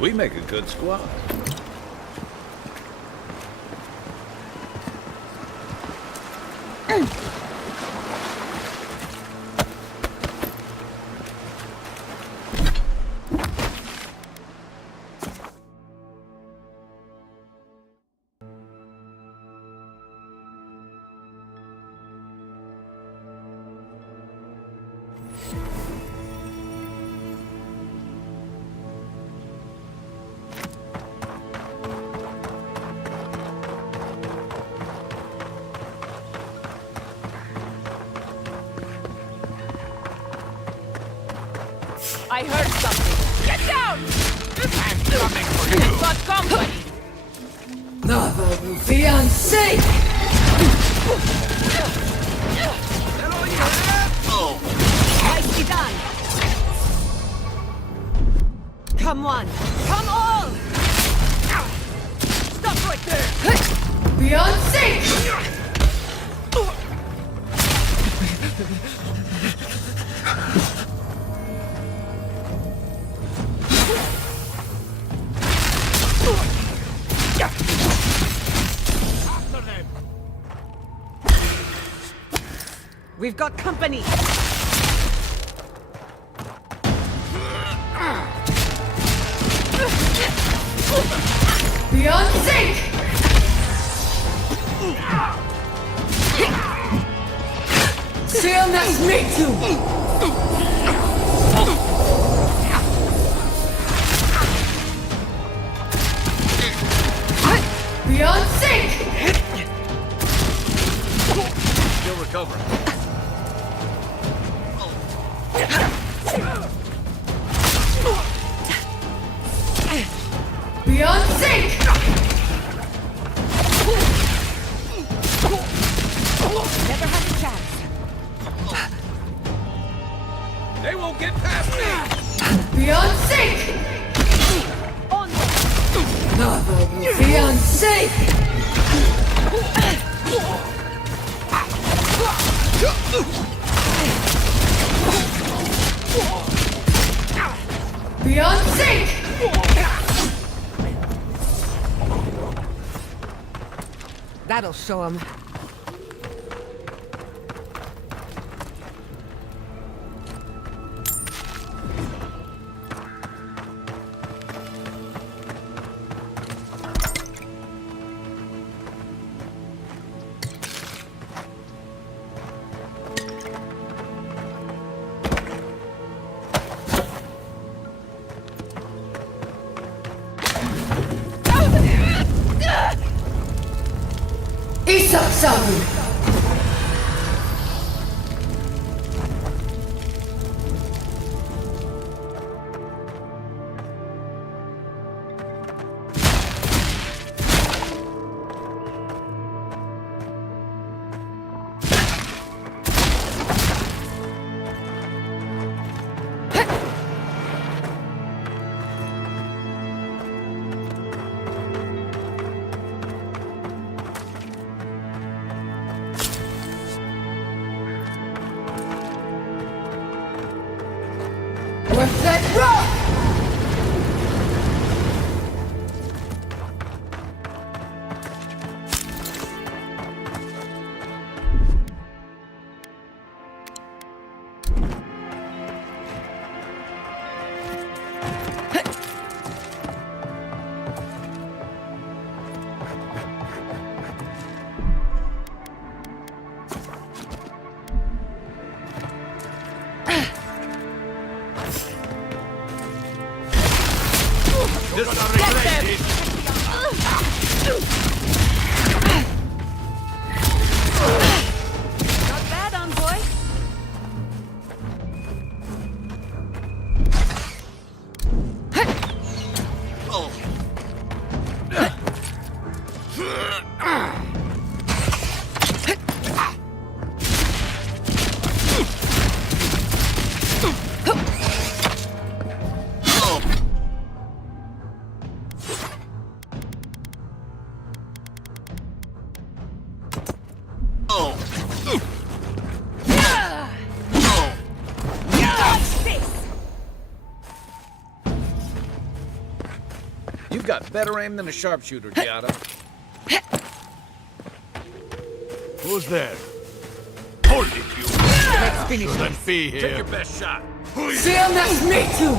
We make a good squad. I heard something. Get down! I'm coming for you. You've got company. Notre fiancé! Nicely done. Come on. Come all! Stop right there! Fiancé! We've got company. Fiancé! Seal nas metu! Fiancé! Still recovering. Fiancé! Never had a chance. They won't get past me! Fiancé! Onward! Notre fiancé! Fiancé! That'll show him. Isaksamu! What's that rock? You've got better aim than a sharpshooter, Giada. Who's there? Hold it, you! Let's finish Shouldn't be here. Take your best shot. Seal nas metu!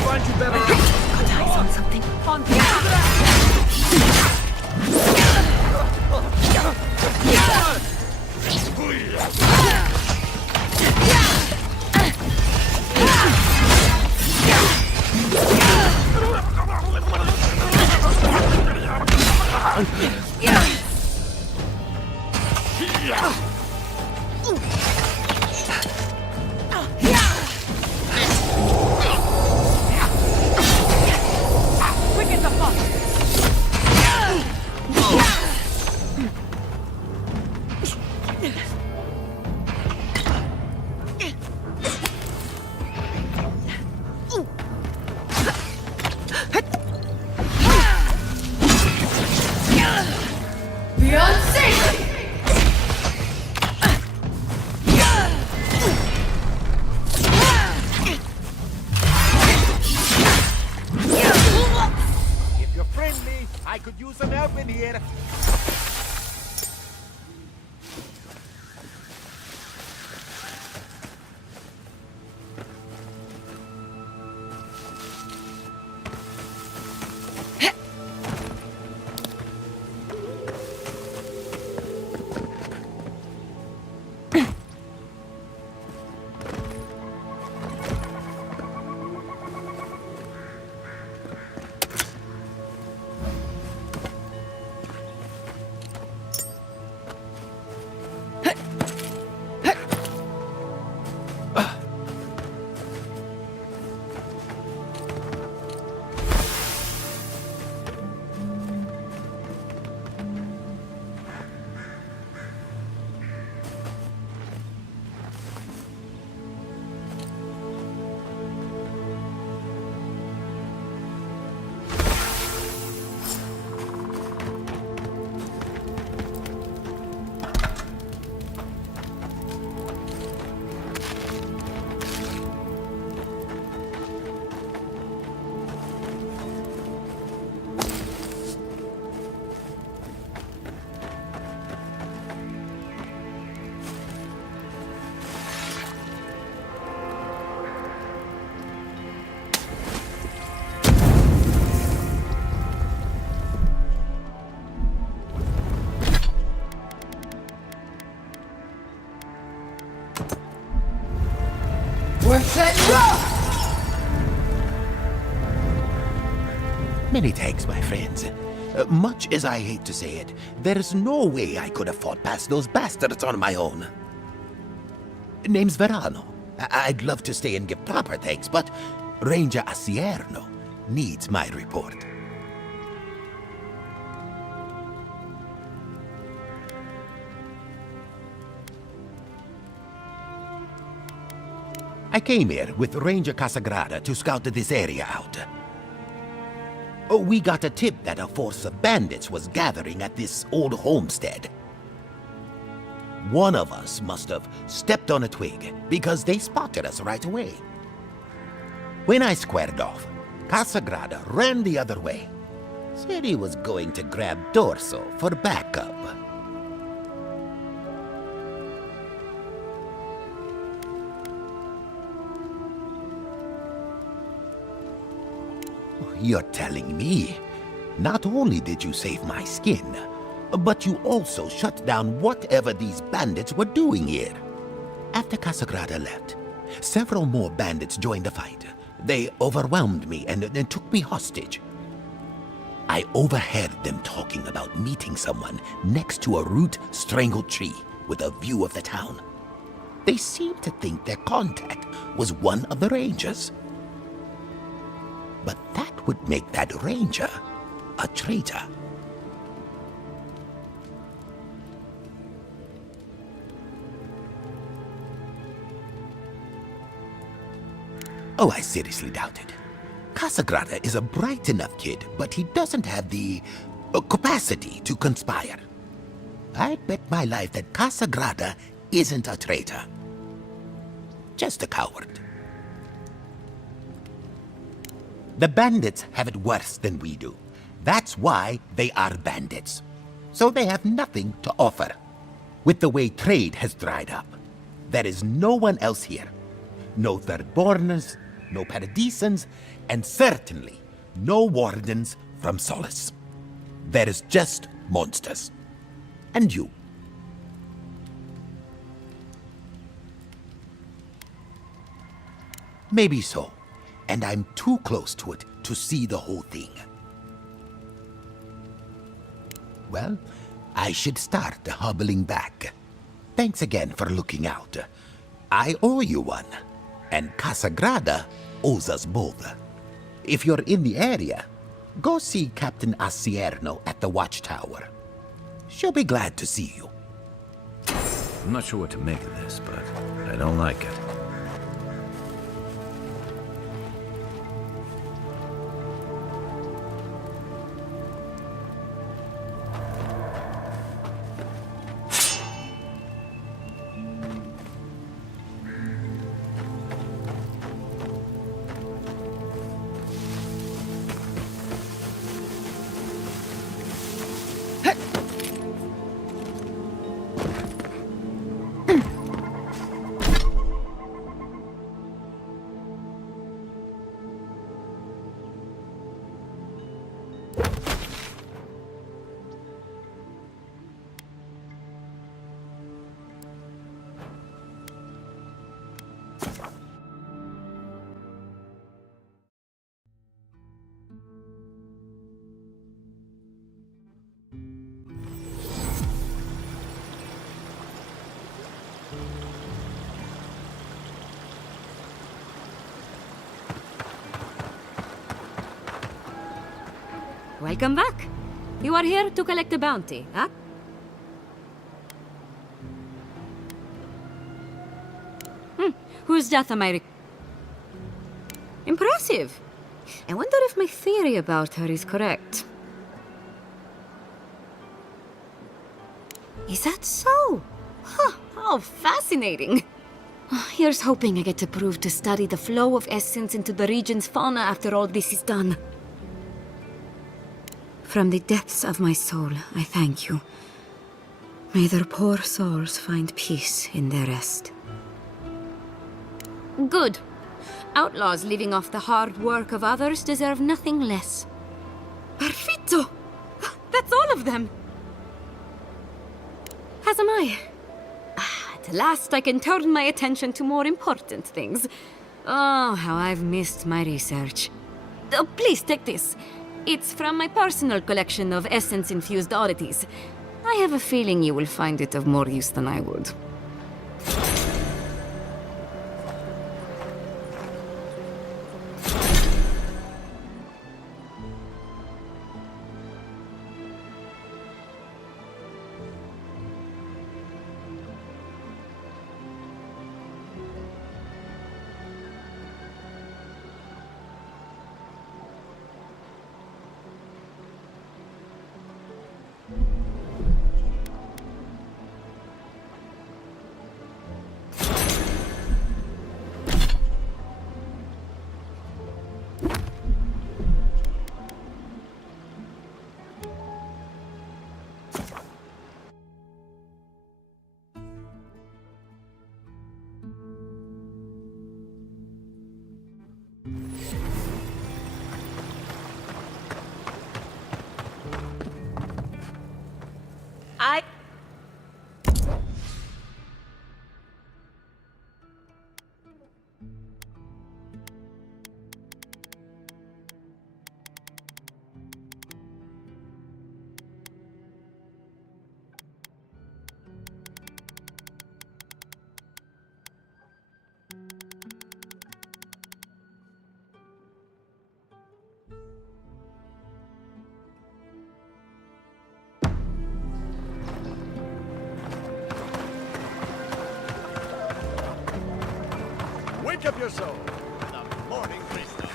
Find you better. Got eyes on something. On quick as a fox. Beyond safety! If you're friendly, I could use some help in here. We're set. Many thanks, my friends. Much as I hate to say it, there's no way I could have fought past those bastards on my own. Name's Verano. I'd love to stay and give proper thanks, but Ranger Asierno needs my report. I came here with Ranger Casagrada to scout this area out. We got a tip that a force of bandits was gathering at this old homestead. One of us must have stepped on a twig because they spotted us right away. When I squared off, Casagrada ran the other way. Said he was going to grab Dorso for backup. You're telling me, not only did you save my skin, but you also shut down whatever these bandits were doing here. After Casagrada left, several more bandits joined the fight. They overwhelmed me and took me hostage. I overheard them talking about meeting someone next to a root-strangled tree with a view of the town. They seemed to think their contact was one of the Rangers. But that would make that ranger a traitor. Oh, I seriously doubt it. Casagrada is a bright enough kid, but he doesn't have the capacity to conspire. I'd bet my life that Casagrada isn't a traitor. Just a coward. The bandits have it worse than we do. That's why they are bandits. So they have nothing to offer. With the way trade has dried up, there is no one else here. No Thirdborners, no Paradisans, and certainly no wardens from Solace. There is just monsters. And you. Maybe so, and I'm too close to it to see the whole thing. Well, I should start hobbling back. Thanks again for looking out. I owe you one, and Casagrada owes us both. If you're in the area, go see Captain Asierno at the watchtower. She'll be glad to see you. I'm not sure what to make of this, but I don't like it. Welcome back. You are here to collect a bounty, huh? Whose death am I Impressive. I wonder if my theory about her is correct. Is that so? Huh, how fascinating. Here's hoping I get to prove to study the flow of essence into the region's fauna after all this is done. From the depths of my soul, I thank you. May their poor souls find peace in their rest. Good. Outlaws living off the hard work of others deserve nothing less. Perfetto! That's all of them! As am I. At last I can turn my attention to more important things. Oh, how I've missed my research. Oh, please take this. It's from my personal collection of essence-infused oddities. I have a feeling you will find it of more use than I would. Make up your soul. The morning crystal.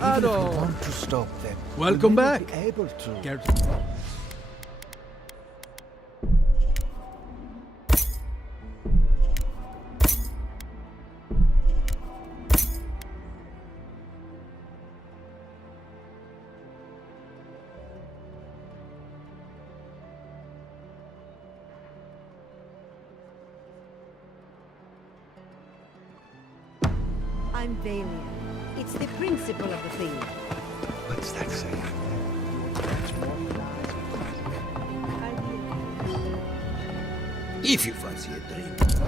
Ado, Want to stop them. welcome we may not back. be able to. Care- I'm Valia. It's the principle of the thing. What's that saying? If you fancy a drink.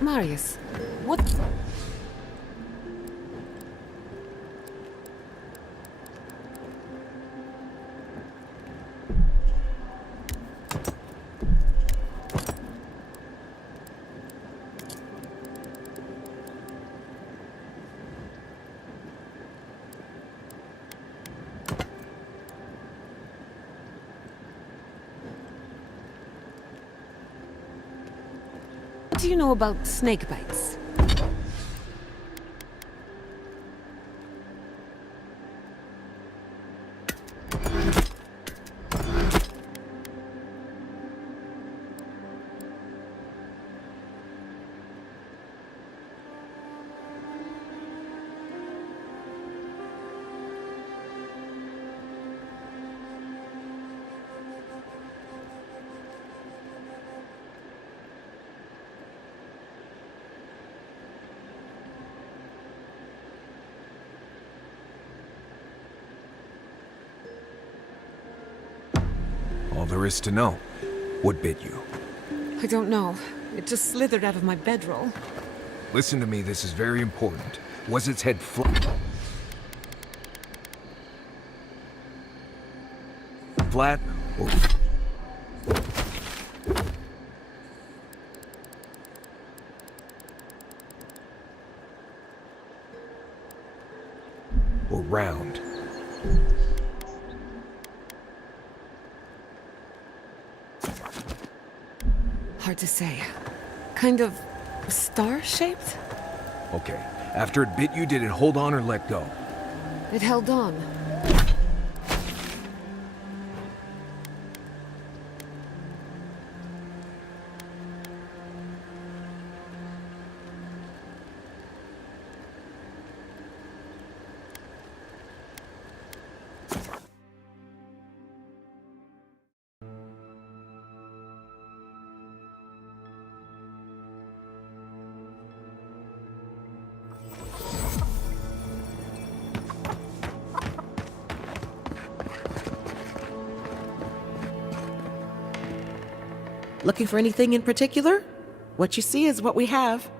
Marius, what... What do you know about snake bites? All there is to know. What bit you? I don't know. It just slithered out of my bedroll. Listen to me, this is very important. Was its head flat or round? Hard to say. Kind of star-shaped? Okay. After it bit you, did it hold on or let go? It held on. Looking for anything in particular? What you see is what we have.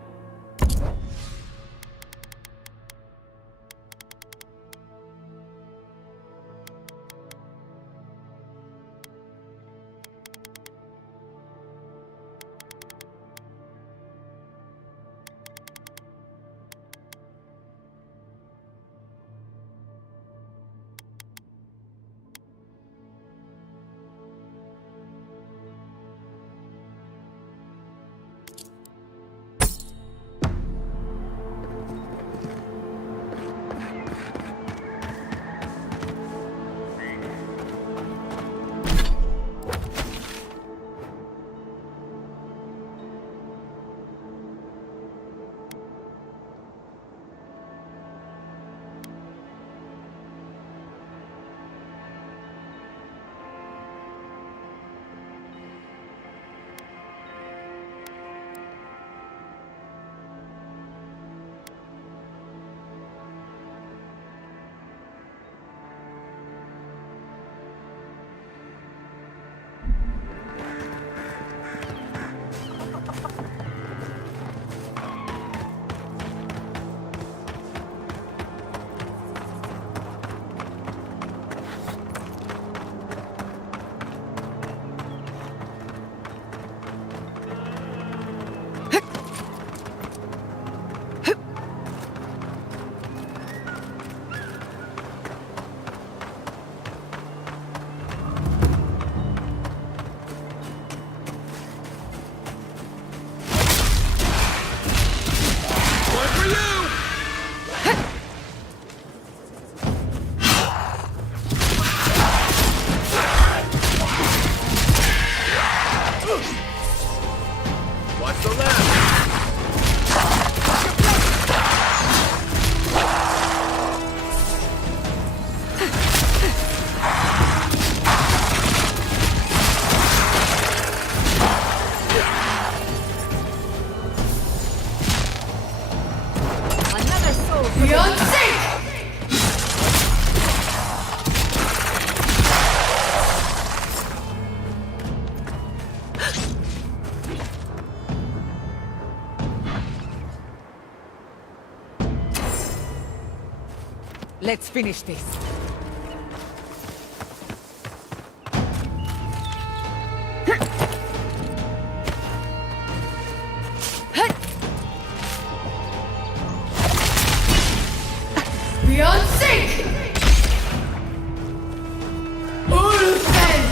Let's finish this. Beyond sync! Ulfen!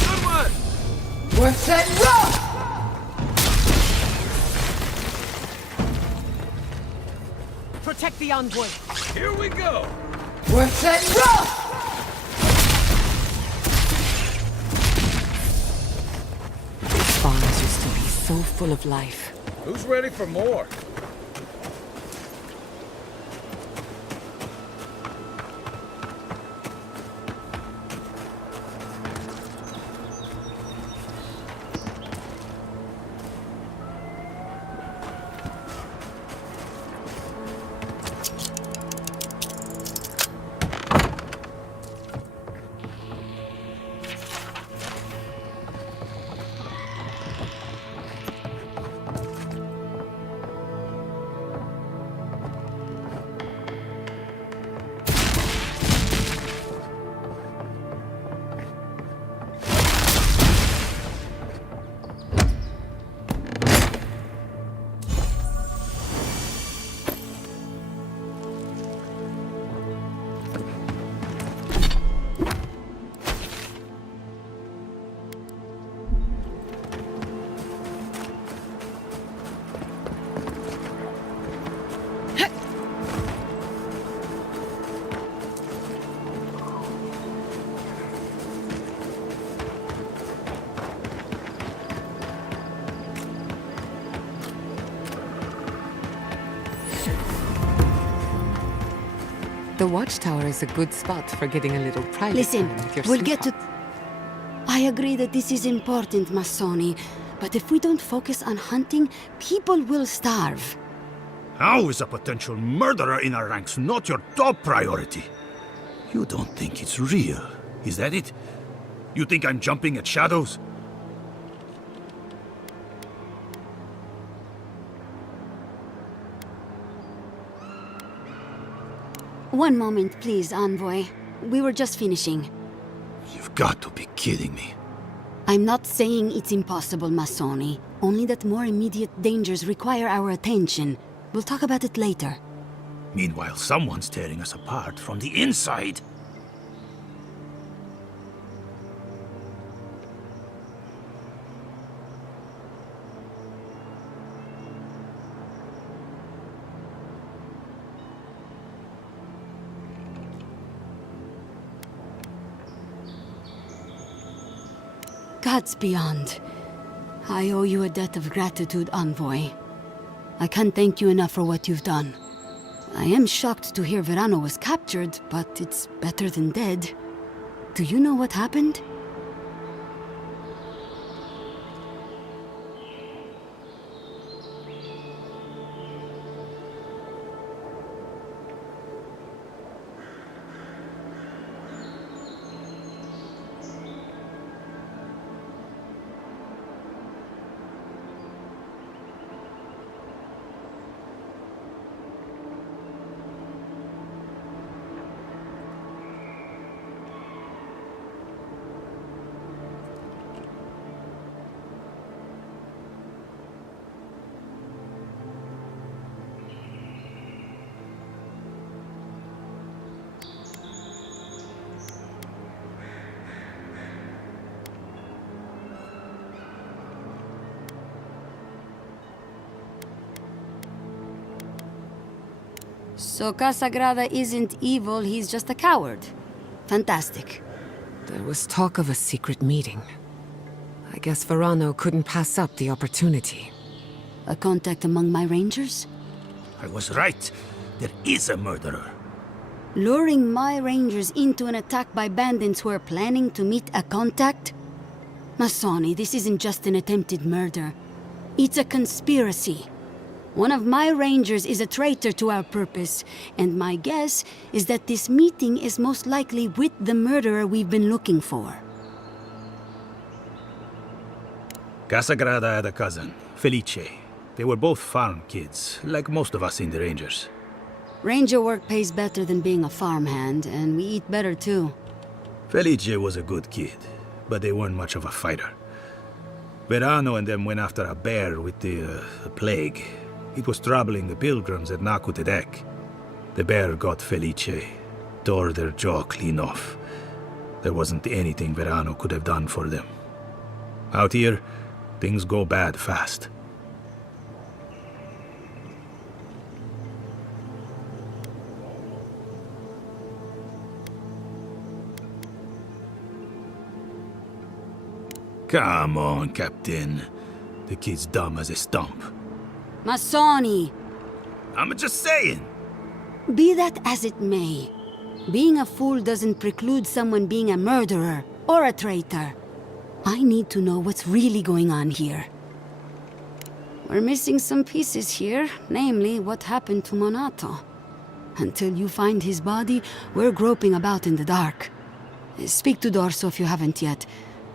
Good one! We're set rock! Protect the envoy. Here we go! We're set rock! These farms used to be so full of life. Who's ready for more? The watchtower is a good spot for getting a little private Listen, time with your we'll get to... sweetheart. I agree that this is important, Masoni. But if we don't focus on hunting, people will starve. How is a potential murderer in our ranks not your top priority? You don't think it's real, is that it? You think I'm jumping at shadows? One moment, please, Envoy. We were just finishing. You've got to be kidding me. I'm not saying it's impossible, Masoni. Only that more immediate dangers require our attention. We'll talk about it later. Meanwhile, someone's tearing us apart from the inside. Gods beyond. I owe you a debt of gratitude, Envoy. I can't thank you enough for what you've done. I am shocked to hear Verano was captured, but it's better than dead. Do you know what happened? So Casagrada isn't evil, he's just a coward. Fantastic. There was talk of a secret meeting. I guess Verano couldn't pass up the opportunity. A contact among my rangers? I was right. There is a murderer. Luring my rangers into an attack by bandits who are planning to meet a contact? Masoni, this isn't just an attempted murder. It's a conspiracy. One of my rangers is a traitor to our purpose, and my guess is that this meeting is most likely with the murderer we've been looking for. Casagrada had a cousin, Felice. They were both farm kids, like most of us in the Rangers. Ranger work pays better than being a farmhand, and we eat better too. Felice was a good kid, but they weren't much of a fighter. Verano and them went after a bear with the plague. It was troubling the pilgrims at Nakutedek. The bear got Felice, tore their jaw clean off. There wasn't anything Verano could have done for them. Out here, things go bad fast. Come on, Captain. The kid's dumb as a stump. Masoni! I'm just saying. Be that as it may, being a fool doesn't preclude someone being a murderer or a traitor. I need to know what's really going on here. We're missing some pieces here, namely what happened to Monato. Until you find his body, we're groping about in the dark. Speak to Dorso if you haven't yet.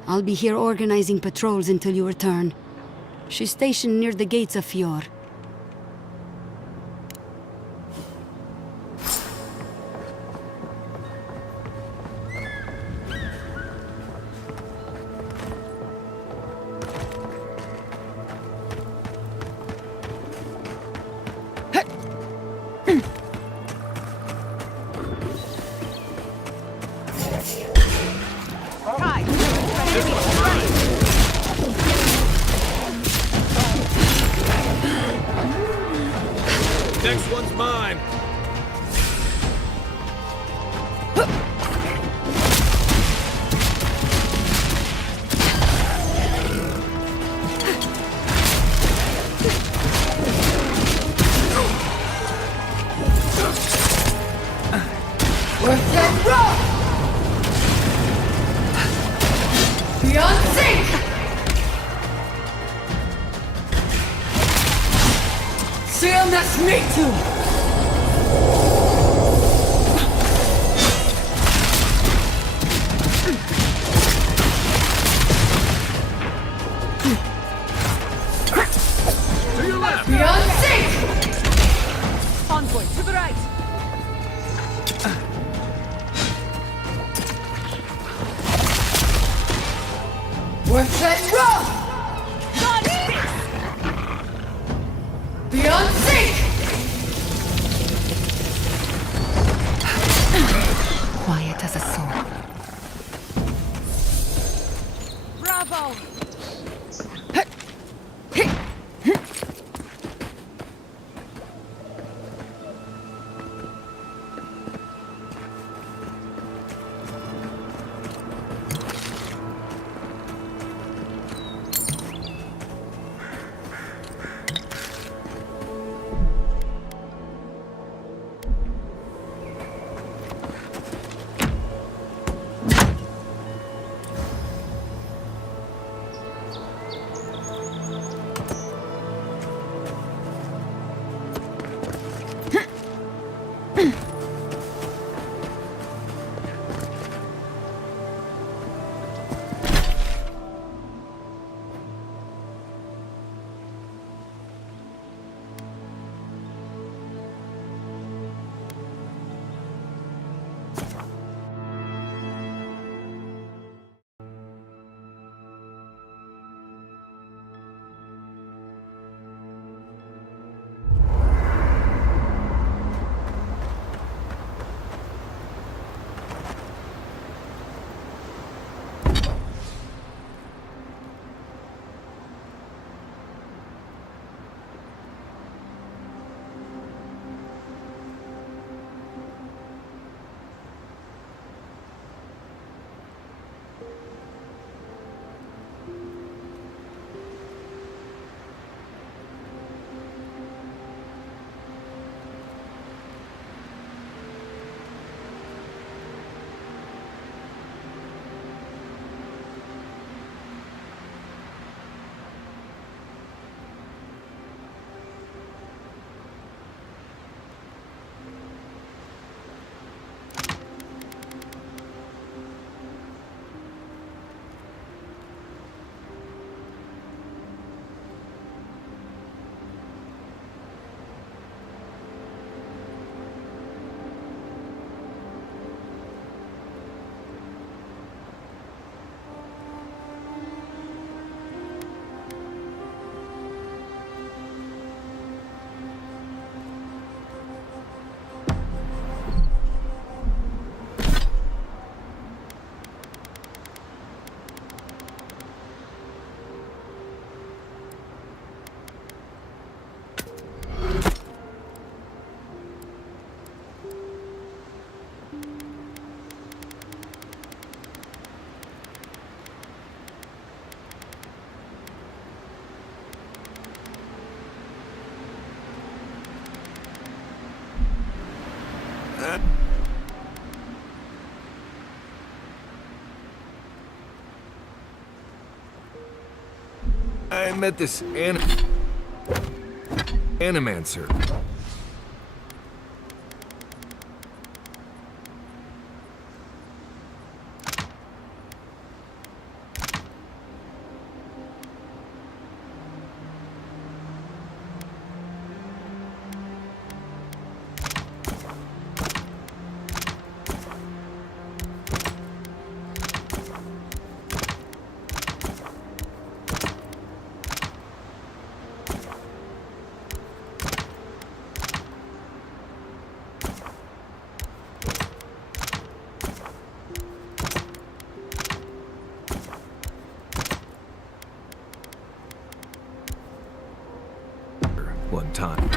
I'll be here organizing patrols until you return. She's stationed near the gates of Fior. Next one's mine. Worth that rock! Beyond sync! CMS me too! To your left! Beyond sync! Envoy, to the right! Worth that rock! Beyond sync! I met this Animancer. One time.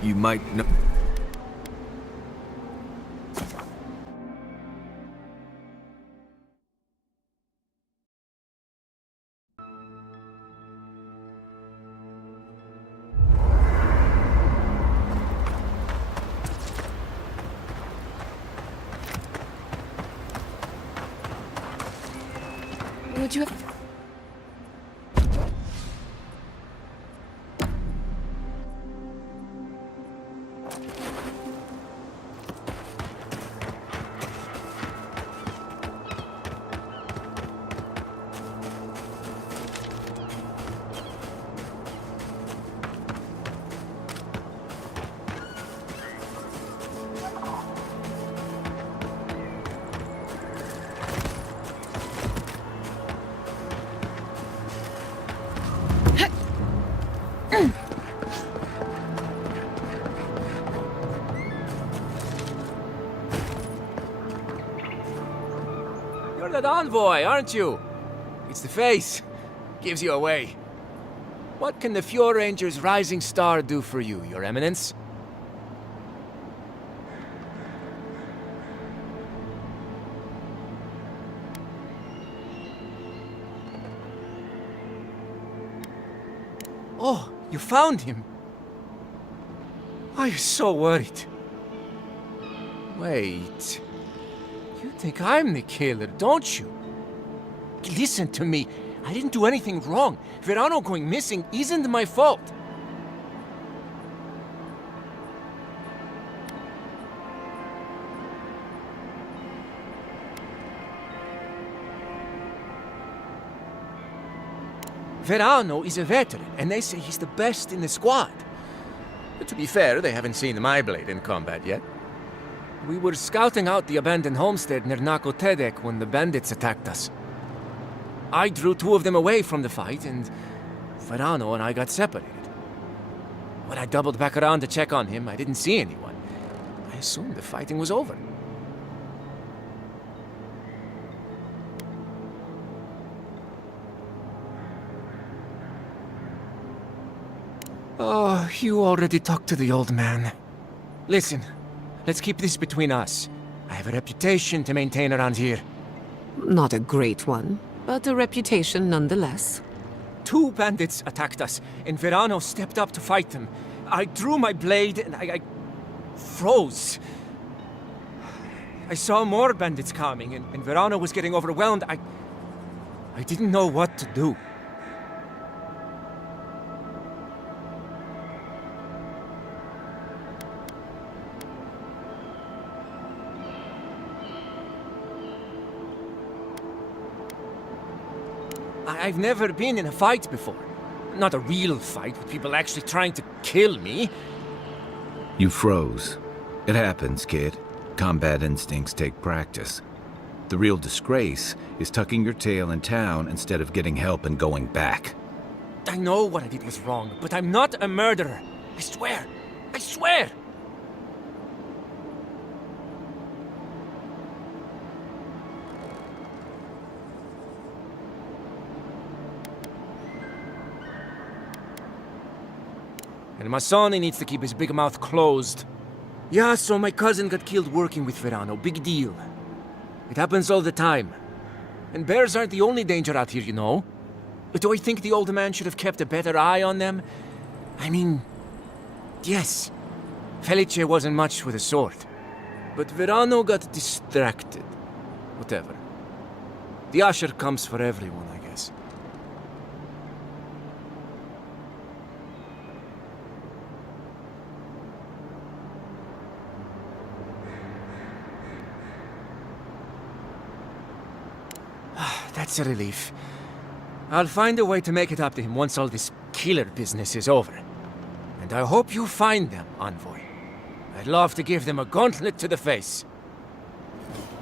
You might know. Would you have... You're that envoy, aren't you? It's the face. Gives you away. What can the Fjord Ranger's Rising Star do for you, Your Eminence? Oh, you found him. I was so worried. Wait. You think I'm the killer, don't you? Listen to me. I didn't do anything wrong. Verano going missing isn't my fault. Verano is a veteran, and they say he's the best in the squad. But to be fair, they haven't seen my blade in combat yet. We were scouting out the abandoned homestead near Nakotedek when the bandits attacked us. I drew 2 of them away from the fight, and Verano and I got separated. When I doubled back around to check on him, I didn't see anyone. I assumed the fighting was over. Oh, you already talked to the old man. Listen, let's keep this between us. I have a reputation to maintain around here. Not a great one, but a reputation nonetheless. 2 bandits attacked us, and Verano stepped up to fight them. I drew my blade, and I froze. I saw more bandits coming, and Verano was getting overwhelmed. I didn't know what to do. I've never been in a fight before. Not a real fight with people actually trying to kill me. You froze. It happens, kid. Combat instincts take practice. The real disgrace is tucking your tail in town instead of getting help and going back. I know what I did was wrong, but I'm not a murderer. I swear. I swear! And Masoni needs to keep his big mouth closed. Yeah, so my cousin got killed working with Verano. Big deal. It happens all the time. And bears aren't the only danger out here, you know. But do I think the old man should have kept a better eye on them? I mean, yes. Felice wasn't much with a sword. But Verano got distracted. Whatever. The usher comes for everyone, I guess. That's a relief. I'll find a way to make it up to him once all this killer business is over. And I hope you find them, Envoy. I'd love to give them a gauntlet to the face.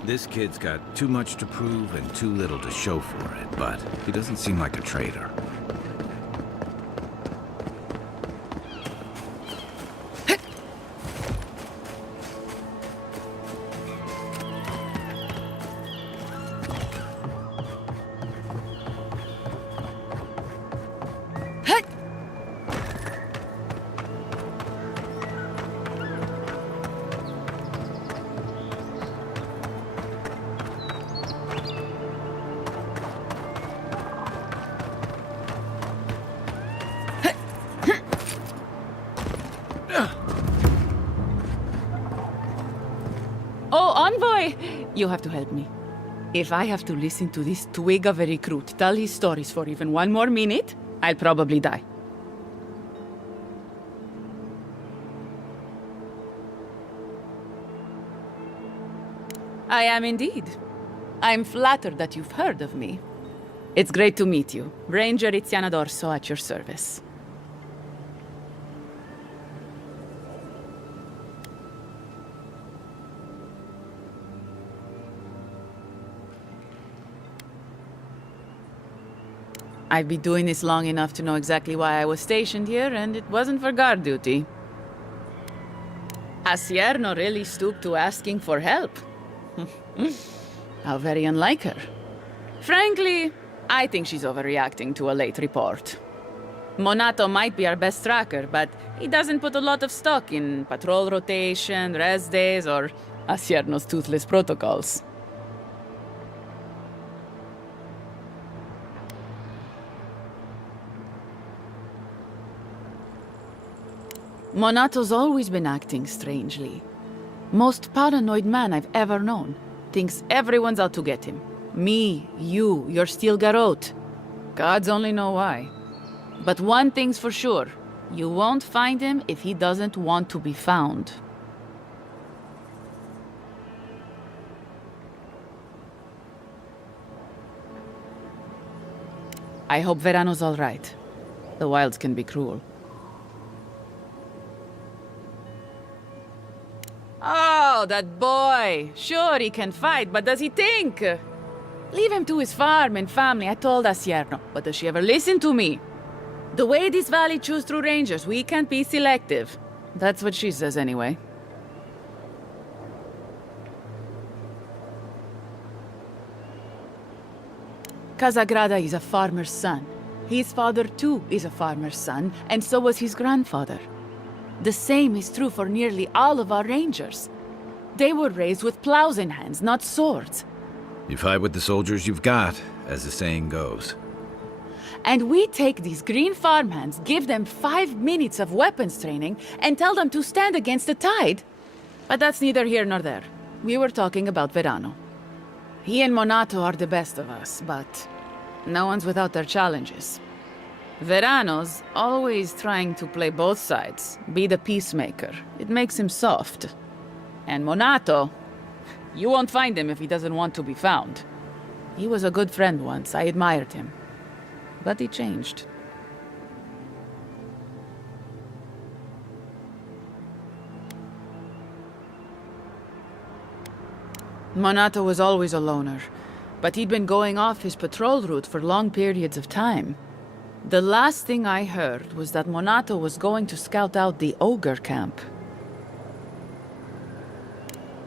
This kid's got too much to prove and too little to show for it, but he doesn't seem like a traitor. Oh, Envoy! You have to help me. If I have to listen to this twig of a recruit tell his stories for even 1 more minute, I'll probably die. I am indeed. I'm flattered that you've heard of me. It's great to meet you. Ranger Iziana D'Orso at your service. I've been doing this long enough to know exactly why I was stationed here, and it wasn't for guard duty. Asierno really stooped to asking for help. How very unlike her. Frankly, I think she's overreacting to a late report. Monato might be our best tracker, but he doesn't put a lot of stock in patrol rotation, rest days, or Asierno's toothless protocols. Monato's always been acting strangely. Most paranoid man I've ever known. Thinks everyone's out to get him. Me, you, your steel garrote. Gods only know why. But one thing's for sure. You won't find him if he doesn't want to be found. I hope Verano's all right. The wilds can be cruel. Oh, that boy! Sure, he can fight, but does he think? Leave him to his farm and family, I told Asierno. But does she ever listen to me? The way this valley chews through rangers, we can't be selective. That's what she says anyway. Casagrada is a farmer's son. His father too is a farmer's son, and so was his grandfather. The same is true for nearly all of our rangers. They were raised with plows in hands, not swords. You fight with the soldiers you've got, as the saying goes. And we take these green farmhands, give them 5 minutes of weapons training, and tell them to stand against the tide? But that's neither here nor there. We were talking about Verano. He and Monato are the best of us, but no one's without their challenges. Verano's always trying to play both sides, be the peacemaker. It makes him soft. And Monato, you won't find him if he doesn't want to be found. He was a good friend once, I admired him. But he changed. Monato was always a loner, but he'd been going off his patrol route for long periods of time. The last thing I heard was that Monato was going to scout out the ogre camp.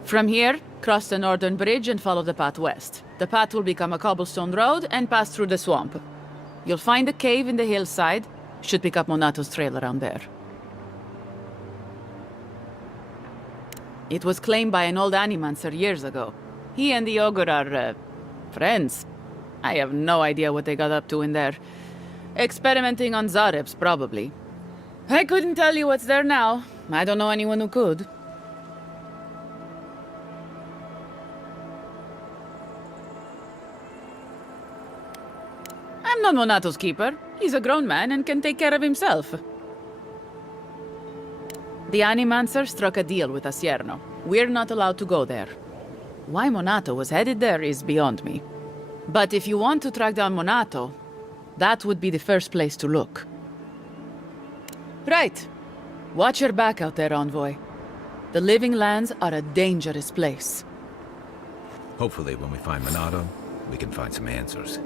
From here, cross the northern bridge and follow the path west. The path will become a cobblestone road and pass through the swamp. You'll find a cave in the hillside. Should pick up Monato's trail around there. It was claimed by an old animancer years ago. He and the ogre are, friends. I have no idea what they got up to in there. Experimenting on Zarebs, probably. I couldn't tell you what's there now. I don't know anyone who could. I'm not Monato's keeper. He's a grown man and can take care of himself. The Animancer struck a deal with Asierno. We're not allowed to go there. Why Monato was headed there is beyond me. But if you want to track down Monato, that would be the first place to look. Right. Watch your back out there, Envoy. The Living Lands are a dangerous place. Hopefully when we find Monato, we can find some answers.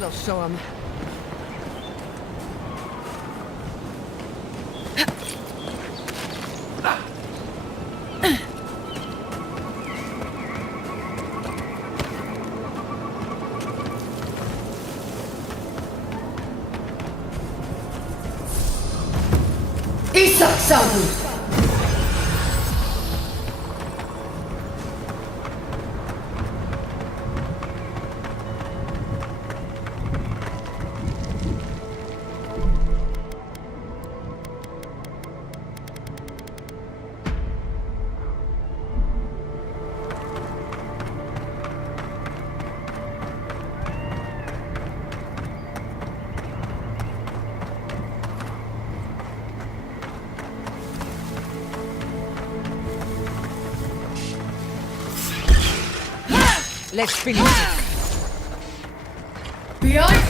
That'll show him. Isak Sabu! Let's finish it. Beyond!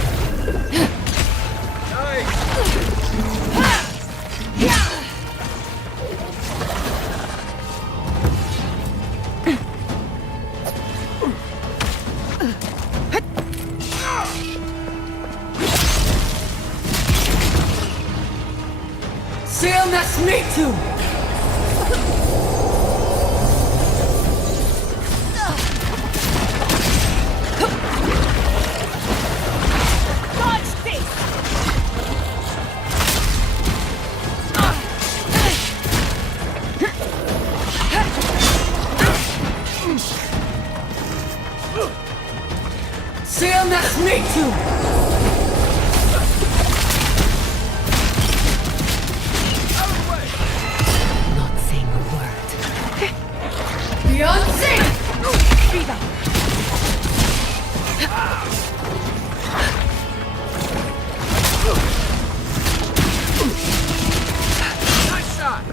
Seal nas mitu! Seal nas mitu! Not saying a word. Beyonce! Viva! Nice shot!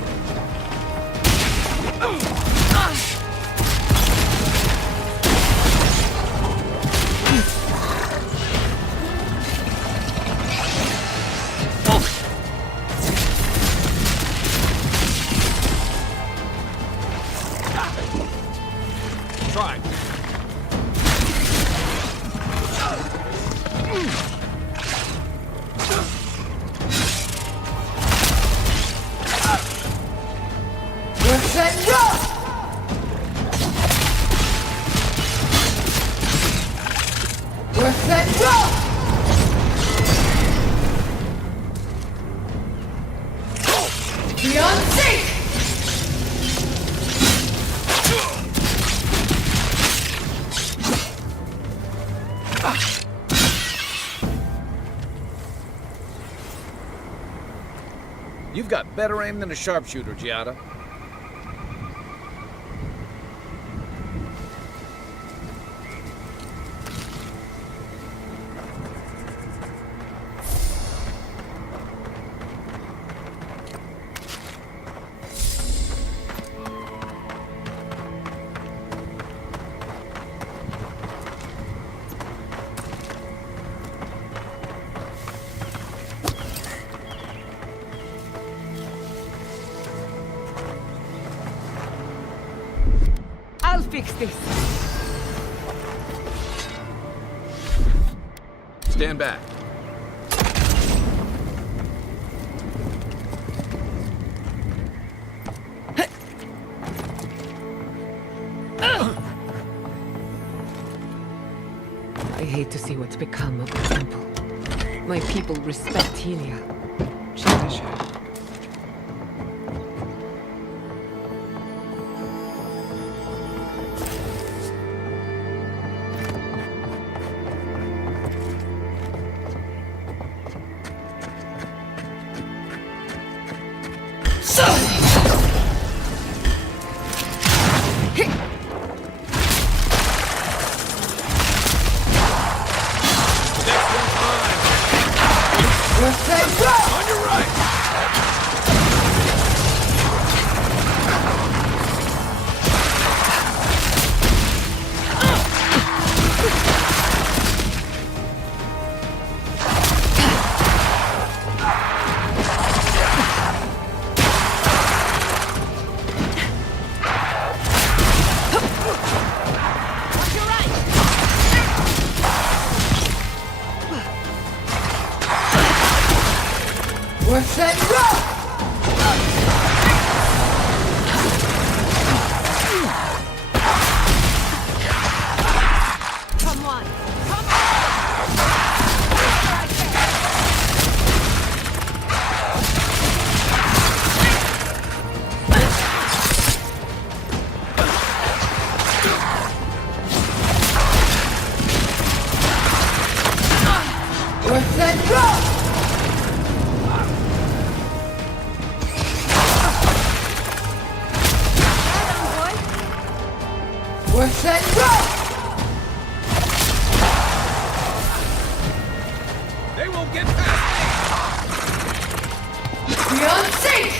Try. We're set, go! We're set, go! Beyonce! You've got better aim than a sharpshooter, Giada. I'll fix this. Stand back. I hate to see what's become of the temple. My people respect Helia. Cherish her. We're set, go! On your right! Come on! They won't get past me! Beyond sync!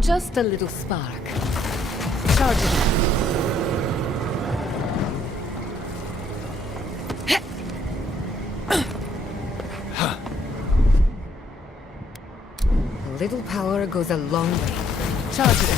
Just a little spark. Charge it. A little power goes a long way. Charge it.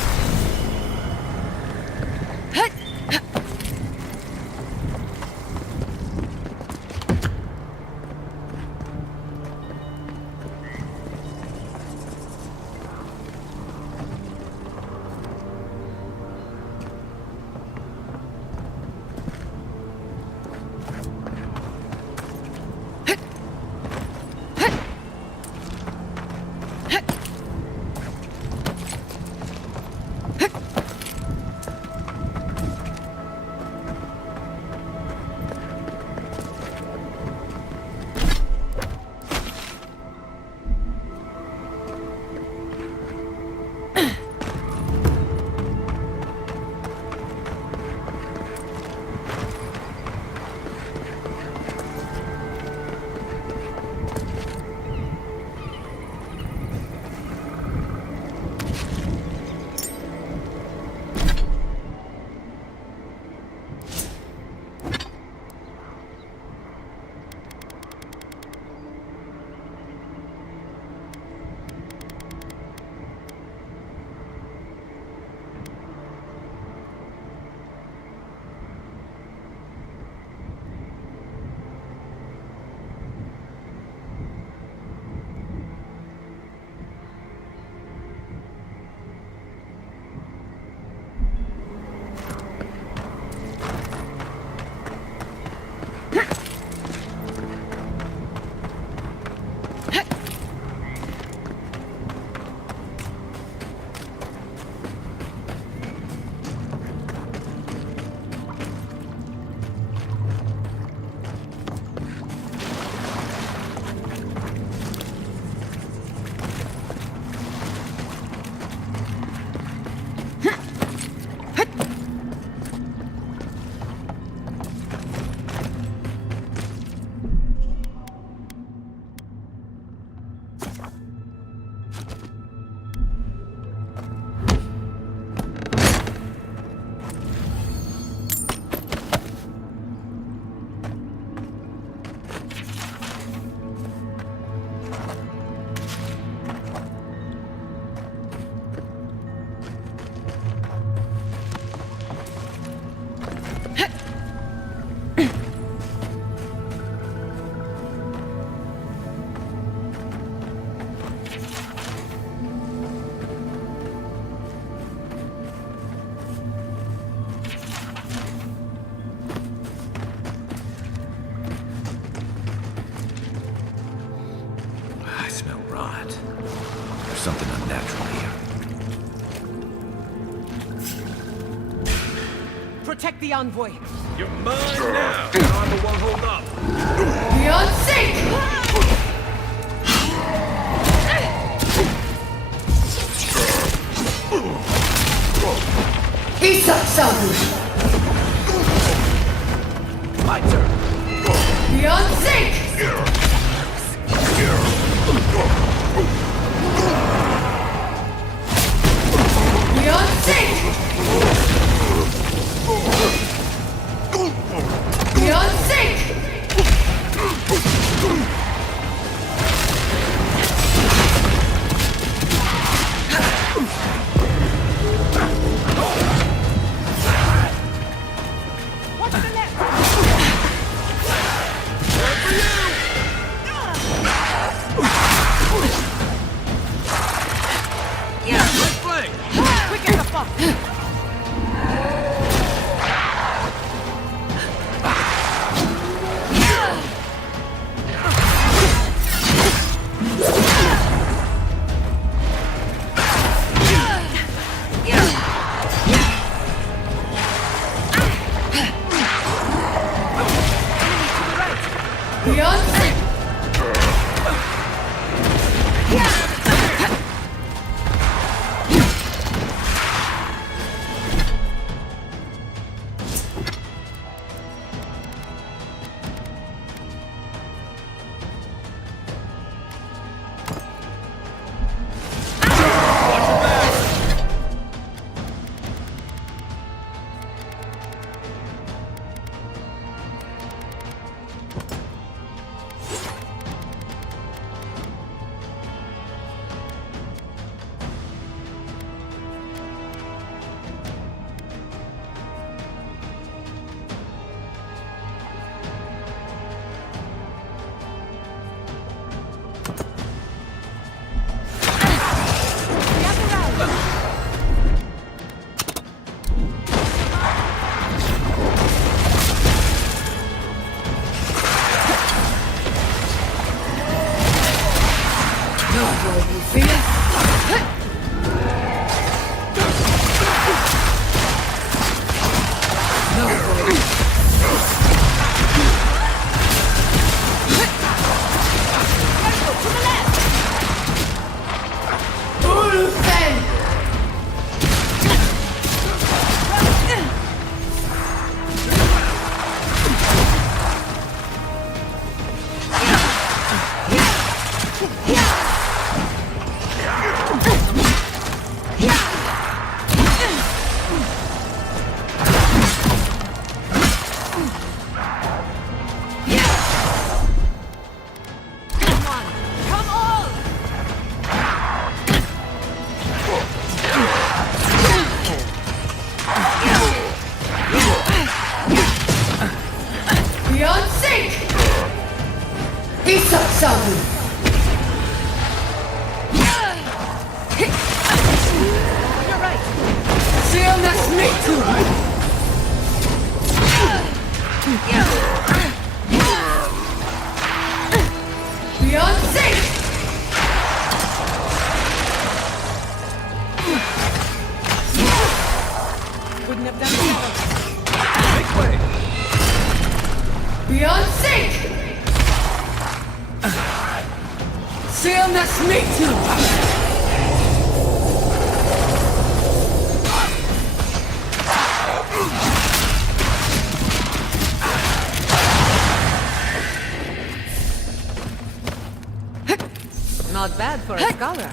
natural here. Protect the envoy. You're mine now. I'm the one hold up. Beyond sync! My turn. Beyond sync! Beyond sync! Beyond sync! Quick as a fuck! Beyond sync! Beyond sync! Isatsamu! You're right! Sealness Mitsu! Beyond sync! Couldn't have done better. Make way! Beyond sync! Sealness Mitsu! Not bad for a scholar.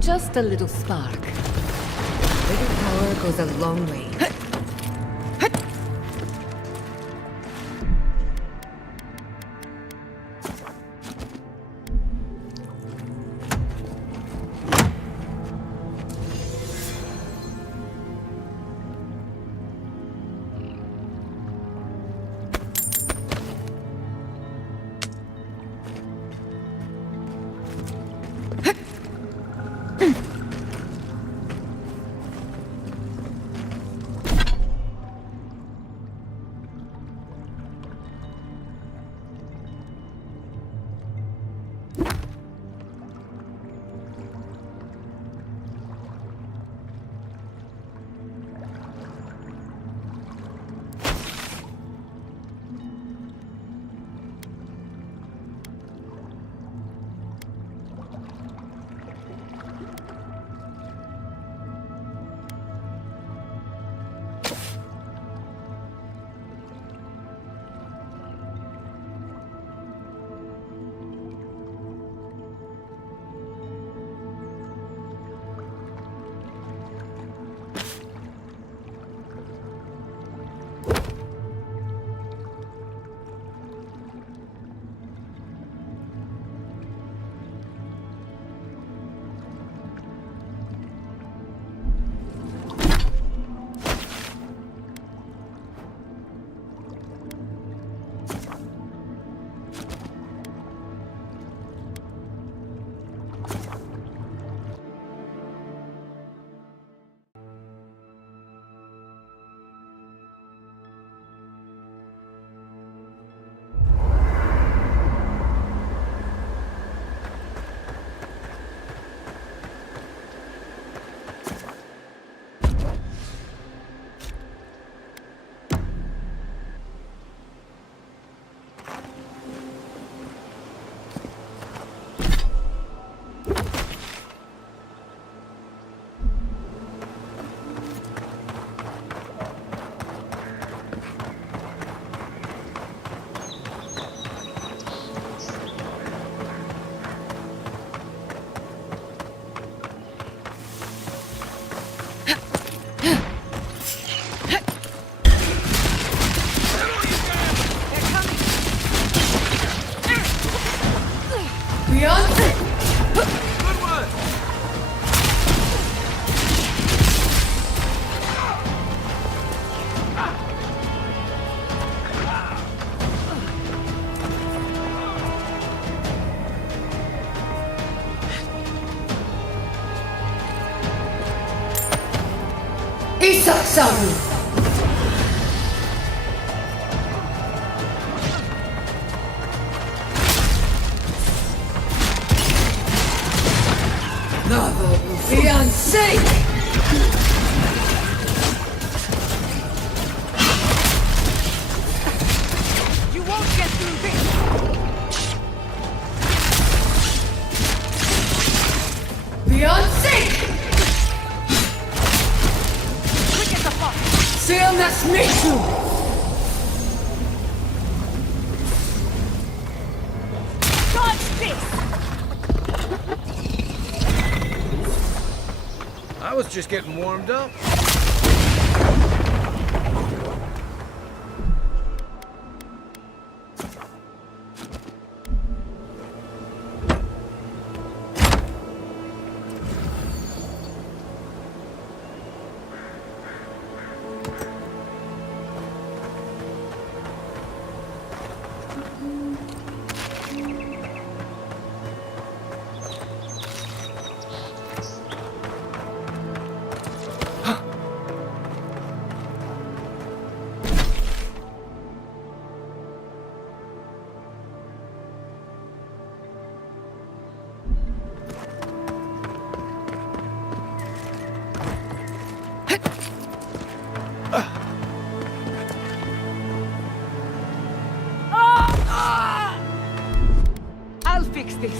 Just a little spark. Little power goes a long way. Isaksaru! Another will be unsafe! You won't get through this! Beyond safe! Seal nas Mitsu! Dodge this! I was just getting warmed up. I'll fix this.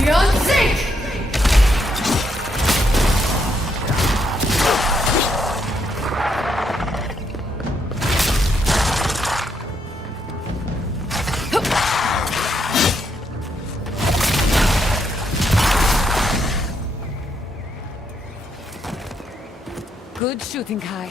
Fiancé! Good shooting, Kai.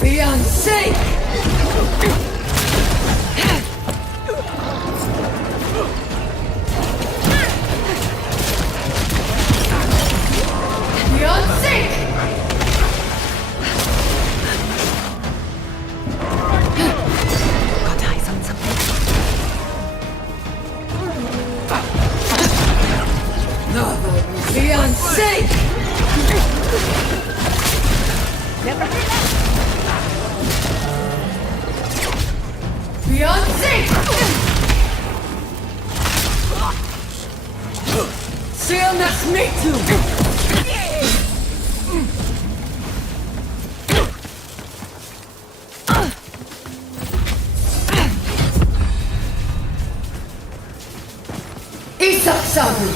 Fiancé! Fiancé! Got eyes on something. Fiancé! Never Fiancé! Seal nas mitu! Isak Sabu!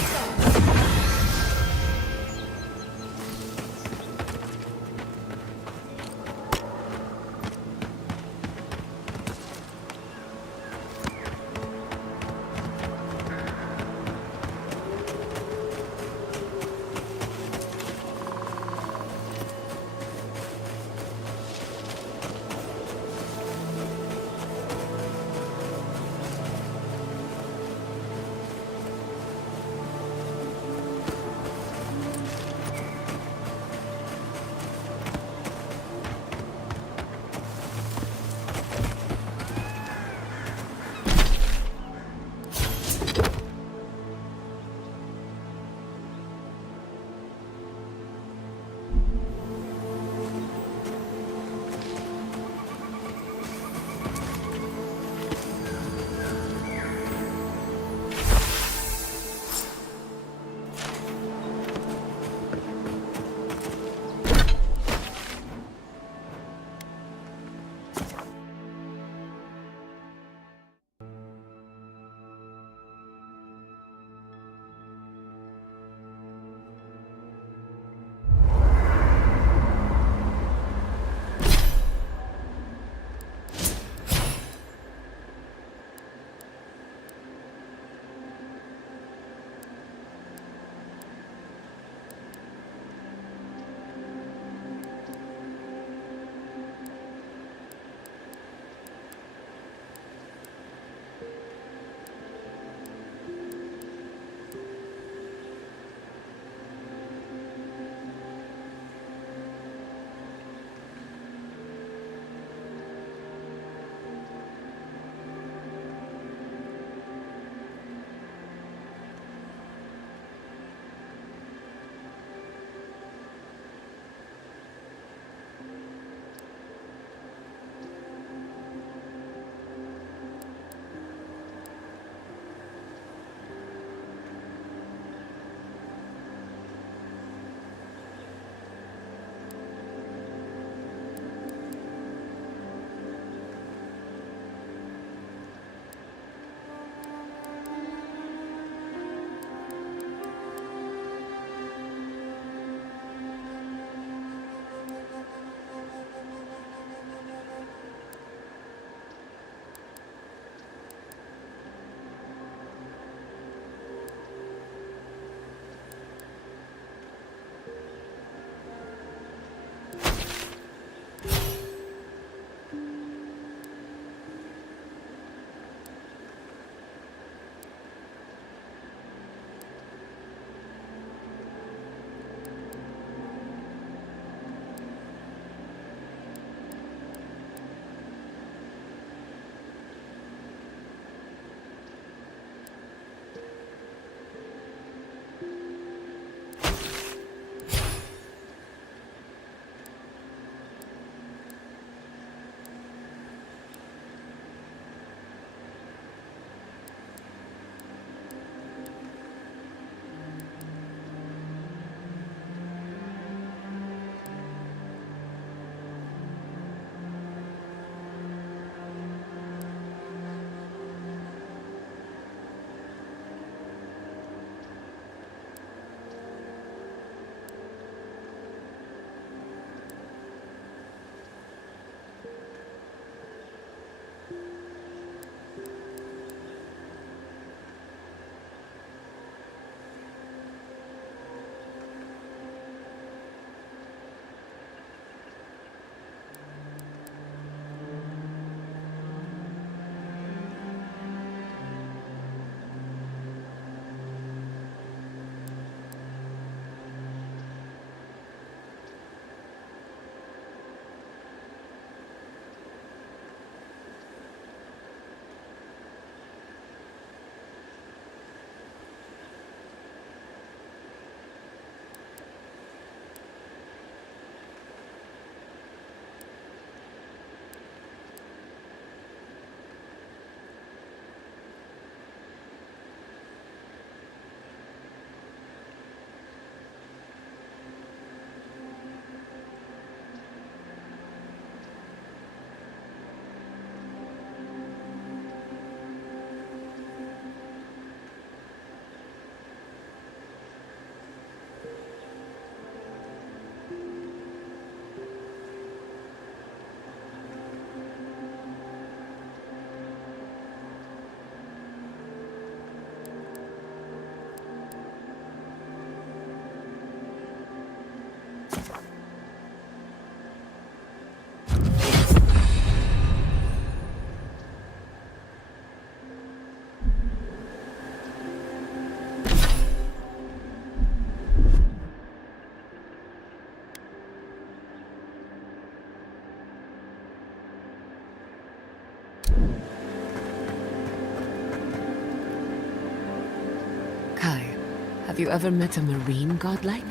Have you ever met a marine godlike?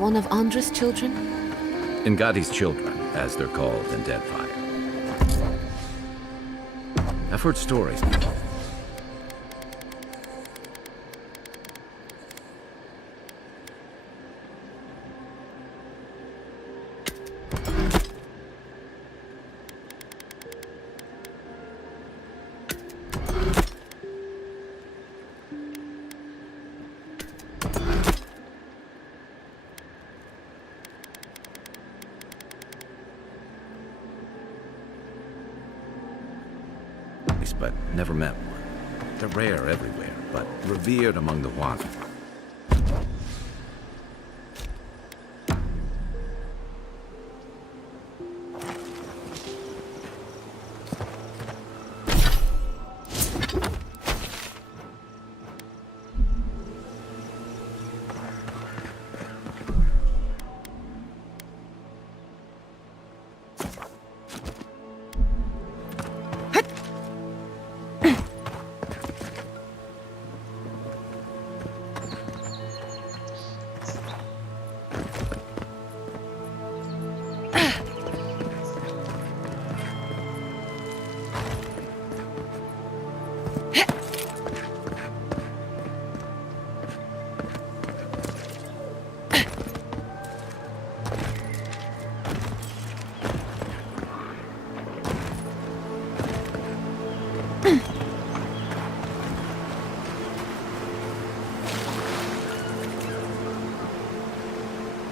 One of Andra's children? Ngadi's children, as they're called in Deadfire. I've heard stories. But never met one. They're rare everywhere, but revered among the Waza.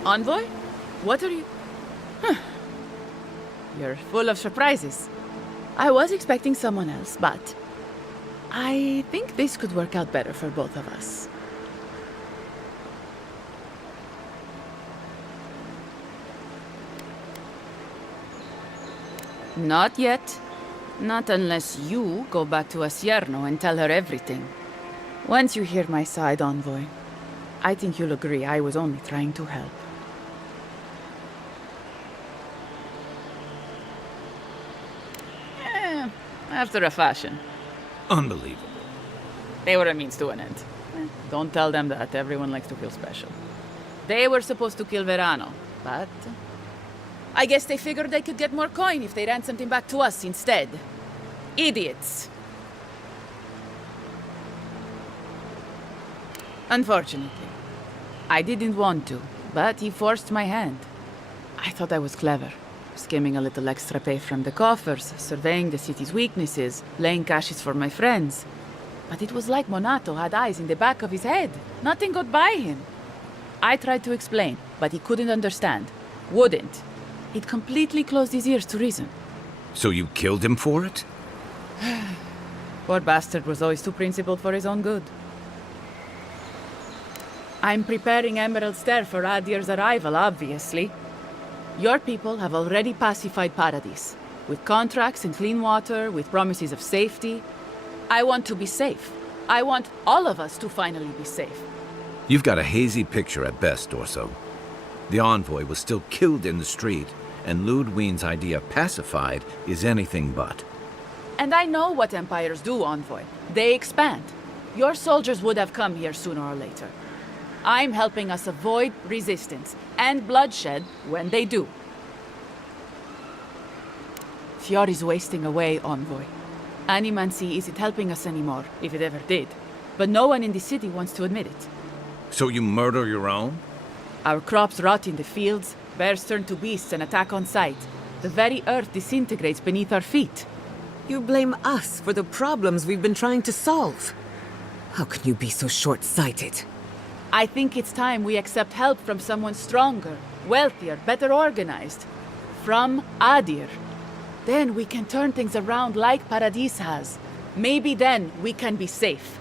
Envoy? What are you... Huh. You're full of surprises. I was expecting someone else, but... I think this could work out better for both of us. Not yet. Not unless you go back to Asierno and tell her everything. Once you hear my side, Envoy, I think you'll agree I was only trying to help. After a fashion. Unbelievable. They were a means to an end. Don't tell them that. Everyone likes to feel special. They were supposed to kill Verano, but... I guess they figured they could get more coin if they ransomed him back to us instead. Idiots. Unfortunately. I didn't want to, but he forced my hand. I thought I was clever. Skimming a little extra pay from the coffers, surveying the city's weaknesses, laying caches for my friends. But it was like Monato had eyes in the back of his head. Nothing got by him. I tried to explain, but he couldn't understand. Wouldn't. He'd completely closed his ears to reason. So you killed him for it? Poor bastard was always too principled for his own good. I'm preparing Emerald Stair for Adir's arrival, obviously. Your people have already pacified Paradis, with contracts and clean water, with promises of safety. I want to be safe. I want all of us to finally be safe. You've got a hazy picture at best, Dorso. The Envoy was still killed in the street, and Ludwine's idea of pacified is anything but. And I know what empires do, Envoy. They expand. Your soldiers would have come here sooner or later. I'm helping us avoid resistance and bloodshed when they do. Fiori's wasting away, Envoy. Animancy isn't helping us anymore, if it ever did. But no one in the city wants to admit it. So you murder your own? Our crops rot in the fields, bears turn to beasts and attack on sight. The very earth disintegrates beneath our feet. You blame us for the problems we've been trying to solve. How can you be so short-sighted? I think it's time we accept help from someone stronger, wealthier, better organized. From Adir. Then we can turn things around like Paradis has. Maybe then we can be safe.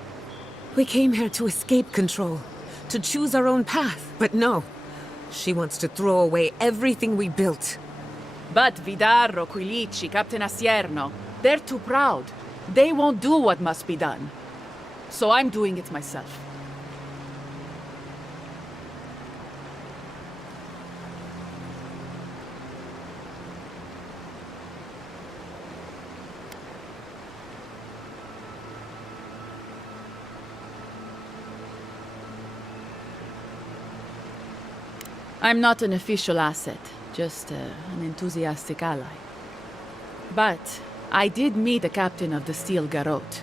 We came here to escape control, to choose our own path, but no. She wants to throw away everything we built. But Vidarro, Quilici, Captain Asierno, they're too proud. They won't do what must be done. So I'm doing it myself. I'm not an official asset, just an enthusiastic ally. But I did meet the captain of the Steel Garrote.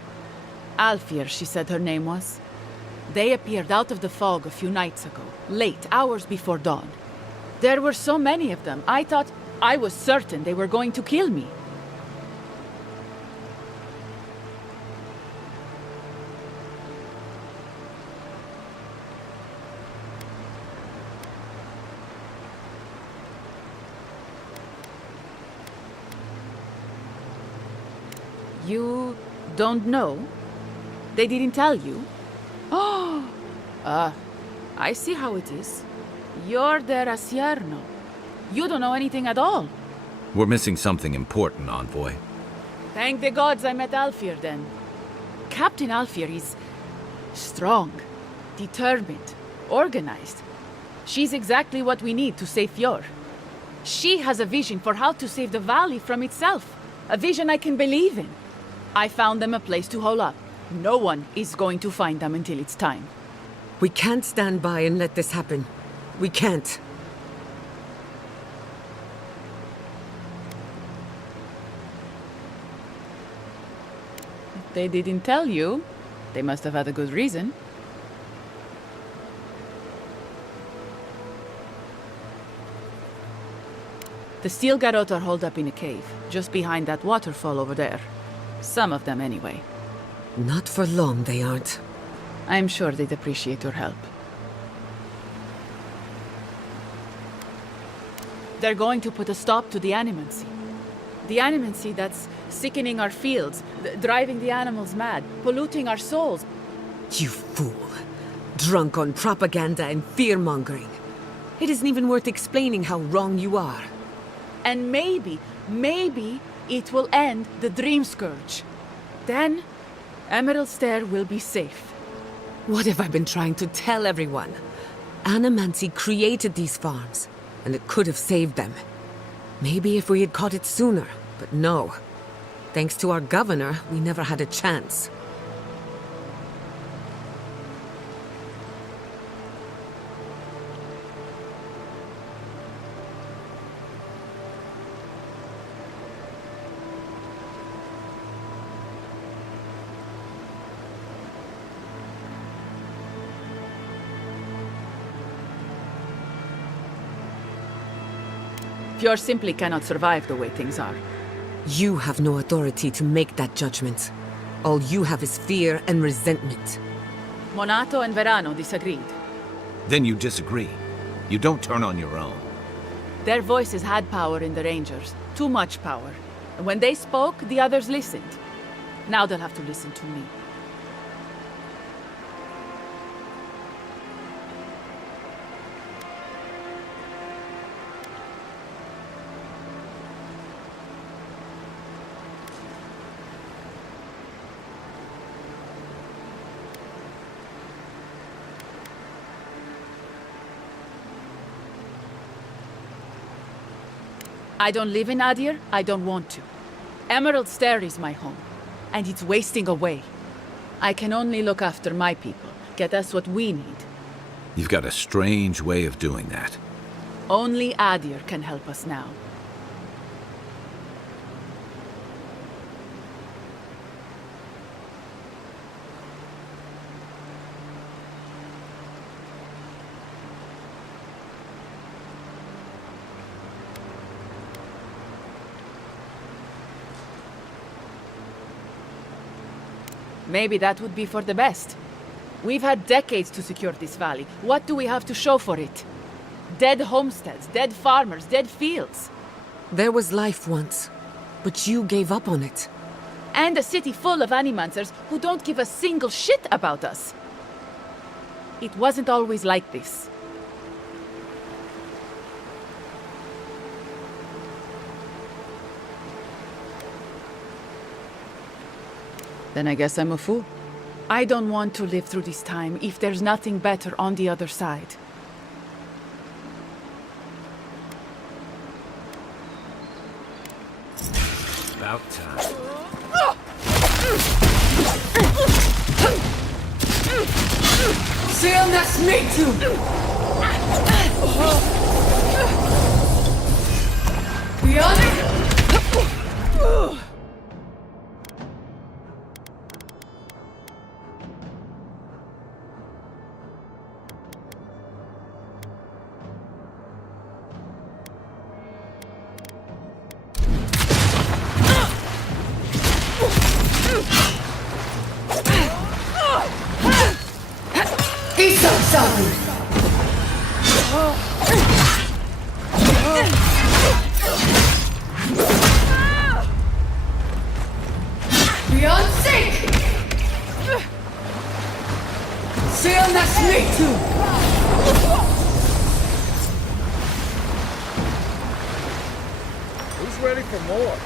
Alfir, she said her name was. They appeared out of the fog a few nights ago, late, hours before dawn. There were so many of them, I was certain they were going to kill me. You don't know? They didn't tell you? Oh, I see how it is. You're their Asierno. You don't know anything at all. We're missing something important, Envoy. Thank the gods I met Alfir then. Captain Alfir is strong, determined, organized. She's exactly what we need to save Fjord. She has a vision for how to save the valley from itself. A vision I can believe in. I found them a place to hole up. No one is going to find them until it's time. We can't stand by and let this happen. We can't. If they didn't tell you, they must have had a good reason. The Steel Garrote are holed up in a cave, just behind that waterfall over there. Some of them, anyway. Not for long, they aren't. I'm sure they'd appreciate your help. They're going to put a stop to the animancy. The animancy that's sickening our fields, driving the animals mad, polluting our souls. You fool. Drunk on propaganda and fear-mongering. It isn't even worth explaining how wrong you are. And maybe it will end the Dream Scourge. Then, Emerald Stair will be safe. What have I been trying to tell everyone? Animancy created these farms, and it could have saved them. Maybe if we had caught it sooner, but no. Thanks to our governor, we never had a chance. Fjord simply cannot survive the way things are. You have no authority to make that judgment. All you have is fear and resentment. Monato and Verano disagreed. Then you disagree. You don't turn on your own. Their voices had power in the Rangers. Too much power. And when they spoke, the others listened. Now they'll have to listen to me. I don't live in Adir, I don't want to. Emerald Stair is my home, and it's wasting away. I can only look after my people, get us what we need. You've got a strange way of doing that. Only Adir can help us now. Maybe that would be for the best. We've had decades to secure this valley. What do we have to show for it? Dead homesteads, dead farmers, dead fields. There was life once, but you gave up on it. And a city full of animancers who don't give a single shit about us. It wasn't always like this. Then I guess I'm a fool. I don't want to live through this time if there's nothing better on the other side. About time. Seal that's me too! Beyond sync! Seal that's me too! Who's ready for more?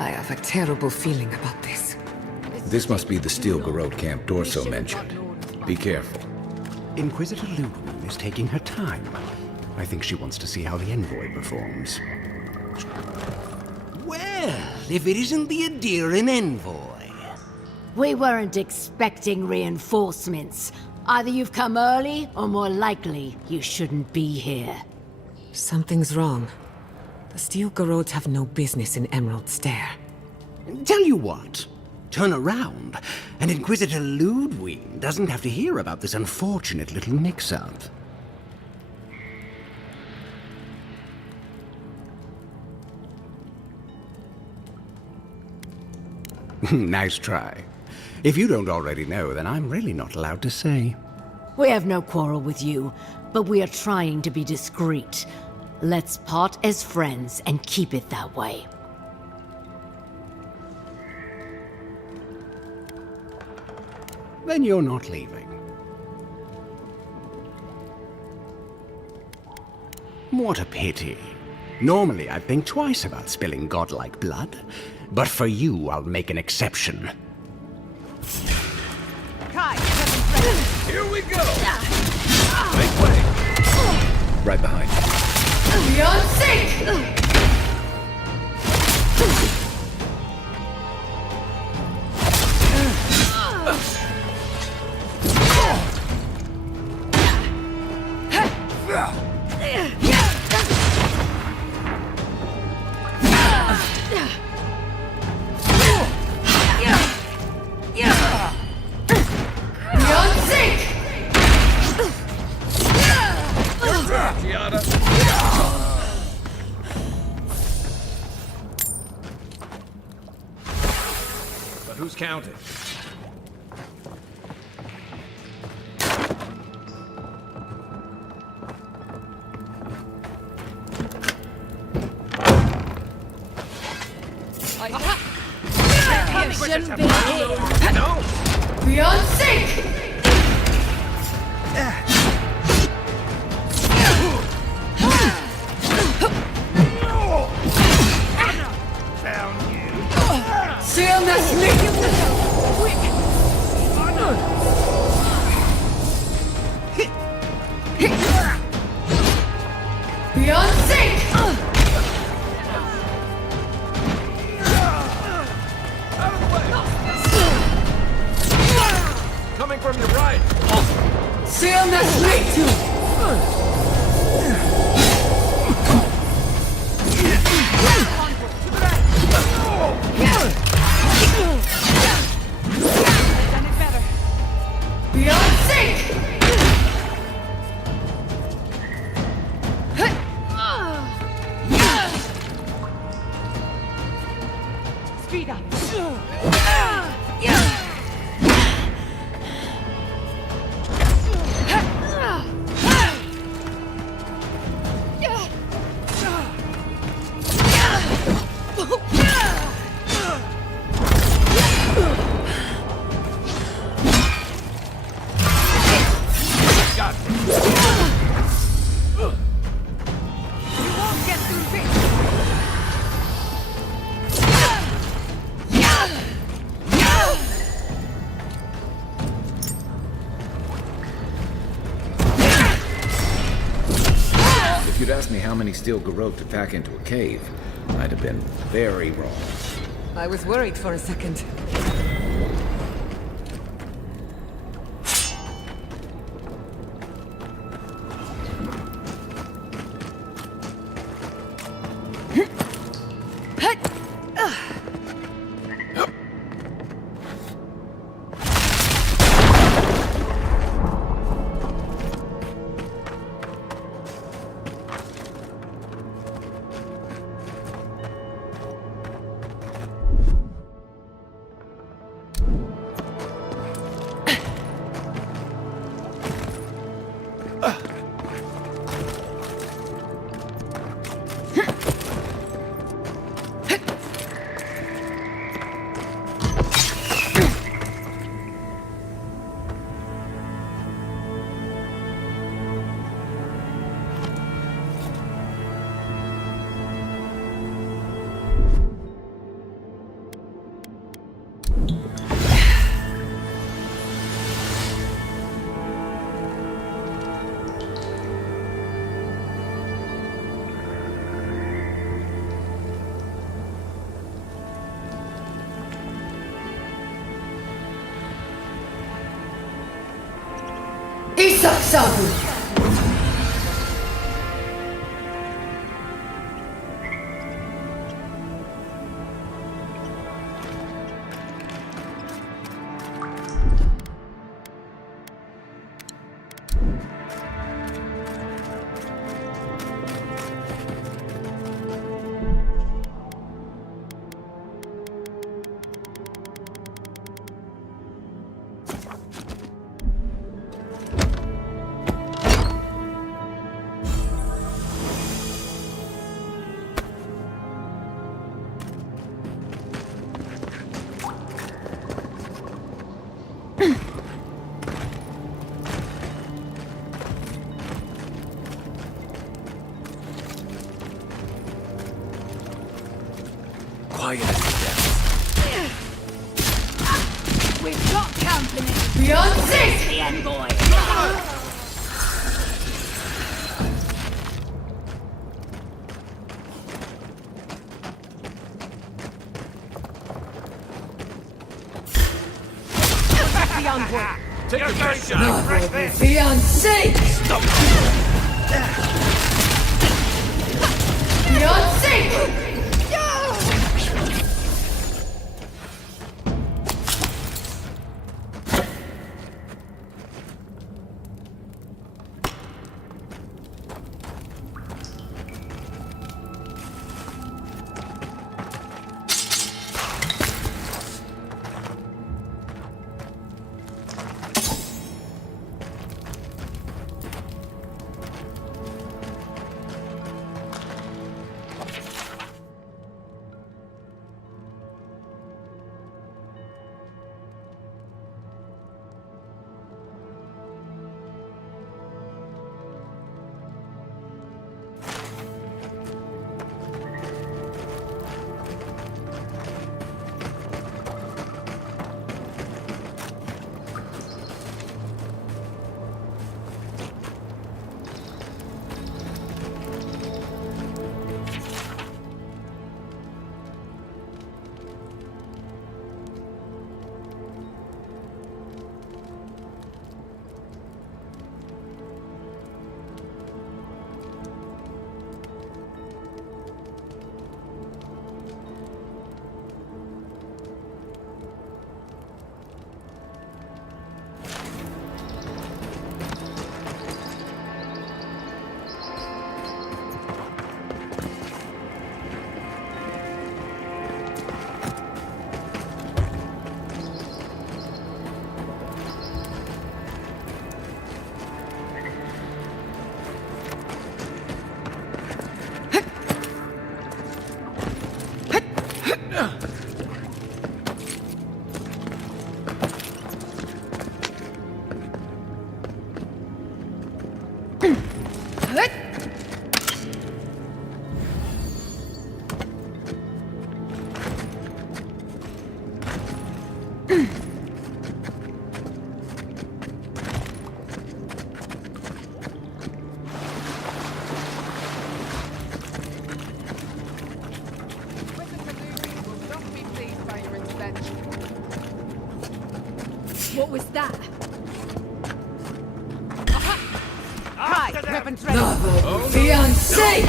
I have a terrible feeling about this. This must be the Steel Garrote camp Dorso mentioned. Be careful. Inquisitor Ludwig is taking her time. I think she wants to see how the envoy performs. Well, if it isn't the Adirian envoy. We weren't expecting reinforcements. Either you've come early, or more likely, you shouldn't be here. Something's wrong. The Steel Garrotes have no business in Emerald Stair. Tell you what, turn around, and Inquisitor Ludwig doesn't have to hear about this unfortunate little mix-up. Nice try. If you don't already know, then I'm really not allowed to say. We have no quarrel with you, but we are trying to be discreet. Let's part as friends and keep it that way. Then you're not leaving. What a pity. Normally I'd think twice about spilling godlike blood, but for you I'll make an exception. Kai, here we go! Make way! Right behind you. Beyond sync! But who's counting? No! Beyond sync! Seal this Beyond sync! Coming from your right! Seal this Beyond sync! Speed up! If you'd asked me how many steel garrote to pack into a cave, I'd have been very wrong. I was worried for a second. Isak Sabu! quiet as the devil. We've got company. Beyonce's the envoy. Take your shot right there. Beyonce! Stop! Beyonce! What was that? Hi, weapons ready. Beyonce!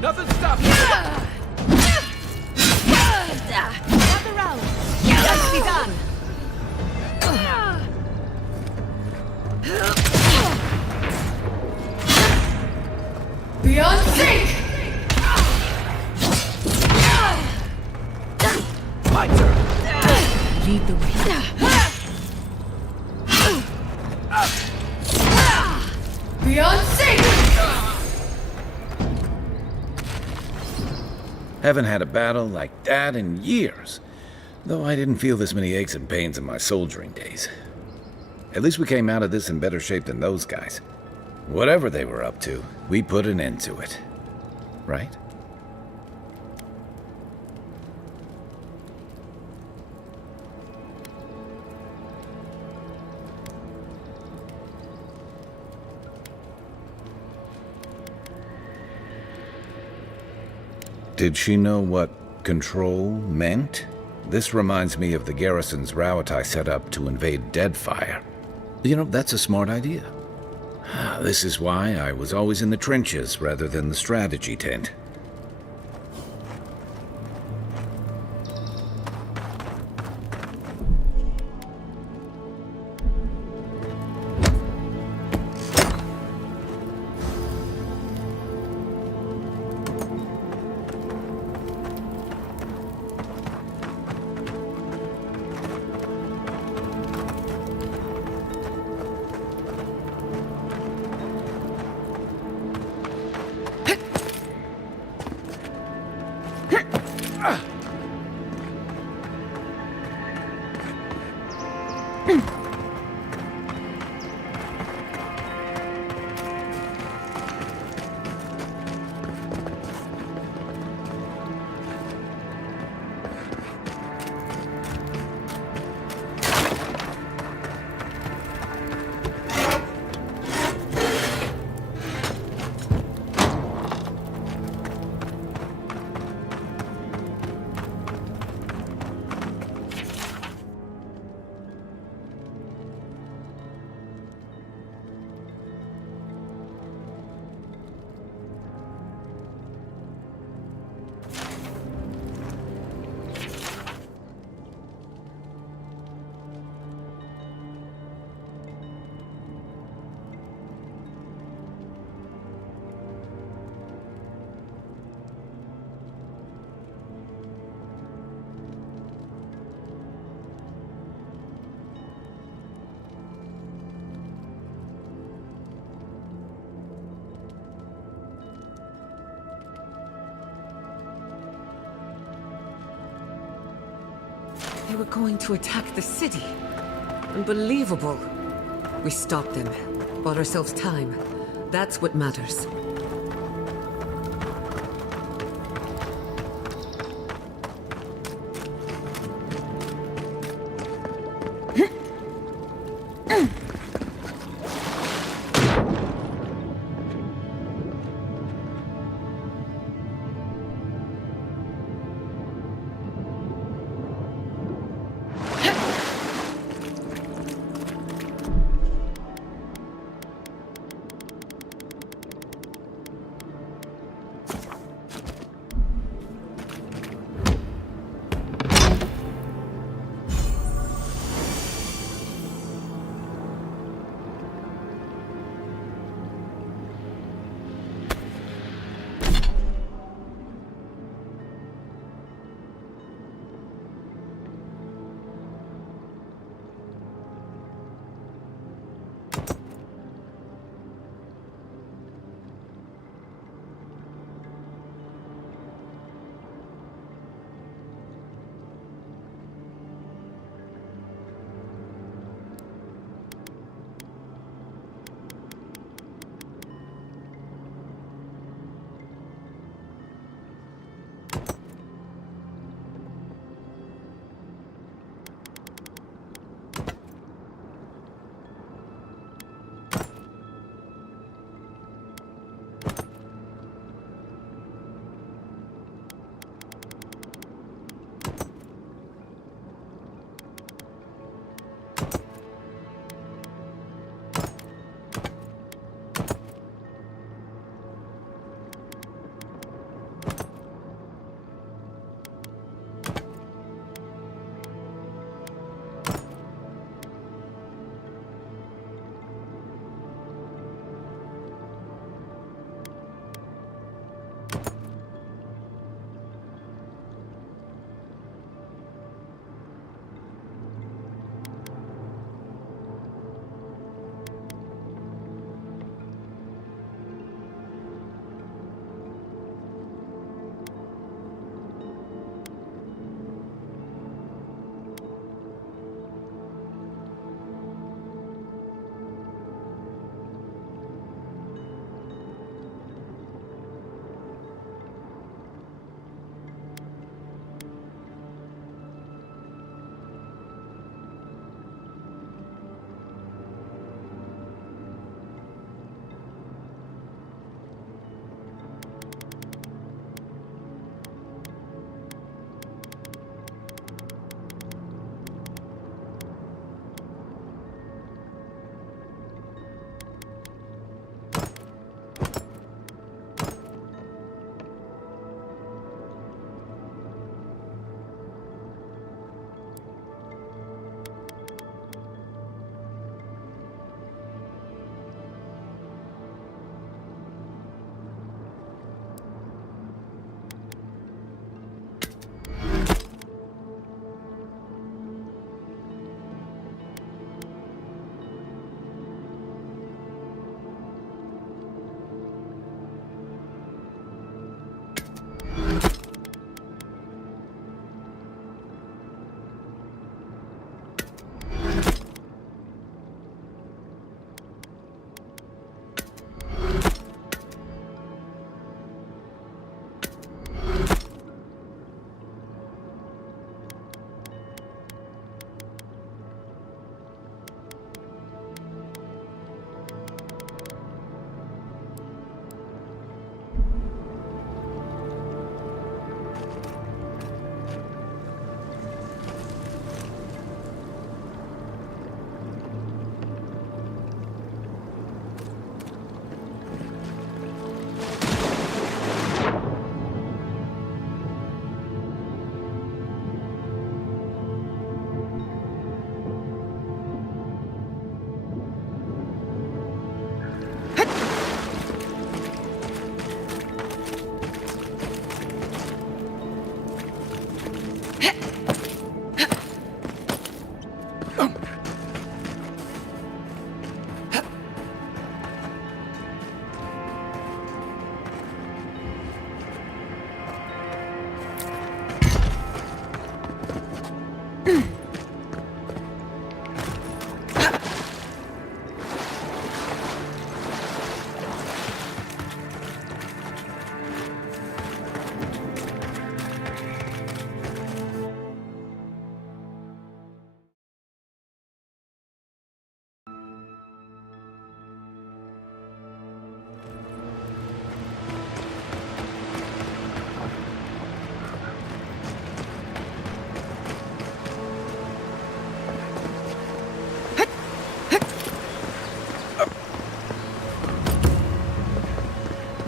Nothing stops you. Another round. Nicely done. Beyonce! My turn. Lead the way. Beyonce! Haven't had a battle like that in years, though I didn't feel this many aches and pains in my soldiering days. At least we came out of this in better shape than those guys. Whatever they were up to, we put an end to it. Right? Did she know what control meant? This reminds me of the garrison's route I set up to invade Deadfire. You know, that's a smart idea. This is why I was always in the trenches rather than the strategy tent. They were going to attack the city. Unbelievable. We stopped them. Bought ourselves time. That's what matters.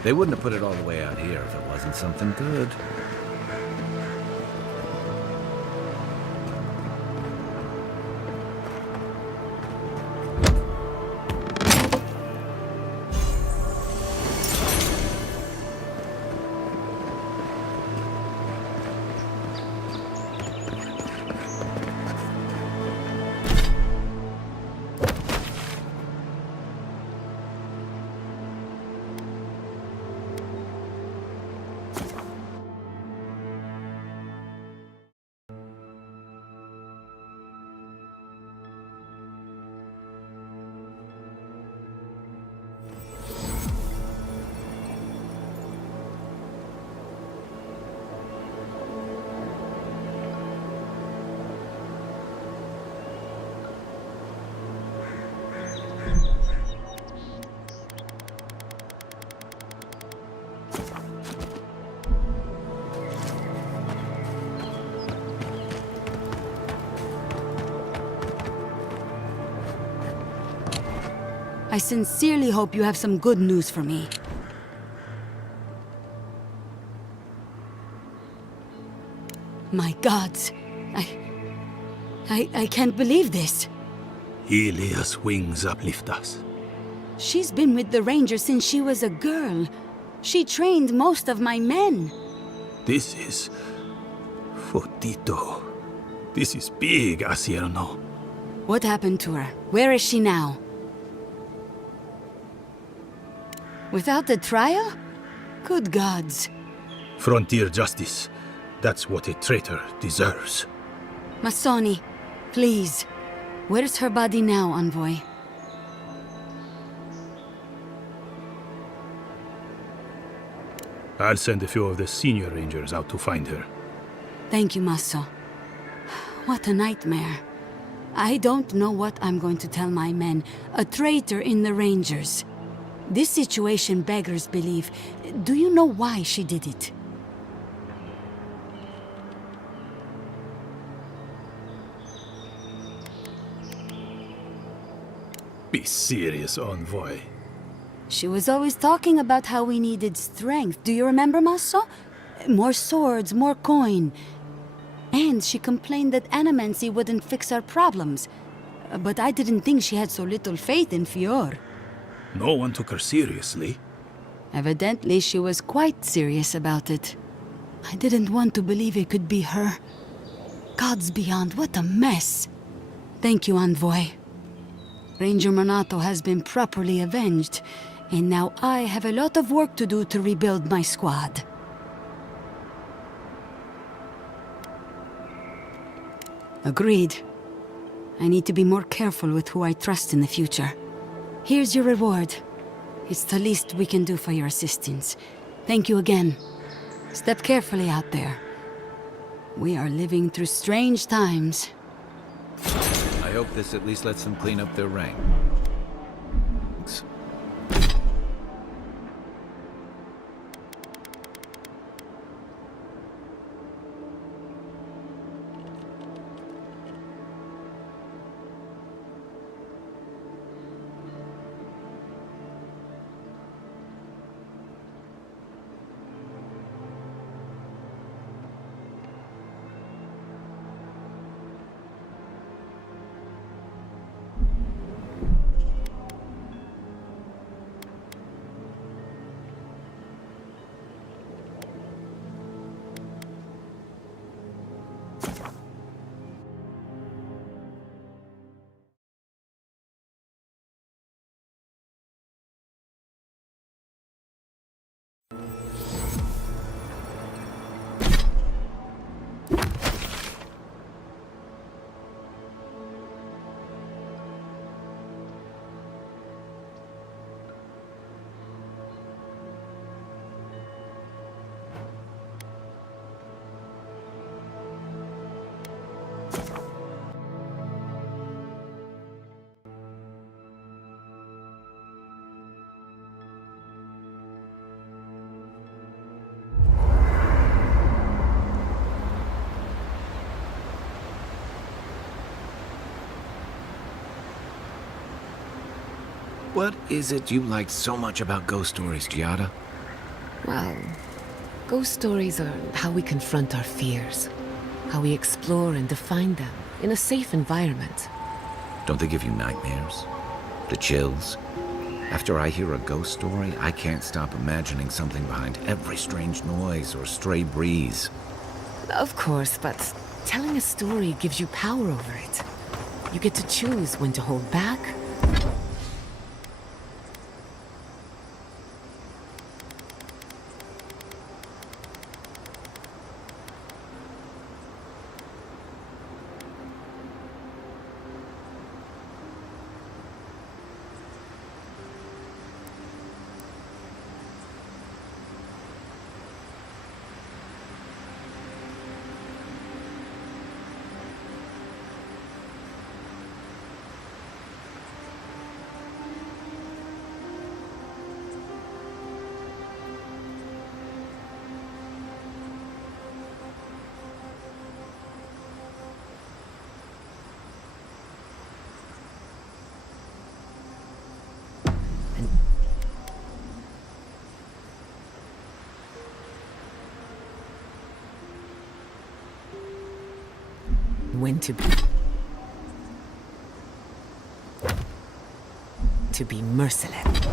They wouldn't have put it all the way out here if it wasn't something good. I sincerely hope you have some good news for me. My gods, I can't believe this. Ilia's wings uplift us. She's been with the Rangers since she was a girl. She trained most of my men. This is... Fotito. This is big, Asierno. What happened to her? Where is she now? Without a trial? Good gods. Frontier justice. That's what a traitor deserves. Masoni, please. Where's her body now, Envoy? I'll send a few of the senior rangers out to find her. Thank you, Maso. What a nightmare. I don't know what I'm going to tell my men. A traitor in the Rangers. This situation beggars belief. Do you know why she did it? Be serious, Envoy. She was always talking about how we needed strength. Do you remember, Maso? More swords, more coin. And she complained that animancy wouldn't fix our problems. But I didn't think she had so little faith in Fior. No one took her seriously. Evidently, she was quite serious about it. I didn't want to believe it could be her. Gods beyond, what a mess. Thank you, Envoy. Ranger Monato has been properly avenged, and now I have a lot of work to do to rebuild my squad. Agreed. I need to be more careful with who I trust in the future. Here's your reward. It's the least we can do for your assistance. Thank you again. Step carefully out there. We are living through strange times. I hope this at least lets them clean up their ranks. What is it you like so much about ghost stories, Giada? Well, ghost stories are how we confront our fears, how we explore and define them in a safe environment. Don't they give you nightmares? The chills? After I hear a ghost story, I can't stop imagining something behind every strange noise or stray breeze. Of course, but telling a story gives you power over it. You get to choose when to hold back. When to be merciless.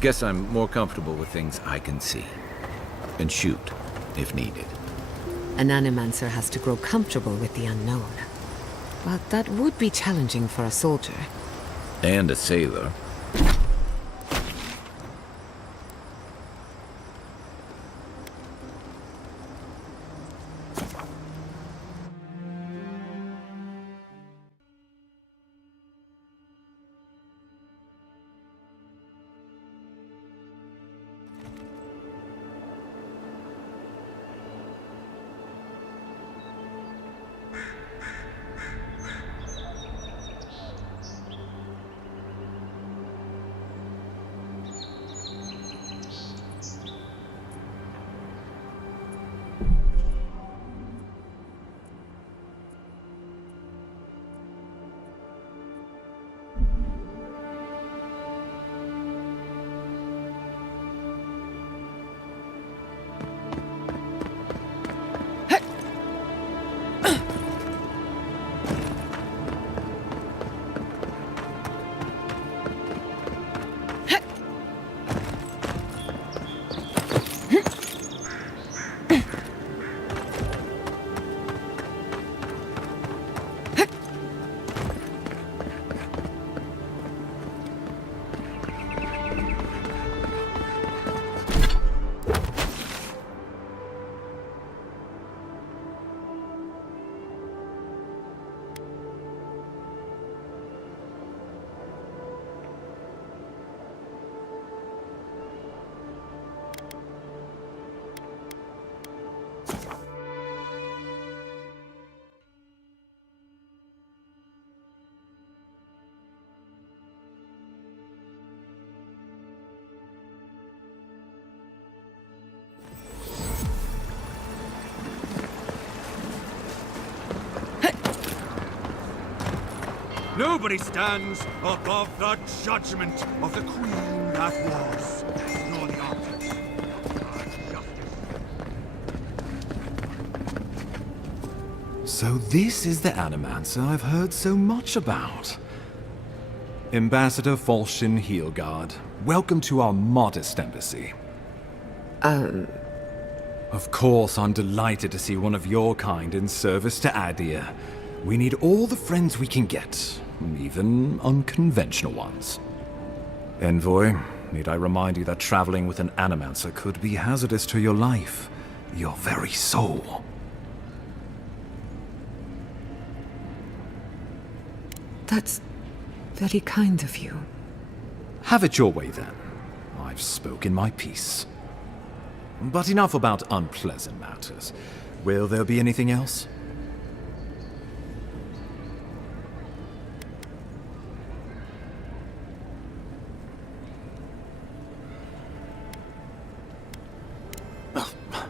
Guess I'm more comfortable with things I can see. And shoot, if needed. An animancer has to grow comfortable with the unknown. But that would be challenging for a soldier. And a sailor. Nobody stands above the judgment of the queen that was, nor the object of justice. So this is the Animancer I've heard so much about. Ambassador Falchion Heelguard, welcome to our modest embassy. Of course, I'm delighted to see one of your kind in service to Adir. We need all the friends we can get, even unconventional ones. Envoy, need I remind you that traveling with an Animancer could be hazardous to your life, your very soul. That's very kind of you. Have it your way then. I've spoken my piece. But enough about unpleasant matters. Will there be anything else?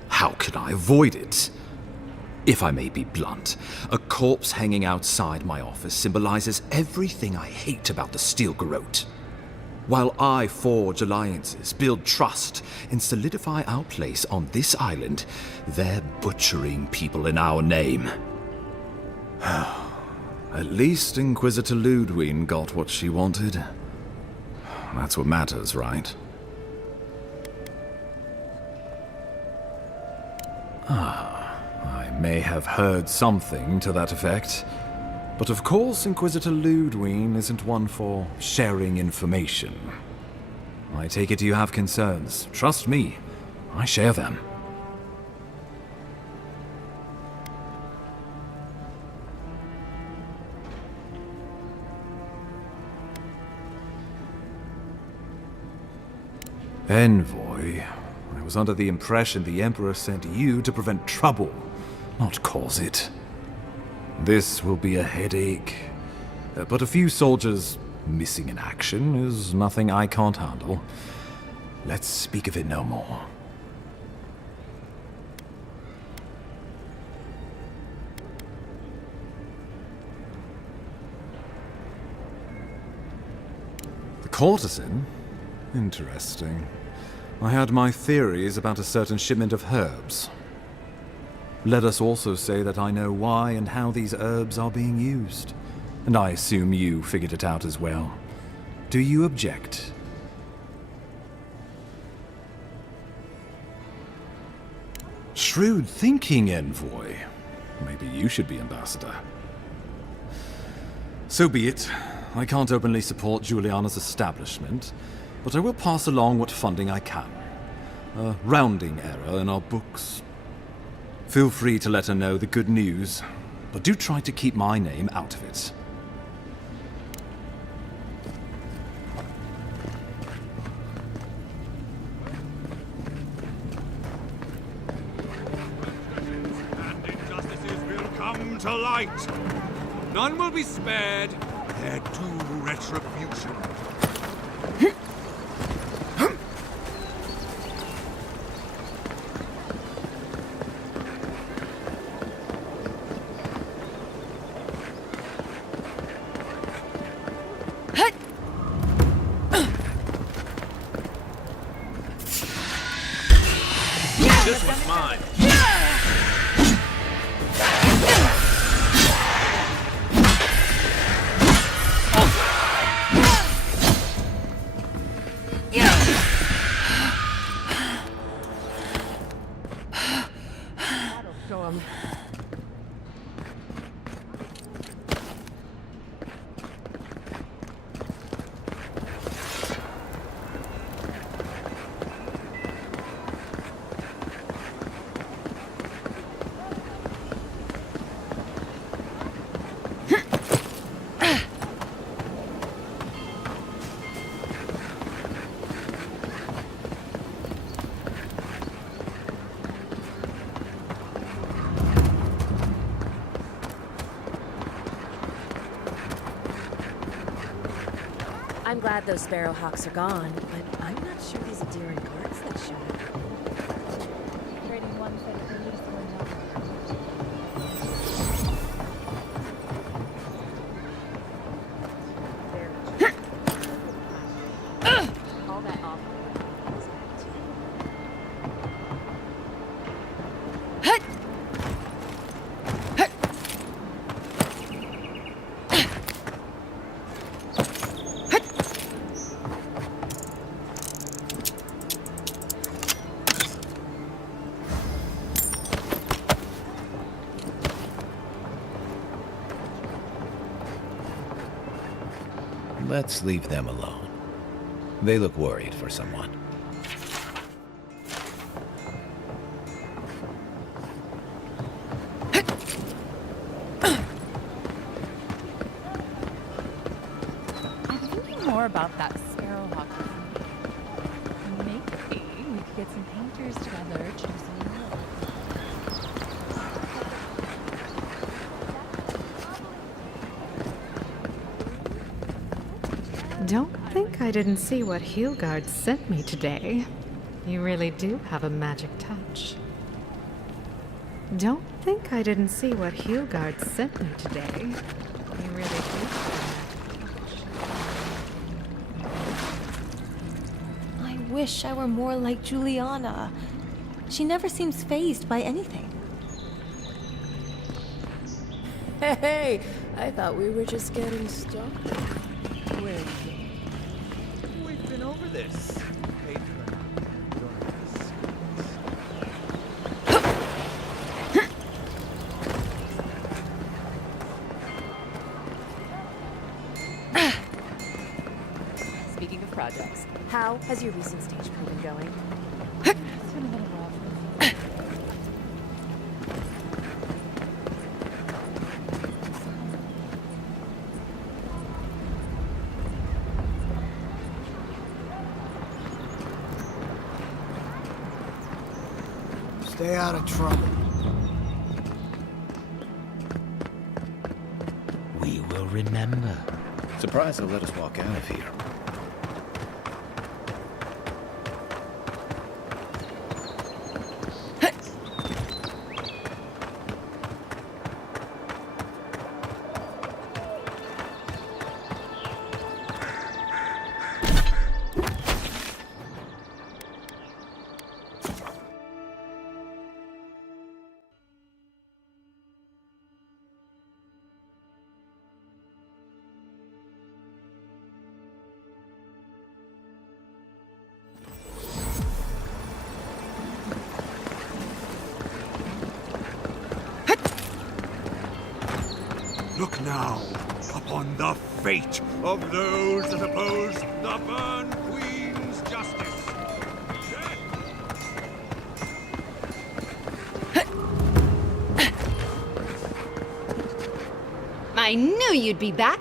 How can I avoid it? If I may be blunt, a corpse hanging outside my office symbolizes everything I hate about the Steel Garrote. While I forge alliances, build trust, and solidify our place on this island, they're butchering people in our name. At least Inquisitor Ludwig got what she wanted. That's what matters, right? I may have heard something to that effect. But of course, Inquisitor Ludwig isn't one for sharing information. I take it you have concerns. Trust me, I share them. Envoy, I was under the impression the Emperor sent you to prevent trouble, not cause it. This will be a headache, but a few soldiers missing in action is nothing I can't handle. Let's speak of it no more. The courtesan? Interesting. I had my theories about a certain shipment of herbs. Let us also say that I know why and how these herbs are being used. And I assume you figured it out as well. Do you object? Shrewd thinking, envoy. Maybe you should be ambassador. So be it. I can't openly support Juliana's establishment, but I will pass along what funding I can. A rounding error in our books. Feel free to let her know the good news, but do try to keep my name out of it. And injustices will come to light. None will be spared. Their due retribution. This one's mine. Show 'em. I'm glad those sparrowhawks are gone, but I'm not sure these endearing guards that showed up. Trading one set for loose one All that off. Let's leave them alone. They look worried for someone. I'm thinking more about that sparrowhawk. Maybe we could get some painters together to do some work. Don't think I didn't see what Heelguard sent me today. You really do have a magic touch. Don't think I didn't see what Heelguard sent me today. You really do have a magic touch. I wish I were more like Juliana. She never seems fazed by anything. Hey, I thought we were just getting started. Where? We've been over this. Speaking of projects, how has your recent stage play been going? It's been a little rough. Stay out of trouble. We will remember. Surprised they'll let us walk out of here. Look now upon the fate of those that oppose the Burn Queen's justice. I knew you'd be back.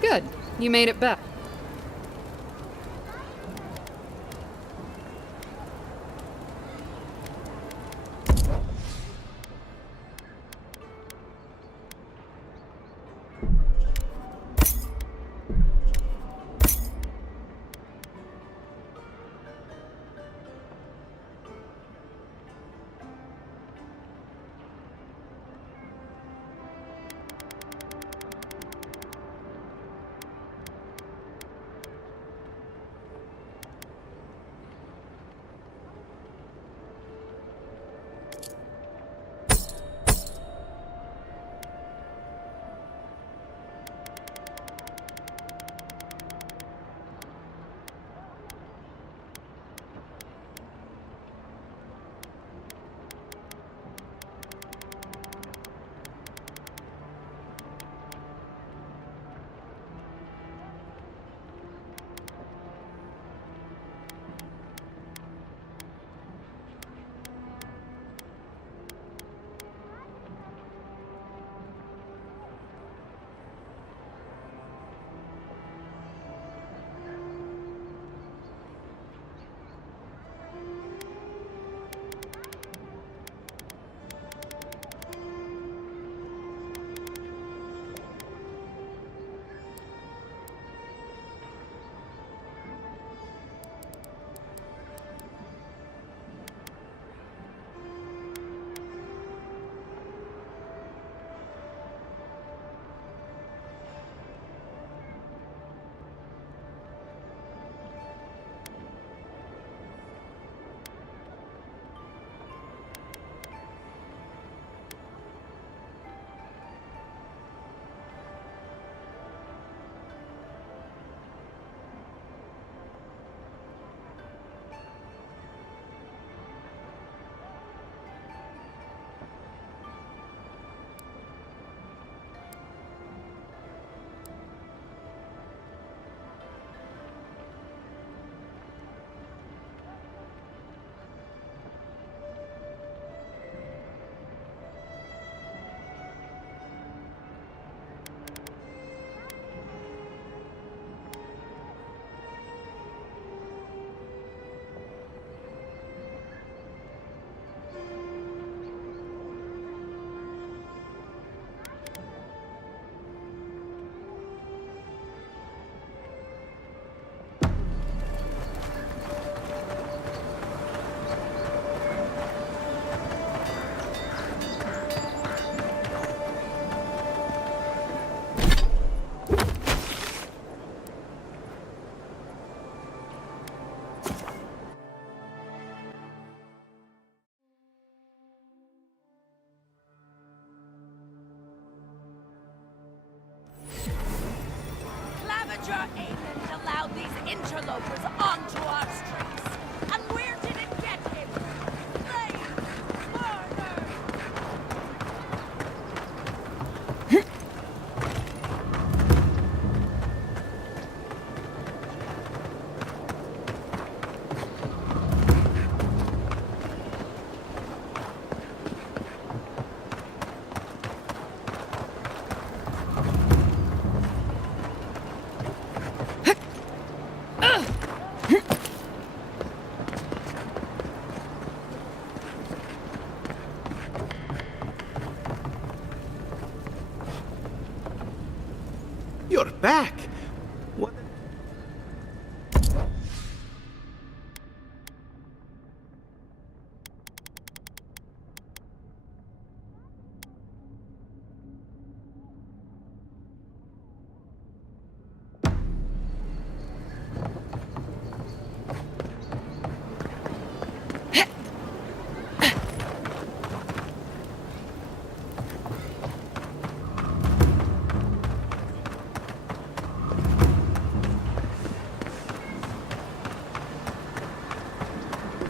Good. You made it back.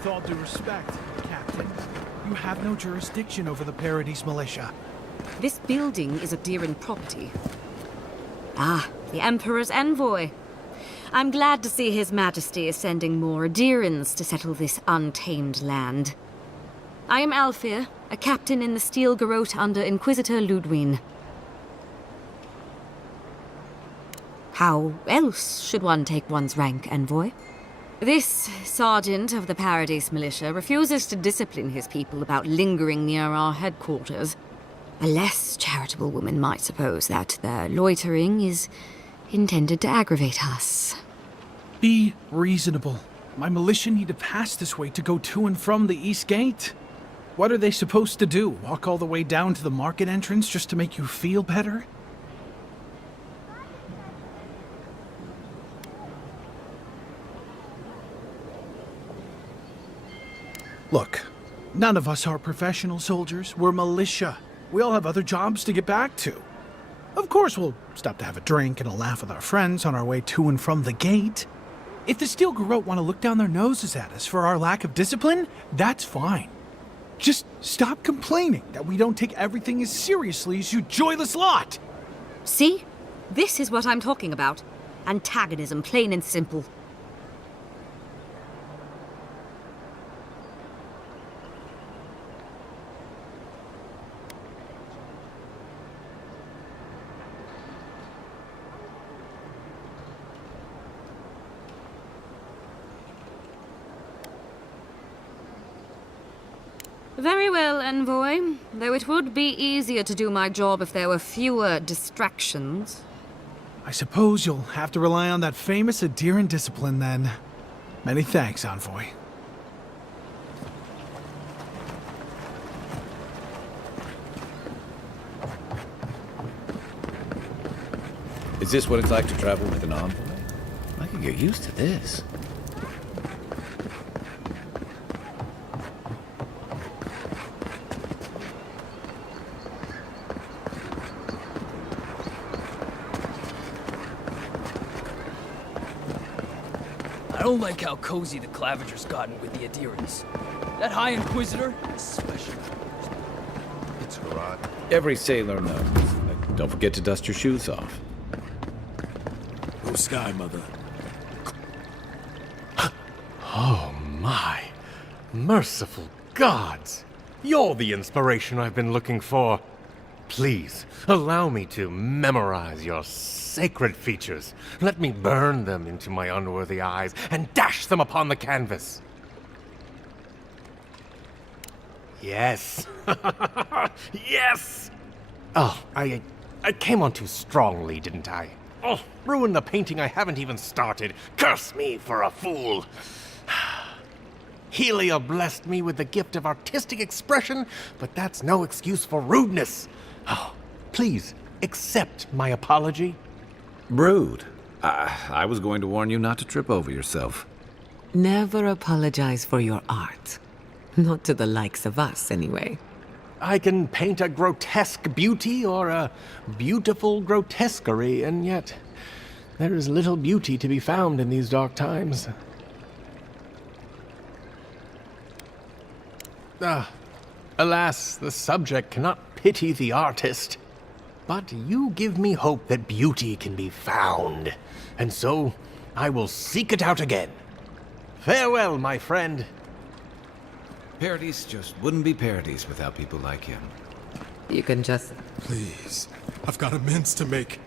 With all due respect, Captain, you have no jurisdiction over the Paradise Militia. This building is Adiran property. Ah, the Emperor's envoy. I'm glad to see His Majesty is sending more Adirans to settle this untamed land. I am Alfir, a captain in the Steel Garrote under Inquisitor Ludwine. How else should one take one's rank, envoy? This sergeant of the Paradise Militia refuses to discipline his people about lingering near our headquarters. A less charitable woman might suppose that their loitering is intended to aggravate us. Be reasonable. My militia need to pass this way to go to and from the East Gate. What are they supposed to do? Walk all the way down to the market entrance just to make you feel better? Look, none of us are professional soldiers. We're militia. We all have other jobs to get back to. Of course, we'll stop to have a drink and a laugh with our friends on our way to and from the gate. If the Steel Garrote want to look down their noses at us for our lack of discipline, that's fine. Just stop complaining that we don't take everything as seriously as you joyless lot! See? This is what I'm talking about. Antagonism, plain and simple. Very well, envoy. Though it would be easier to do my job if there were fewer distractions. I suppose you'll have to rely on that famous Adiran discipline then. Many thanks, envoy. Is this what it's like to travel with an envoy? I could get used to this. I don't like how cozy the Clavager's gotten with the Adirans. That High Inquisitor, especially. It's Harad. Every sailor knows. Don't forget to dust your shoes off. Oh, Sky Mother. Oh my. Merciful gods. You're the inspiration I've been looking for. Please, allow me to memorize your sacred features. Let me burn them into my unworthy eyes and dash them upon the canvas. Yes. Yes! Oh, I came on too strongly, didn't I? Oh, ruined the painting I haven't even started. Curse me for a fool. Helia blessed me with the gift of artistic expression, but that's no excuse for rudeness. Oh, please, accept my apology. Rude. I was going to warn you not to trip over yourself. Never apologize for your art. Not to the likes of us, anyway. I can paint a grotesque beauty or a beautiful grotesquerie, and yet there is little beauty to be found in these dark times. Alas, the subject cannot pity the artist. But you give me hope that beauty can be found, and so I will seek it out again. Farewell, my friend. Paradise just wouldn't be Paradise without people like him. You can just... Please, I've got amends to make.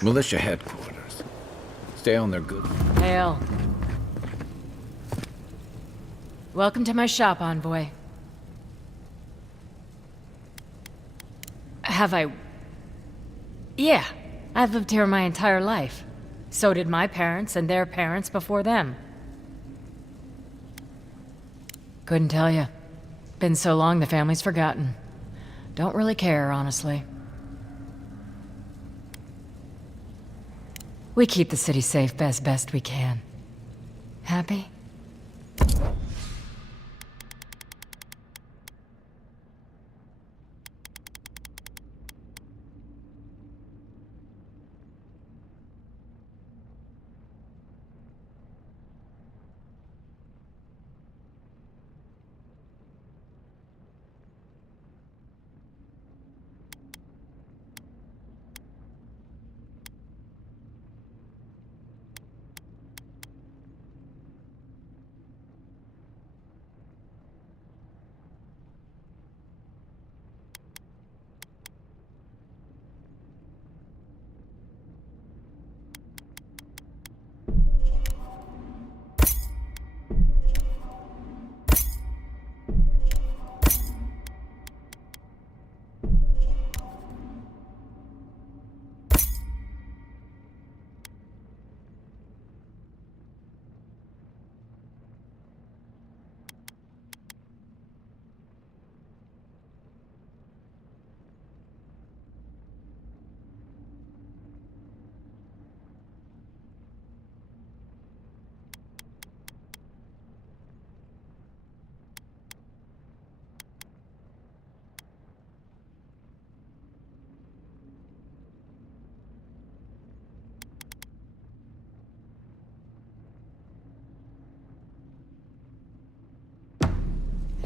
Militia headquarters. Stay on their good. Hail. Welcome to my shop, envoy. Have I... Yeah, I've lived here my entire life. So did my parents and their parents before them. Couldn't tell you. Been so long the family's forgotten. Don't really care, honestly. We keep the city safe as best we can. Happy?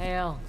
Hail.